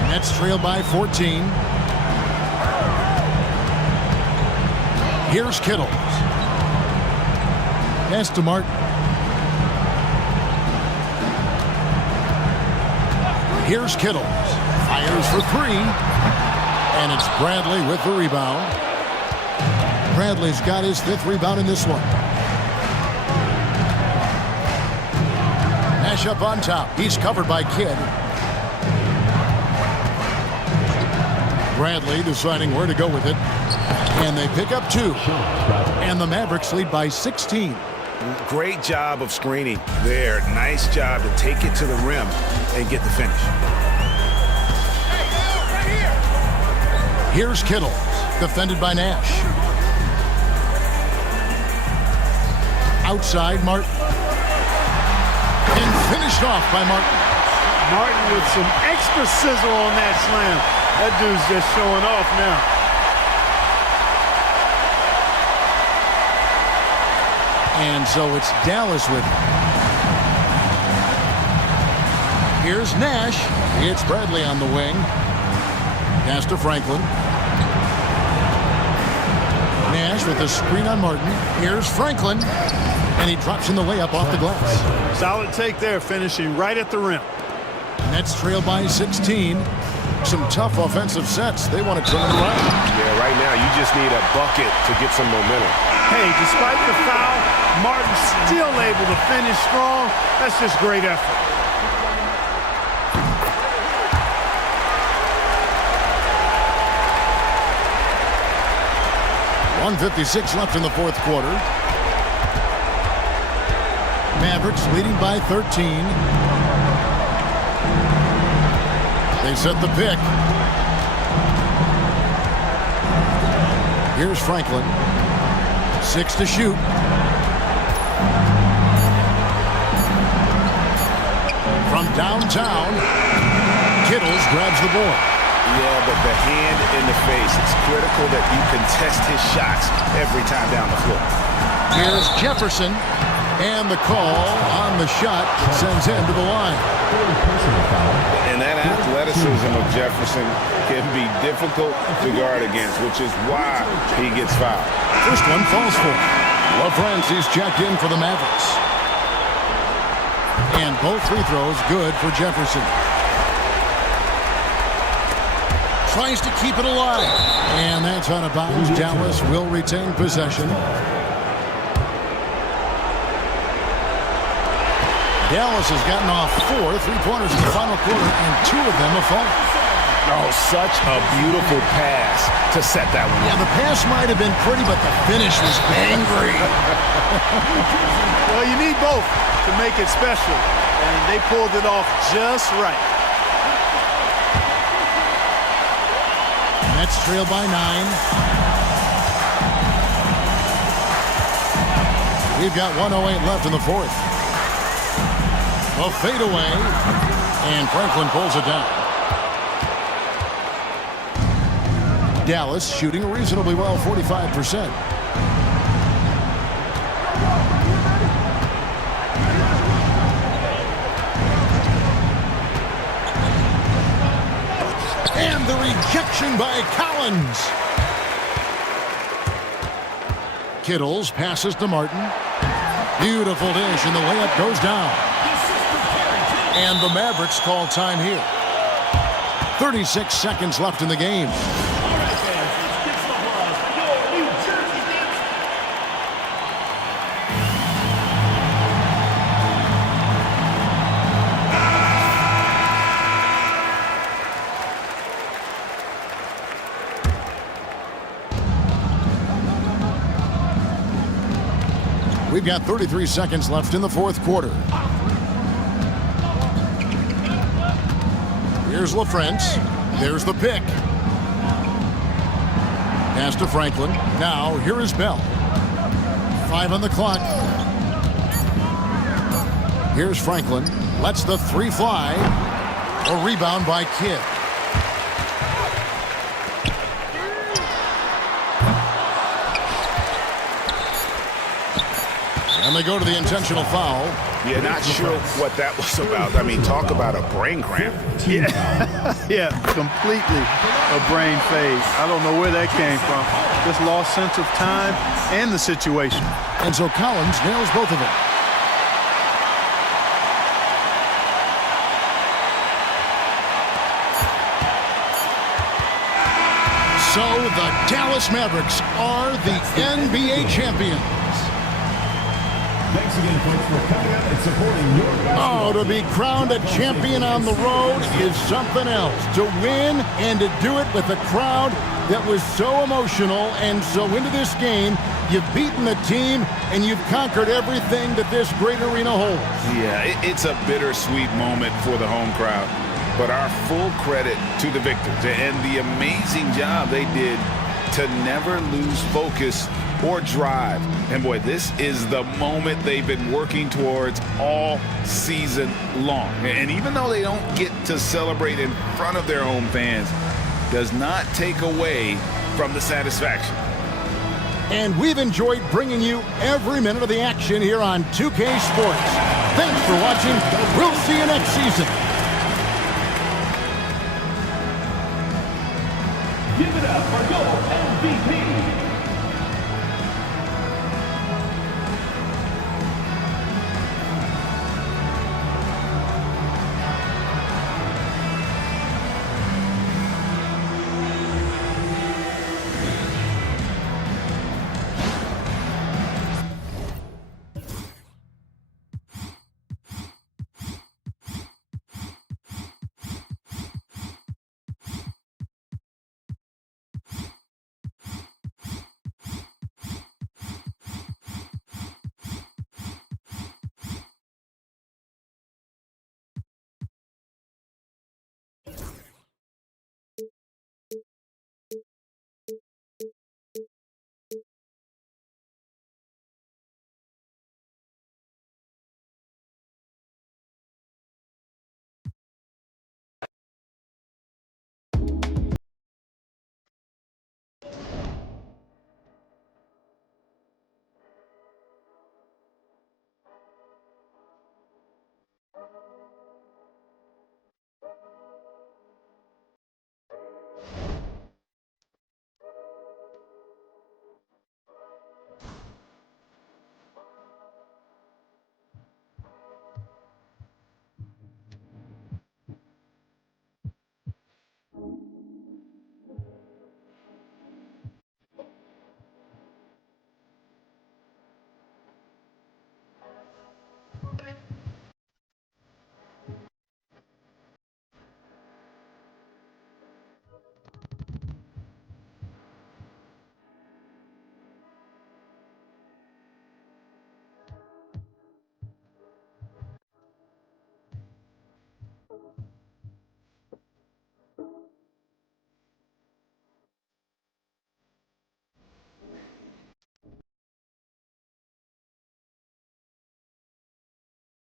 Nets trail by 14. Here's Kittles. Pass to Martin. Here's Kittles. Fires for 3. And it's Bradley with the rebound. Bradley's got his 5th rebound in this one. Nash up on top. He's covered by Kidd. Bradley deciding where to go with it. And they pick up 2. And the Mavericks lead by 16. Great job of screening there. Nice job to take it to the rim and get the finish. Here's Kittles, defended by Nash. Outside, Martin. And finished off by Martin. Martin with some extra sizzle on that slam. That dude's just showing off now. And so it's Dallas with it. Here's Nash. It's Bradley on the wing. Pass to Franklin. Nash with a screen on Martin. Here's Franklin. And he drops in the layup off the glass. Solid take there, finishing right at the rim. Nets trail by 16. Some tough offensive sets. They want to turn it around. Yeah, right now you just need a bucket to get some momentum. Hey, despite the foul, Martin's still able to finish strong. That's just great effort. .156 left in the 4th quarter. Mavericks leading by 13. They set the pick. Here's Franklin. 6 to shoot. From downtown, Kittles grabs the board. Yeah, but the hand in the face. It's critical that you contest his shots every time down the floor. Here's Jefferson. And the call on the shot sends him to the line. And that athleticism of Jefferson can be difficult to guard against, which is why he gets fouled. First one falls for LaFrancis checked in for the Mavericks. And both free throws good for Jefferson. Tries to keep it alive. And that's out of bounds. Dallas will retain possession. Dallas has gotten off 4 3-pointers in the final quarter, and 2 of them have fallen. Oh, such a beautiful pass to set that one. Yeah, the pass might have been pretty, but the finish was angry. Well, you need both to make it special, and they pulled it off just right. Nets trail by 9. We've got 1:08 left in the fourth. A fadeaway, and Franklin pulls it down. Dallas shooting reasonably well, 45%. And the rejection by Collins. Kittles passes to Martin. Beautiful dish, and the layup goes down. And the Mavericks call time here. 36 seconds left in the game. We've got 33 seconds left in the fourth quarter. Here's LaFrance. There's the pick. Pass to Franklin. Now, here is Bell. 5 on the clock. Here's Franklin. Lets the 3 fly. A rebound by Kidd. And they go to the intentional foul. Yeah, not sure what that was about. I mean, talk about a brain cramp. Yeah, completely a brain phase. I don't know where that came from. Just lost sense of time and the situation. And so Collins nails both of them. So the Dallas Mavericks are the NBA champions. Thanks again, folks, for coming out and supporting your basketball. Oh, to be crowned a champion on the road is something else. To win and to do it with a crowd that was so emotional and so into this game, you've beaten the team and you've conquered everything that this great arena holds. Yeah, it's a bittersweet moment for the home crowd. But our full credit to the victors and the amazing job they did to never lose focus or drive. And boy, this is the moment they've been working towards all season long. And even though they don't get to celebrate in front of their home fans, does not take away from the satisfaction. And we've enjoyed bringing you every minute of the action here on 2K Sports. Thanks for watching. We'll see you next season. Give it up for your MVP.